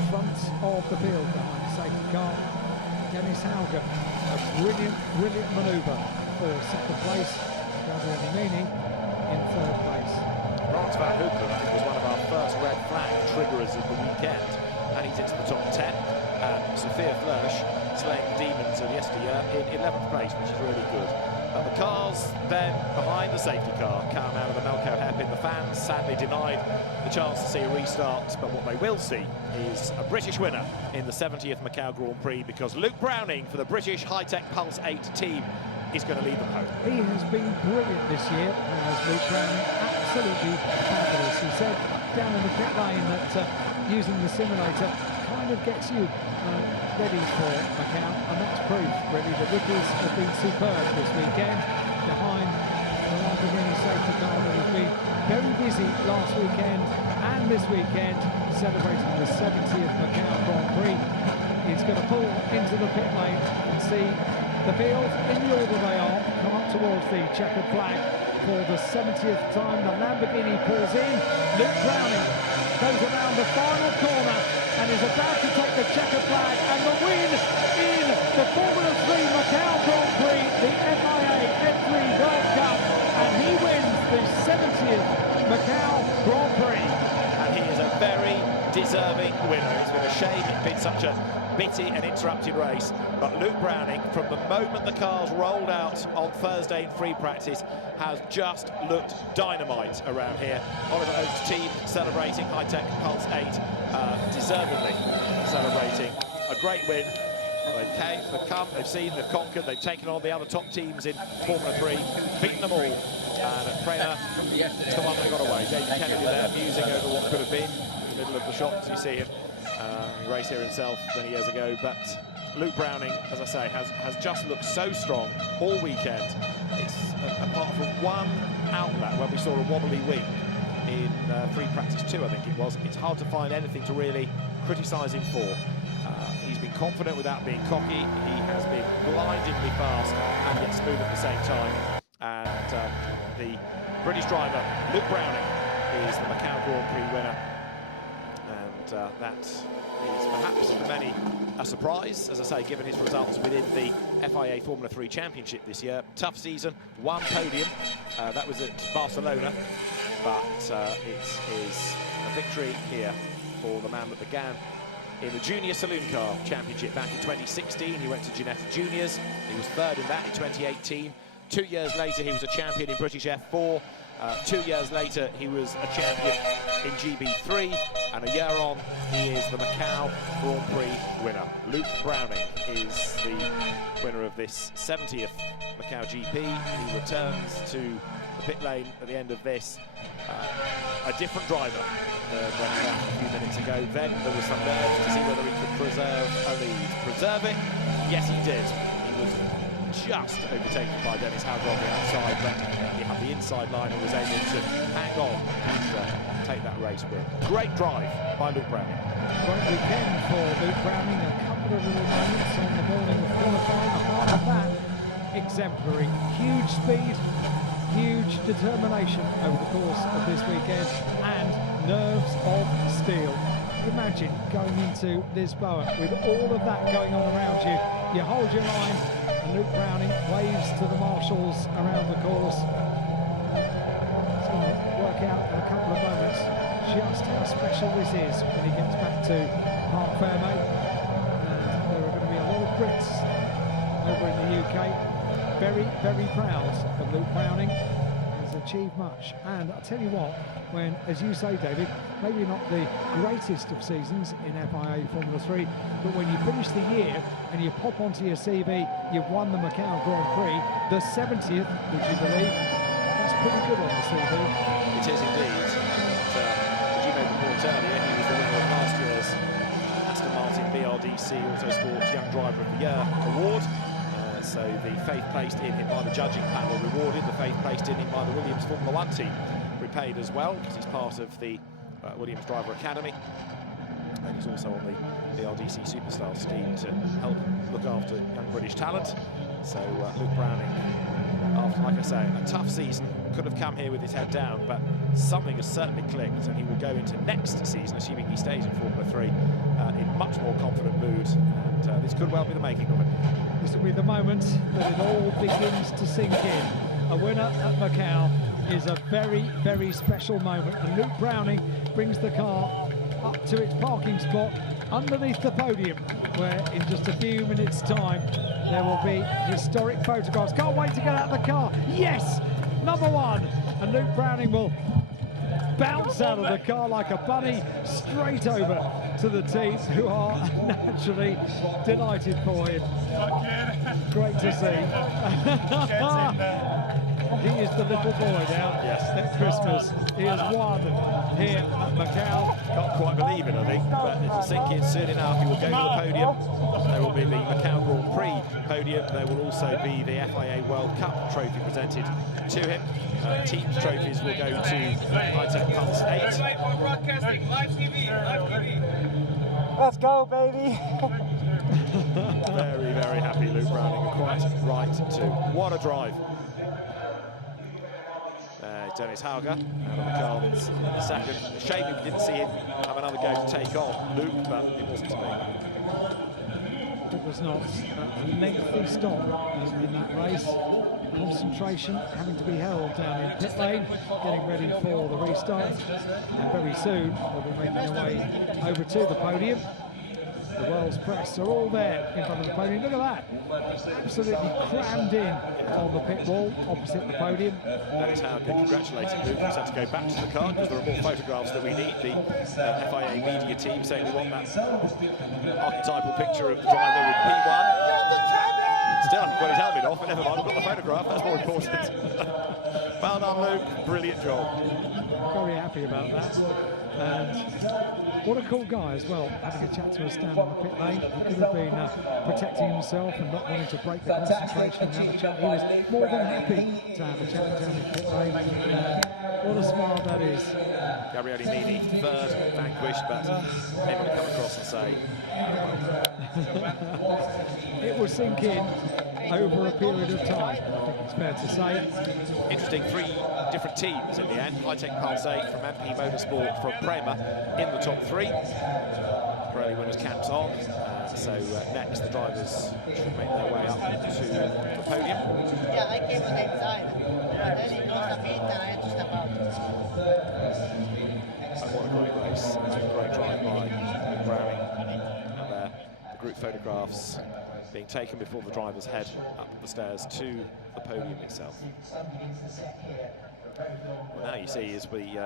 front of the field behind the safety car. Dennis Hauger, a brilliant manoeuvre for second place. Gabriele Mini in third place. Lawrence Van Hoeken, I think, was one of our first red flag triggerers of the weekend, and he's into the top 10. And Sophia Flörsch slaying the demons of yesteryear in 11th place, which is really good. But the cars then behind the safety car come out of the Macau hairpin. The fans sadly denied the chance to see a restart, but what they will see is a British winner in the 70th Macau Grand Prix, because Luke Browning for the British High-Tech Pulse 8 team is going to lead them home. He has been brilliant this year, as Luke Browning, absolutely fabulous. He said down in the pit lane that using the simulator kind of gets you ready for Macau, and that's proof really. The rookies have been superb this weekend behind the Lamborghini safety car that has been very busy last weekend and this weekend celebrating the 70th Macau Grand Prix. He's going to pull into the pit lane and see the field in the order they are come up towards the checkered flag for the 70th time. The Lamborghini pulls in. Luke Browning goes around the final corner and is about to take the checkered flag, and the win in the Formula 3 Macau Grand Prix, the FIA F3 World Cup, and he wins the 70th Macau Grand Prix. And he is a very deserving winner. It's been a shame it's been such a bitty and interrupted race, but Luke Browning, from the moment the cars rolled out on Thursday in free practice, has just looked dynamite around here. Oliver Oak's team celebrating High-Tech Pulse 8, deservedly celebrating a great win. They've come, they've seen, they've conquered, they've taken on the other top teams in Formula 3, beaten them all, and Trainer is the one that got away. David Kennedy there, musing over what could have been in the middle of the shots. You see him. He raced here himself many years ago, but Luke Browning, as I say, has just looked so strong all weekend. It's apart from one outlet where we saw a wobbly wing in free practice 2, I think it was. It's hard to find anything to really criticise him for. He's been confident without being cocky. He has been blindingly fast and yet smooth at the same time. And the British driver, Luke Browning, is the Macau Grand Prix winner. And that is perhaps for many a surprise, as I say, given his results within the FIA Formula 3 Championship this year. Tough season, one podium, that was at Barcelona, but it is a victory here for the man that began in the Junior Saloon Car Championship back in 2016. He went to Ginetta Juniors, he was third in that in 2018. 2 years later, he was a champion in British F4. 2 years later, he was a champion in GB3, and a year on, he is the Macau Grand Prix winner. Luke Browning is the winner of this 70th Macau GP. He returns to the pit lane at the end of this. A different driver than when he left a few minutes ago. Then there was some nerves to see whether he could preserve a lead. Preserve it? Yes, he did. He was just overtaken by Dennis Hauger on the outside, but he had the inside line and was able to hang on and take that race win. Great drive by Luke Browning. Great weekend for Luke Browning. A couple of little moments on the morning of qualifying. Apart from that, exemplary. Huge speed, huge determination over the course of this weekend, and nerves of steel. imagine going into Lisboa with all of that going on around you. You hold your line, and Luke Browning waves to the marshals around the course. It's going to work out in a couple of moments just how special this is when he gets back to Parc Fermé. And there are going to be a lot of Brits over in the UK very, very proud of Luke Browning. He's achieved much, and I'll tell you what, when, as you say, David, maybe not the greatest of seasons in FIA Formula 3, but when you finish the year and you pop onto your CV, you've won the Macau Grand Prix, the 70th, would you believe? That's pretty good on the CV. It is indeed. As you made the point earlier, he was the winner of last year's Aston Martin BRDC Autosports Young Driver of the Year award. So the faith placed in him by the judging panel rewarded, the faith placed in him by the Williams Formula 1 team repaid as well, because he's part of the Williams Driver Academy, and he's also on the BRDC Superstars scheme to help look after young British talent. So Luke Browning, after, like I say, a tough season, could have come here with his head down, but something has certainly clicked, and he will go into next season, assuming he stays in Formula 3, in much more confident mood, and this could well be the making of it. This will be the moment that it all begins to sink in. A winner at Macau is a very, very special moment, and Luke Browning brings the car up to its parking spot underneath the podium, where in just a few minutes' time there will be historic photographs. Can't wait to get out of the car. Yes, number one, and Luke Browning will bounce out of the car like a bunny straight over to the team, who are naturally delighted for him. Great to see. He is the little boy now. Yes. At Christmas. He has won here at Macau. Can't quite believe it, I think, but it'll sink in soon enough. He will go to the podium. There will be the Macau Grand Prix podium. There will also be the FIA World Cup trophy presented to him. Teams trophies will go to High-Tech Pulse 8. Live TV. Let's go, baby. Very, very happy, Luke Browning, and quite right too. What a drive. Dennis Hauger out of the car that's second. A shame we didn't see him have another go to take on Luke, but it wasn't to be. It was not a lengthy stop in that race. Concentration having to be held down in pit lane, getting ready for the restart, and very soon they'll be making their way over to the podium. The world's press are all there in front of the podium. Look at that, absolutely crammed in on the pit wall opposite the podium. Dennis Hauger congratulating Luke. He's had to go back to the car because there are more photographs that we need. The FIA media team saying we want that archetypal picture of the driver with P1. Still haven't got his helmet off, but never mind, we've got the photograph, that's more important. Well done, Luke, brilliant job. Very happy about that. And what a cool guy as well, having a chat to us down in the pit lane. He could have been protecting himself and not wanting to break the concentration and have a chat. He was more than happy to have a chat down in the pit lane. What a smile that is. Gabriele Mini, third, vanquished, but able to come across and say, it will sink in over a period of time, I think it's fair to say. Interesting, three different teams in the end. High-Tech Pulse 8 from MP Motorsport from Prema in the top three. Pirelli winners caps on. So next the drivers should make their way up to the podium. Yeah, I came on the inside. And then he lost a bit and I had to step out. And what a great race. A great drive by Luke Browning. And the group photographs being taken before the drivers head up the stairs to the podium itself. Well, now you see as we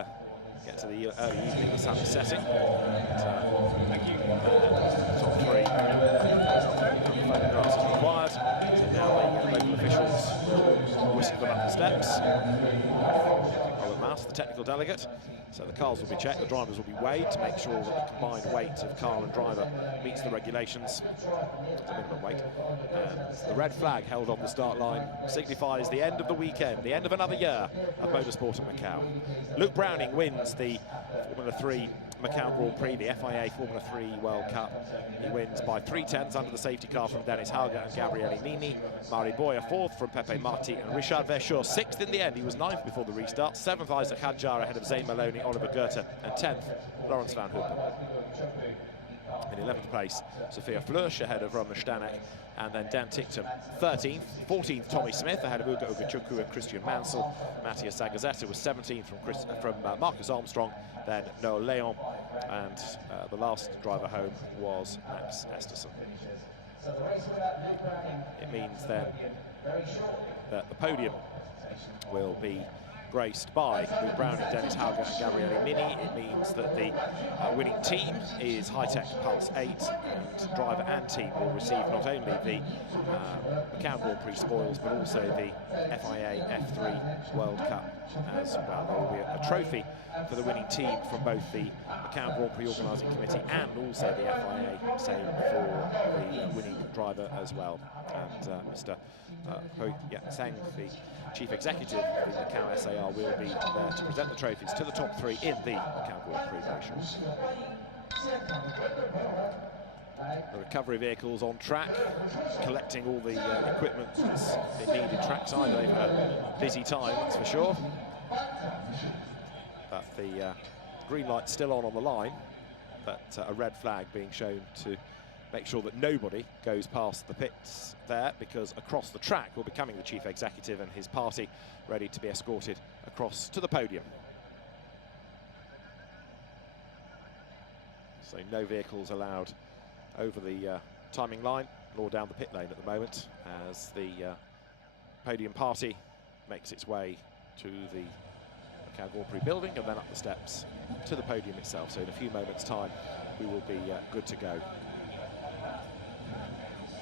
get to the early evening, the sun is setting. And, top three photographs is required. So now the local officials will whisk them up the steps. Robert Mouse, the technical delegate. So the cars will be checked, the drivers will be weighed to make sure that the combined weight of car and driver meets the regulations. It's a minimum weight. And the red flag held on the start line signifies the end of the weekend, the end of another year of motorsport in Macau. Luke Browning wins the Formula 3 Macau Grand Prix, the FIA Formula 3 World Cup. He wins by 3/10 under the safety car from Dennis Hauger and Gabriele Mini. Mari Boya 4th from Pepe Marti and Richard Verschoor 6th in the end. He was 9th before the restart. 7th Isaac Hadjar ahead of Zane Maloney, Oliver Goethe, and 10th Lawrence Van Hoopen. In 11th place, Sophia Flörsch ahead of Roman Stanek, and then Dan Ticktum 13th. 14th, Tommy Smith ahead of Uga Ugachukwu and Christian Mansell. Matthias Zagazeta was 17th from Marcus Armstrong, then Noel Leon, and the last driver home was Max Esterson. It means then that the podium will be graced by Luke Browning, Dennis Hauger and Gabriele Mini. It means that the winning team is High-Tech Pulse 8, and driver and team will receive not only the Macau Grand Prix spoils, but also the FIA F3 World Cup as well. There will be a trophy for the winning team from both the Macau Grand Prix Organising Committee and also the FIA, same for the winning driver as well. And Mr. Ho Sang, the Chief Executive of the Macau SAR, will be there to present the trophies to the top 3 in the Macau Grand Prix very shortly. The recovery vehicles on track, collecting all the equipment that's been needed trackside. They've had a busy time, that's for sure. But the green light's still on the line, but a red flag being shown to make sure that nobody goes past the pits there, because across the track will be coming the Chief Executive and his party, ready to be escorted across to the podium. So no vehicles allowed over the timing line or down the pit lane at the moment, as the podium party makes its way to the Macau Grand Prix building and then up the steps to the podium itself. So in a few moments' time, we will be good to go.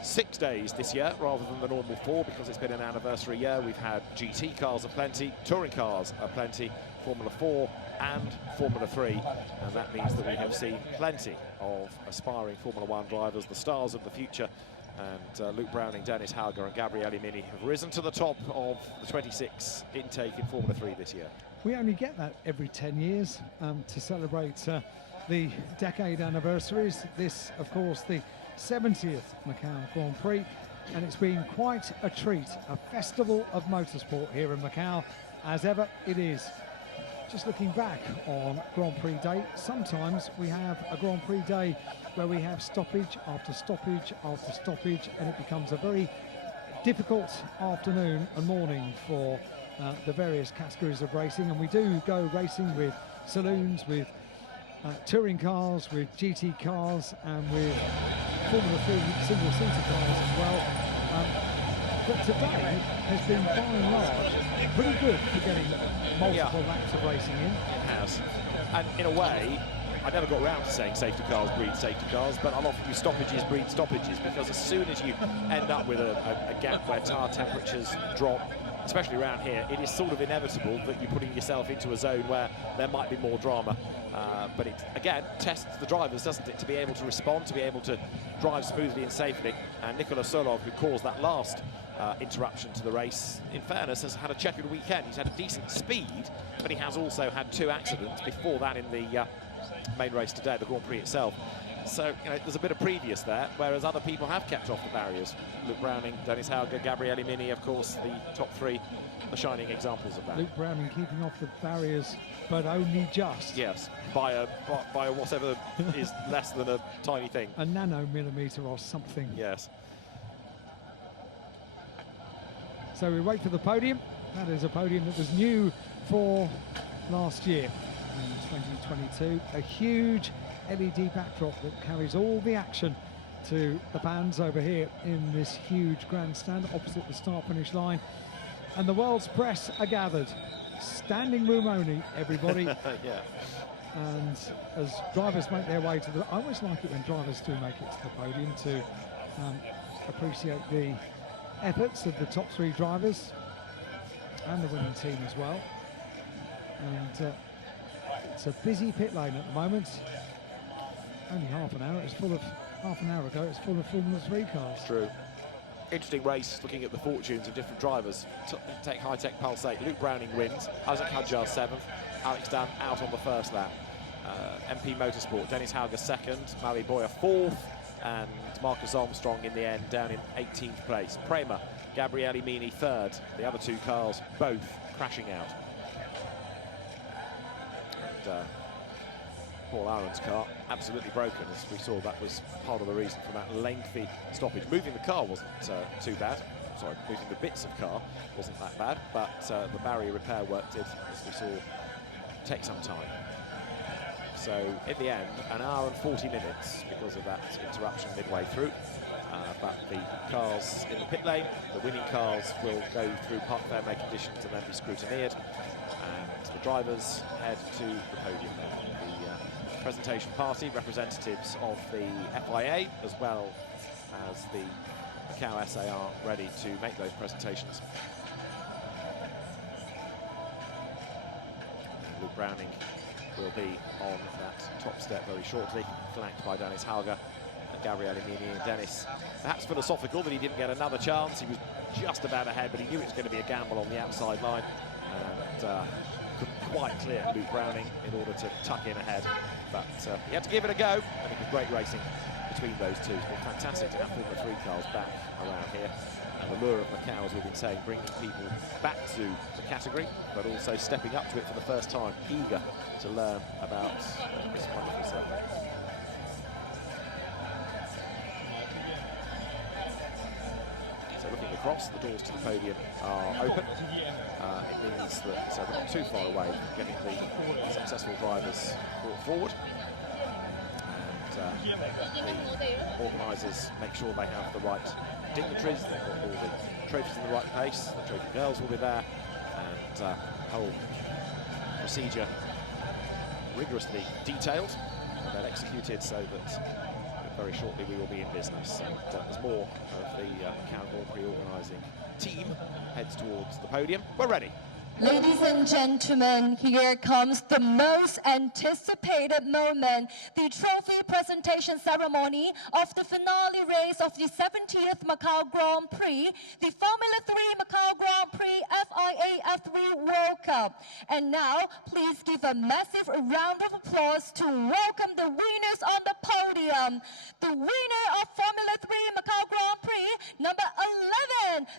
6 days this year rather than the normal 4, because it's been an anniversary year. We've had GT cars aplenty, touring cars aplenty, Formula 4 and Formula 3, and that means that we have seen plenty of aspiring Formula 1 drivers, the stars of the future, and Luke Browning, Dennis Hauger and Gabriele Mini have risen to the top of the 26 intake in Formula 3 this year. We only get that every 10 years to celebrate the decade anniversaries. This, of course, the 70th Macau Grand Prix, and it's been quite a treat, a festival of motorsport here in Macau, as ever it is. Just looking back on Grand Prix Day, sometimes we have a Grand Prix Day where we have stoppage after stoppage after stoppage, and it becomes a very difficult afternoon and morning for the various categories of racing. And we do go racing with saloons, with touring cars, with GT cars, and with Formula 3 single-seater cars as well. But today has been, by and large, pretty good for getting multiple laps of racing in. It has. And in a way, I never got around to saying safety cars breed safety cars, but I'll offer you stoppages breed stoppages, because as soon as you end up with a gap where tyre temperatures drop, especially around here, it is sort of inevitable that you're putting yourself into a zone where there might be more drama. But it, again, tests the drivers, doesn't it, to be able to respond, to be able to drive smoothly and safely. And Nikola Solov, who caused that last interruption to the race, in fairness, has had a checkered weekend. He's had a decent speed, but he has also had 2 accidents before that in the main race today, the Grand Prix itself. So, you know, there's a bit of previous there, whereas other people have kept off the barriers. Luke Browning, Dennis Hauger, Gabriele Mini, of course, the top 3 are shining examples of that. Luke Browning keeping off the barriers, but only just. Yes, by a whatever is less than a tiny thing. A nanomillimetre or something. Yes. So we wait for the podium. That is a podium that was new for last year in 2022. A huge LED backdrop that carries all the action to the fans over here in this huge grandstand opposite the start-finish line. And the world's press are gathered. Standing room only, everybody. Yeah. And as drivers make their way to the... I always like it when drivers do make it to the podium to appreciate the efforts of the top 3 drivers and the winning team as well. And it's a busy pit lane at the moment. Only half an hour. It's full of half an hour ago. It's full of Formula 3 cars. True. Interesting race, looking at the fortunes of different drivers. Take High-Tech Pulse 8. Luke Browning wins. Isaac Hadjar 7th. Alex Dan out on the first lap. MP Motorsport, Dennis Hauger second, Maui Boyer fourth, and Marcus Armstrong in the end down in 18th place. Prema, Gabriele Mini third, the other two cars both crashing out. And Paul Aaron's car absolutely broken, as we saw. That was part of the reason for that lengthy stoppage. Moving the car wasn't too bad. Sorry, moving the bits of car wasn't that bad, but the barrier repair work did, as we saw, take some time. So in the end, an hour and 40 minutes because of that interruption midway through. But the cars in the pit lane, the winning cars, will go through park fairway conditions and then be scrutineered. And the drivers head to the podium now. The presentation party, representatives of the FIA as well as the Macau SAR, ready to make those presentations. And Luke Browning will be on that top step very shortly, flanked by Dennis Hauger and Gabriele Mini. And Dennis, perhaps philosophical that he didn't get another chance. He was just about ahead, but he knew it was going to be a gamble on the outside line, and couldn't quite clear Luke Browning in order to tuck in ahead. But he had to give it a go, and it was great racing between those two. It's been fantastic to have Formula 3 cars back around here. And the lure of Macau, as we've been saying, bringing people back to the category, but also stepping up to it for the first time, eager to learn about this wonderful circuit. So looking across, the doors to the podium are open. It means that we're not too far away from getting the successful drivers brought forward. And the organisers make sure they have the right dignitaries, they've got all the trophies in the right place, the trophy girls will be there, and the whole procedure rigorously detailed and then executed so that very shortly we will be in business. And as more of the Macau Grand Prix organising team heads towards the podium, we're ready. Ladies and gentlemen, here comes the most anticipated moment, the trophy presentation ceremony of the finale race of the 70th Macau Grand Prix, the Formula 3 Macau Grand Prix FIA F3 World Cup. And now, please give a massive round of applause to welcome the winners on the podium. The winner of Formula 3 Macau Grand Prix, number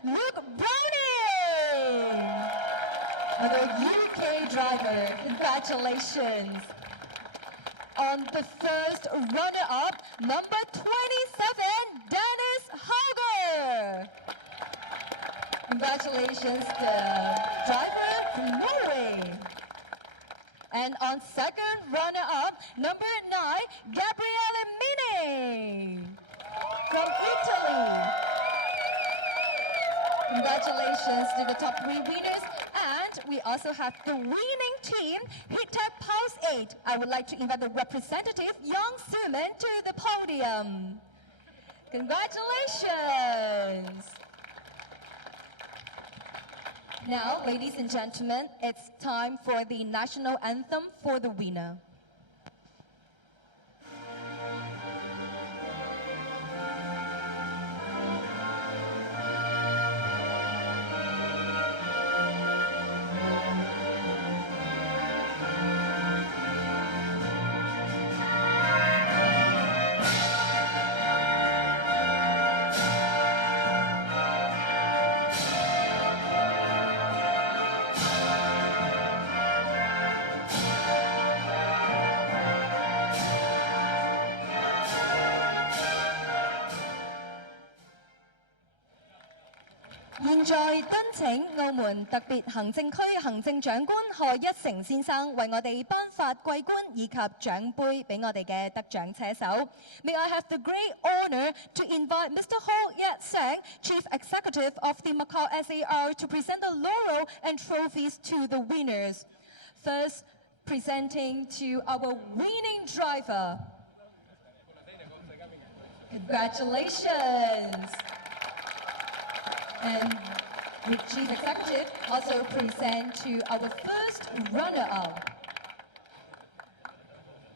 11, Luke Browning. Another UK driver, congratulations. On the first runner-up, number 27, Dennis Hauger. Congratulations, the driver from Norway. And on second runner-up, number 9, Gabriele Mini from Italy. Congratulations to the top 3 winners. And we also have the winning team, Hitech Pulse 8. I would like to invite the representative, Young Suman, to the podium. Congratulations. Now, ladies and gentlemen, it's time for the national anthem for the winner.現在敦請澳門特別行政區行政長官賀一誠先生為我哋頒發桂冠以及獎杯俾我哋嘅得獎車手。May I have the great honor to invite Mr. Ho Yat-seng, Chief Executive of the Macau SAR, to present the laurel and trophies to the winners. First, presenting to our winning driver. Congratulations. And the Chief Executive also present to our first runner-up.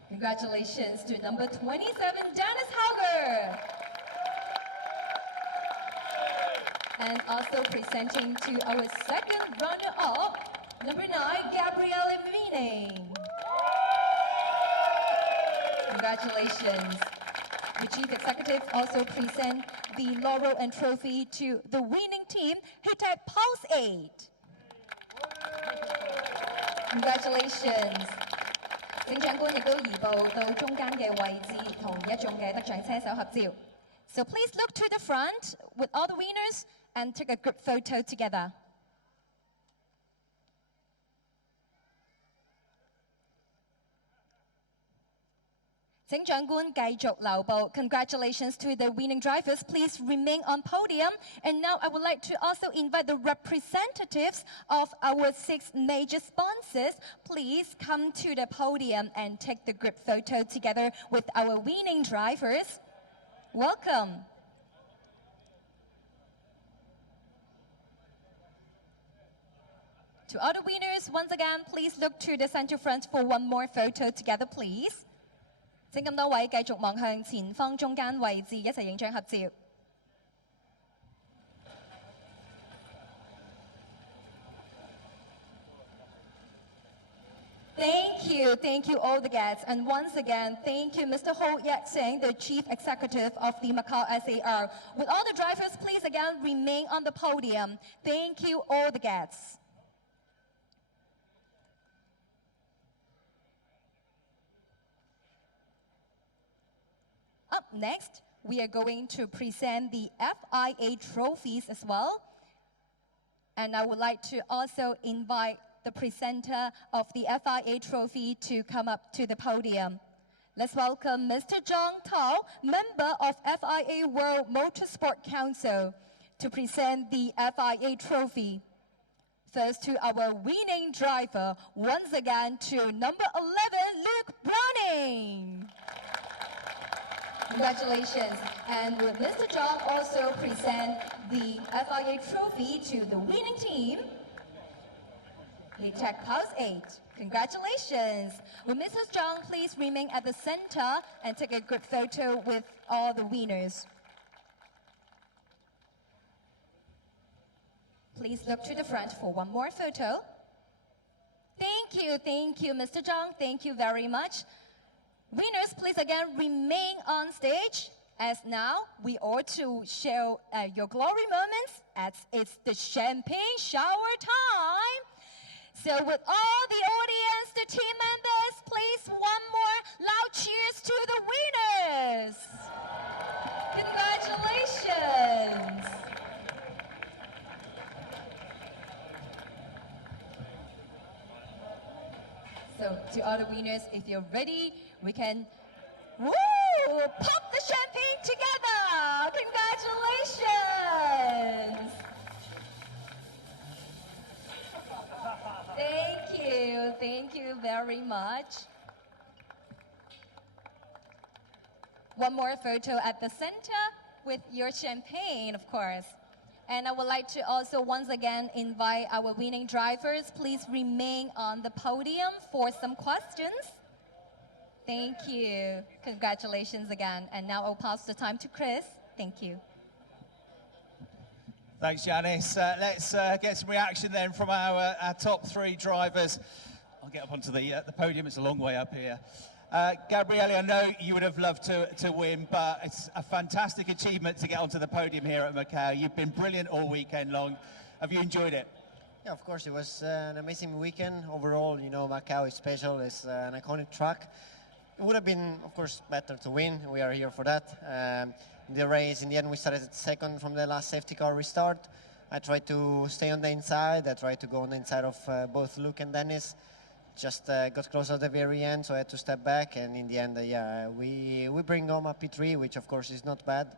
Congratulations to number 27, Dennis Hauger. And also presenting to our second runner-up, number 9, Gabriele Mini. Congratulations. The Chief Executive also present the laurel and trophy to the winning team, Hitech Pulse 8. Congratulations. 正長官亦都移步到中間嘅位置，同一眾嘅得獎車手合照。So please look to the front with all the winners and take a group photo together. 請長官繼續留步。Congratulations to the winning drivers. Please remain on podium. And now I would like to also invite the representatives of our 6 major sponsors. Please come to the podium and take the group photo together with our winning drivers. Welcome. To all the winners, once again, please look to the center front for one more photo together, please. 請咁多位繼續望向前方中間位置，一齊影張合照。Thank you all the guests. And once again, thank you Mr. Ho Yat-seng, the Chief Executive of the Macau SAR. With all the drivers, please again remain on the podium. Thank you all the guests. Up next, we are going to present the FIA trophies as well. And I would like to also invite the presenter of the FIA trophy to come up to the podium. Let's welcome Mr. Zhang Tao, member of FIA World Motorsport Council, to present the FIA trophy. First to our winning driver, once again to number 11, Luke Browning. Congratulations. And will Mr. Zhang also present the FIA trophy to the winning team, Hitech Pulse 8. Congratulations. Will Mrs. Zhang please remain at the center and take a group photo with all the winners. Please look to the front for one more photo. Thank you, Mr. Zhang. Thank you very much. Winners, please again remain on stage, as now we all to show your glory moments as it's the champagne shower time. So with all the audience, the team members, please one more loud cheers to the winners. Congratulations. So to all the winners, if you're ready, we can pop the champagne together. Congratulations. Thank you very much. One more photo at the center with your champagne, of course. And I would like to also once again invite our winning drivers. Please remain on the podium for some questions. Thank you. Congratulations again. And now I'll pass the time to Chris. Thank you. Thanks, Janice. Let's get some reaction then from our top 3 drivers. I'll get up onto the podium. It's a long way up here. Gabriele, I know you would have loved to win, but it's a fantastic achievement to get onto the podium here at Macau. You've been brilliant all weekend long. Have you enjoyed it? Yeah, of course. It was an amazing weekend. Overall, you know, Macau is special. It's an iconic track. It would have been, of course, better to win. We are here for that. The race, in the end, we started second from the last safety car restart. I tried to stay on the inside. I tried to go on the inside of both Luke and Dennis. Just got close at the very end, so I had to step back. And in the end, yeah, we bring home a P3, which, of course, is not bad.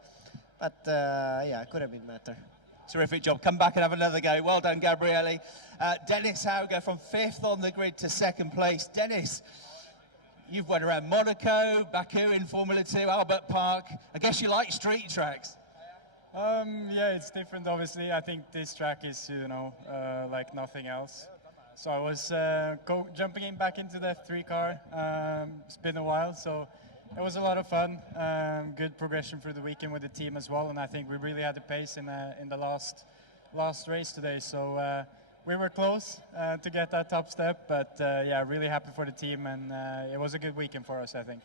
But, yeah, it could have been better. Terrific job. Come back and have another go. Well done, Gabriele. Dennis Hauger from 5th on the grid to 2nd place. Dennis, you've went around Monaco, Baku in Formula 2, Albert Park. I guess you like street tracks. Yeah, it's different, obviously. I think this track is, you know, like nothing else. So I was jumping in back into the F3 car. It's been a while, so it was a lot of fun. Good progression through the weekend with the team as well, and I think we really had the pace in the last race today. So we were close to get that top step, but yeah, really happy for the team, and it was a good weekend for us, I think.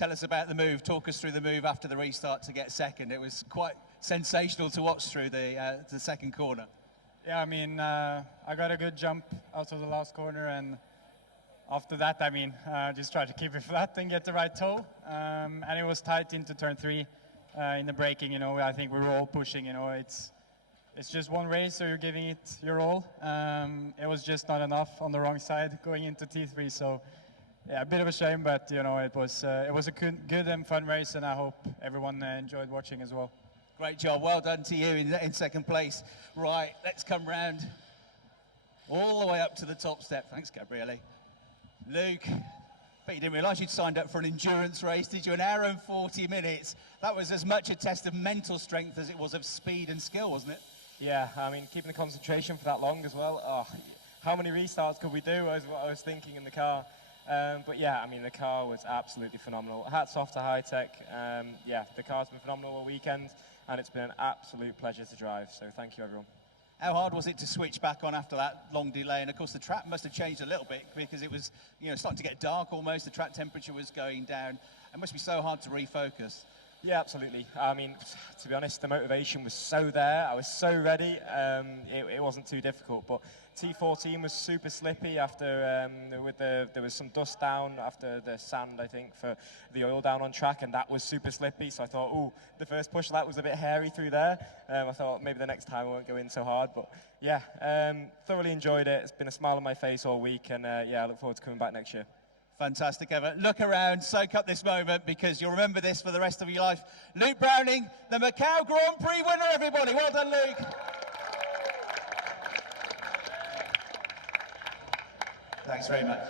tell us about the move. Talk us through the move after the restart to get second. It was quite sensational to watch through the second corner. Yeah, I mean, I got a good jump out of the last corner, and after that, I mean, just try to keep it flat and get the right toe. And it was tight into turn 3 in the braking. You know, I think we were all pushing. You know, it's just one race, so you're giving it your all. It was just not enough on the wrong side going into T3. So, yeah, a bit of a shame, but you know, it was a good and fun race, and I hope everyone enjoyed watching as well. Great job, well done to you in second place. Right, let's come round all the way up to the top step. Thanks, Gabriele. Luke, but you didn't realise you'd signed up for an endurance race, did you? An hour and 40 minutes. That was as much a test of mental strength as it was of speed and skill, wasn't it? Yeah, I mean, keeping the concentration for that long as well. Oh, how many restarts could we do was what I was thinking in the car. But yeah, I mean, the car was absolutely phenomenal. Hats off to High Tech. Yeah, the car's been phenomenal all weekend, and it's been an absolute pleasure to drive. So thank you, everyone. How hard was it to switch back on after that long delay? And of course, the track must have changed a little bit because it was, you know, starting to get dark almost. The track temperature was going down. It must be so hard to refocus. Yeah, absolutely. I mean, to be honest, the motivation was so there. I was so ready. It wasn't too difficult. But T14 was super slippy after there was some dust down after the sand, I think, for the oil down on track, and that was super slippy. So I thought, ooh, the first push of that was a bit hairy through there. I thought maybe the next time I won't go in so hard. But yeah, thoroughly enjoyed it. It's been a smile on my face all week, and yeah, I look forward to coming back next year. Fantastic, Evan. Look around, soak up this moment, because you'll remember this for the rest of your life. Luke Browning, the Macau Grand Prix winner, everybody. Well done, Luke. Thanks very much.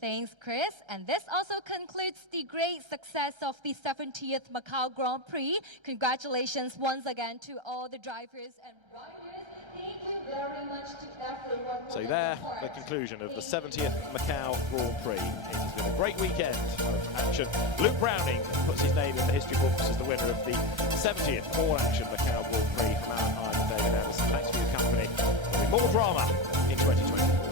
Thanks, Chris. And this also concludes the great success of the 70th Macau Grand Prix. Congratulations once again to all the drivers and riders. Thank you very much to everyone. So there, the conclusion of the 70th Macau Grand Prix. It has been a great weekend of action. Luke Browning puts his name in the history books as the winner of the 70th all-action Macau Grand Prix. From our and David Anderson, thanks for your company. There'll be more drama in 2024.